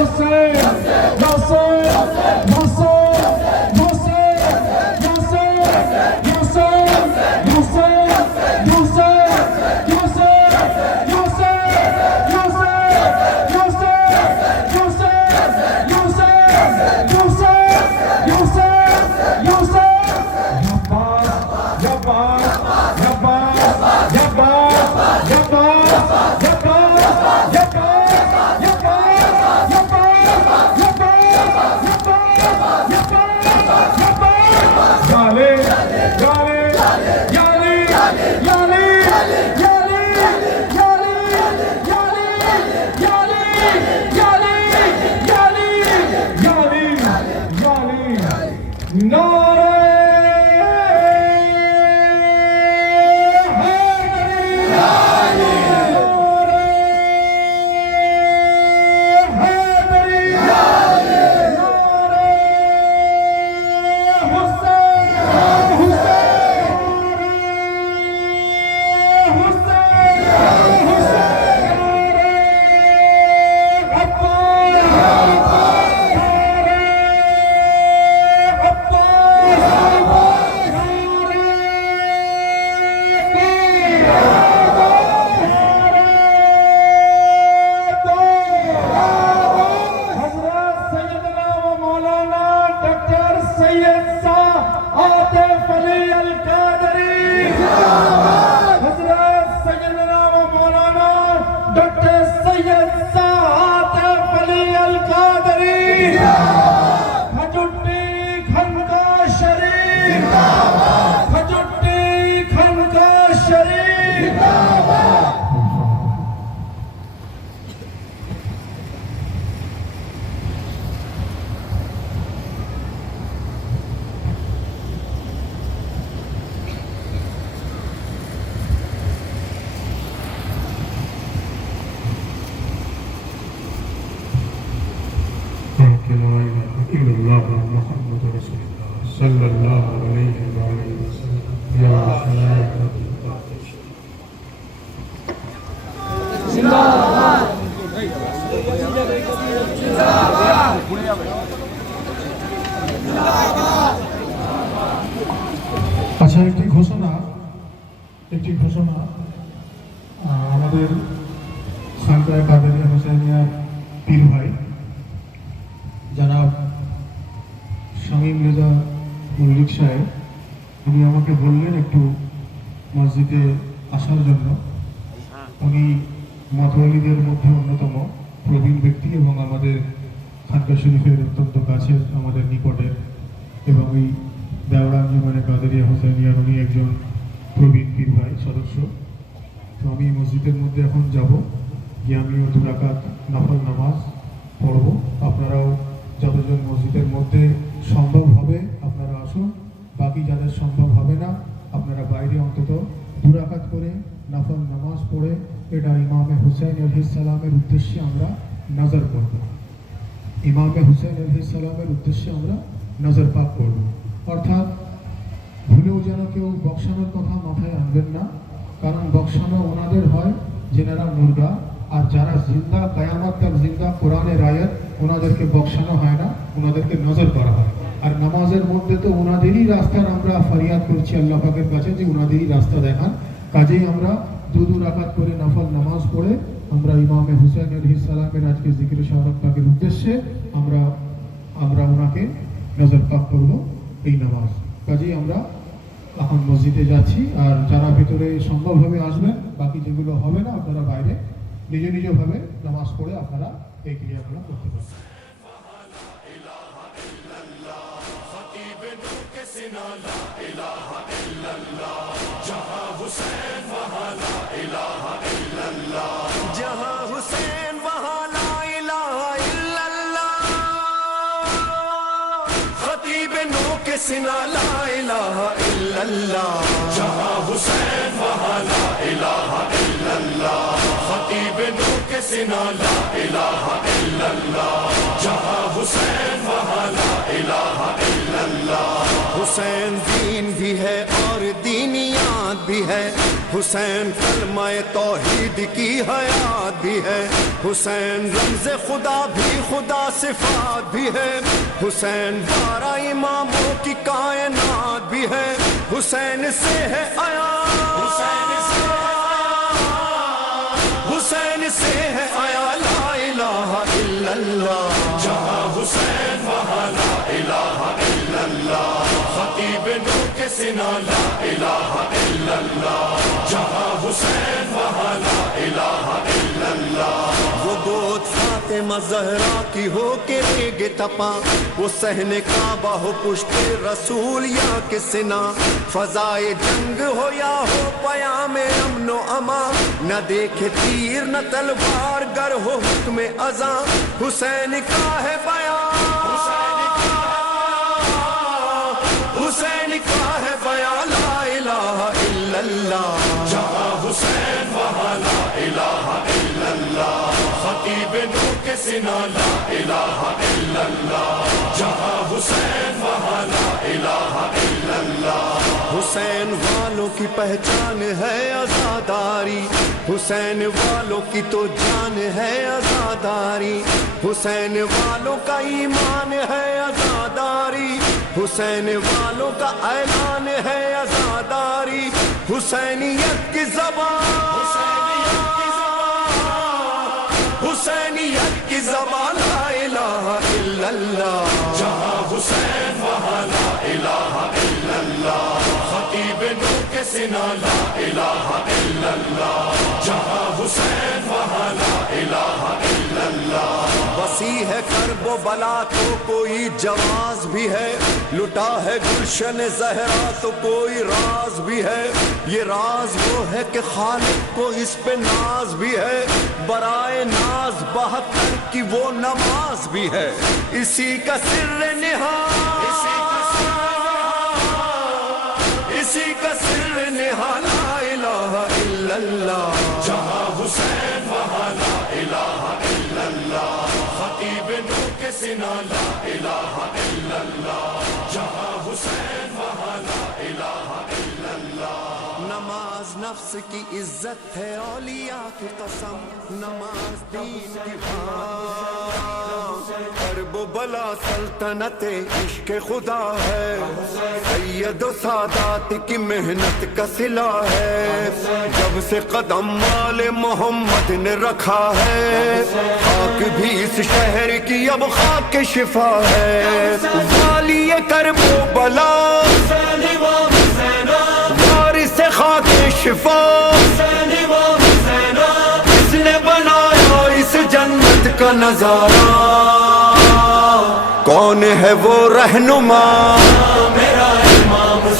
محمد رسول اللہ صلی اللہ علیہ وآلہ وسلم یا আচ্ছা, একটি ঘোষণা আমাদের খানকাহ কাদেরিয়া হুসাইনিয়া পীর ভাই জনাব শামীম রেজা মল্লিক সাহেব, উনি আমাকে বললেন একটু মসজিদে আসার জন্য। উনি মাতোয়ালিদের মধ্যে অন্যতম প্রবীণ ব্যক্তি এবং আমাদের খানকাহ শরীফের অত্যন্ত কাছের, আমাদের নিকটের, এবং এই দেওড়া আঞ্জুমানে কাদেরিয়া হুসাইনিয়ার উনি একজন প্রবীণ পীর ভাই সদস্য। তো আমি মসজিদের মধ্যে এখন যাব, গিয়ে আমিও 2 রাকাত নফল নামাজ পড়ব। আপনারাও যতজন মসজিদের মধ্যে সম্ভব হবে আপনারা আসুন, বাকি যাদের সম্ভব হবে না আপনারা বাইরে অন্তত 2 রাকাত করে নফল নামাজ পড়ে এটা ইমামে হুসাইন আলাইহিস সালামের উদ্দেশ্যে আমরা নজর করব। ইমামে হুসাইন আলাইহিস সালামের উদ্দেশ্যে আমরা নজর পাক করব। অর্থাৎ ভুলেও যেন কেউ বক্সানোর কথা মাথায় আনবেন না, কারণ বক্সানো ওনাদের হয় যেনারা মুর্দা, আর যারা জিন্দা কিয়ামত তক জিন্দা কোরআনের আয়াত ওনাদেরকে বক্সানো হয় না, ওনাদেরকে নজর করা হয়। আর নামাজের মধ্যে তো ওনাদেরই রাস্তার আমরা ফরিয়াদ করছি আল্লাহ পাকের কাছে যে ওনাদেরই রাস্তা দেখান। কাজেই আমরা 2 রাকাত করে নফল নামাজ পড়ে আমরা ইমামে হুসাইন আলাইহিস সালামের আজকে জিকির শাহরত পাকের উদ্দেশ্যে আমরা ওনাকে নজর পাক করব এই নামাজ। কাজেই আমরা এখন মসজিদে যাচ্ছি, আর যারা ভেতরে সম্ভবভাবে আসবেন, বাকি যেগুলো হবে না আপনারা বাইরে নিজভাবে নামাজ পড়ে আপনারা এই ক্রিয়াগুলো করতে পারেন। जहाँ हुसैन वहाँ ला इलाहा इल्लल्लाह, खतीब नो के सिना ला इलाहा इल्लल्लाह। जहाँ हुसैन वहाँ ला इलाहा इल्लल्लाह, खतीब नो के सिना ला इलाहा इल्लल्लाह। जहाँ हुसैन वहाँ ला इलाहा इल्लल्लाह। हुसैन दीन भी है और दीनियात भी है, हुसैन कलमाए तौहीद की हयात भी है, हुसैन रमज़े खुदा भी खुदा सिफात भी है, हुसैन 12 इमामों की कायनात भी है, हुसैन से है आया, हुसैन से है आया ला इलाहा इल्लल्लाह। जहाँ हुसैन वहाँ ला इलाहा इल्लल्लाह, खतीब नो के सिना ला इलाहा इल्लल्लाह। जहाँ हुसैन वहाँ ला इलाहा इल्लल्लाह। वो गोद फातिमा ज़हरा की हो के रेगे तपा, वो सहने काबा हो पुश्ते रसूल या के सिना, फजाए जंग हो या हो पयामे अमनो अमा, न देखे तीर न तलवार गर हो हुक्म अज़ा, हुसैन का है बयान, हुसैन का है बयान ला इलाहा इल्लल्लाह। जहाँ हुसैन वहाँ ला इलाहा इल्लल्लाह, खतीब नो के सिना ला इलाहा इल्लल्लाह। जहाँ हुसैन वहाँ ला इलाहा इल्लल्लाह। हुसैन वालों की पहचान है आज़ादारी, हुसैन वालों की तो जान है आज़ादारी, हुसैन वालों का ईमान है आज़ादारी, हुसैन वालों का ऐलान है आज़ादारी, हुसैनियत की ज़बान, हुसैनियत की ज़बान ला इलाहा इल्लल्लाह। जहाँ हुसैन वहाँ ला इलाहा इल्लल्लाह, खतीब नो के सिना ला इलाहा इल्लल्लाह। जहाँ हुसैन वहाँ ला इलाहा इल्लल्लाह। बसी है करबो बला तो कोई जवाज भी है, लुटा है गुलशन ज़हरा तो कोई राज भी है, ये राज वो है कि खालिक को इस पे नाज भी है, बराए नाज 72 की वो नमाज भी है, इसी का सिर्र निहा, इसी का सिर्र निहा ला इलाहा इल्लल्लाह। जहाँ हुसैन वहाँ ला इलाहा इल्लल्लाह, खतीब नो के सिना ला इलाहा इल्लल्लाह। नमाज की इज्जत है औलिया की कसम नमाज दीन की करबो बला सल्तनत इश्क खुदा है सैयद सादात की मेहनत का सिला है जब से कदम वाले मोहम्मद ने रखा है खाक भी इस शहर की अब खाक शिफा है वाली ये करबो बला वारिस खाक शिफा इसने बनाया इस जन्नत का नजारा कौन है वो रहनुमा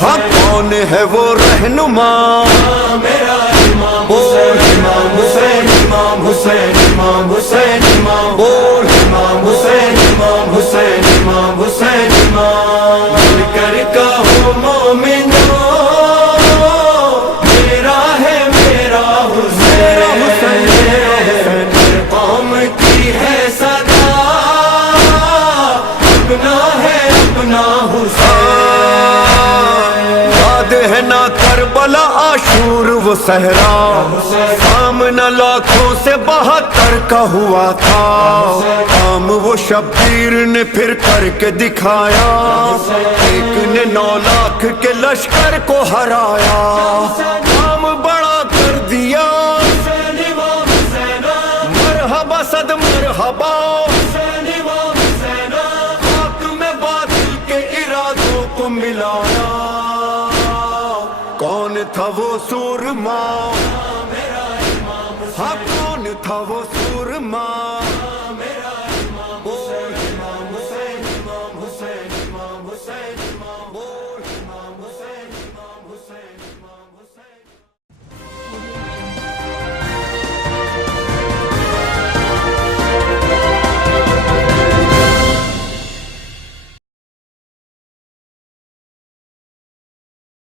हाँ कौन है वो रहनुमा बोल इमाम हुसैन इमाम हुसैन इमाम हुसैन इमाम बोल इमाम हुसैन इमाम हुसैन इमाम हुसैन इमाम कर कहो मोमिनो मेरा है मेरा हुसैन कौम की है सदा अपना है अपना हुसैन याद है ना करबला आशूर वो सहरा सामना लाखों से 72 का हुआ था काम वो शब्बीर ने फिर करके दिखाया एक ने 9 लाख के लश्कर को हराया काम बड़ा कर दिया मरहबा सद मरहबा खाक में बातिल के इरादों को मिलाया कौन था वो सूरमा हाँ कौन था वो सूरमा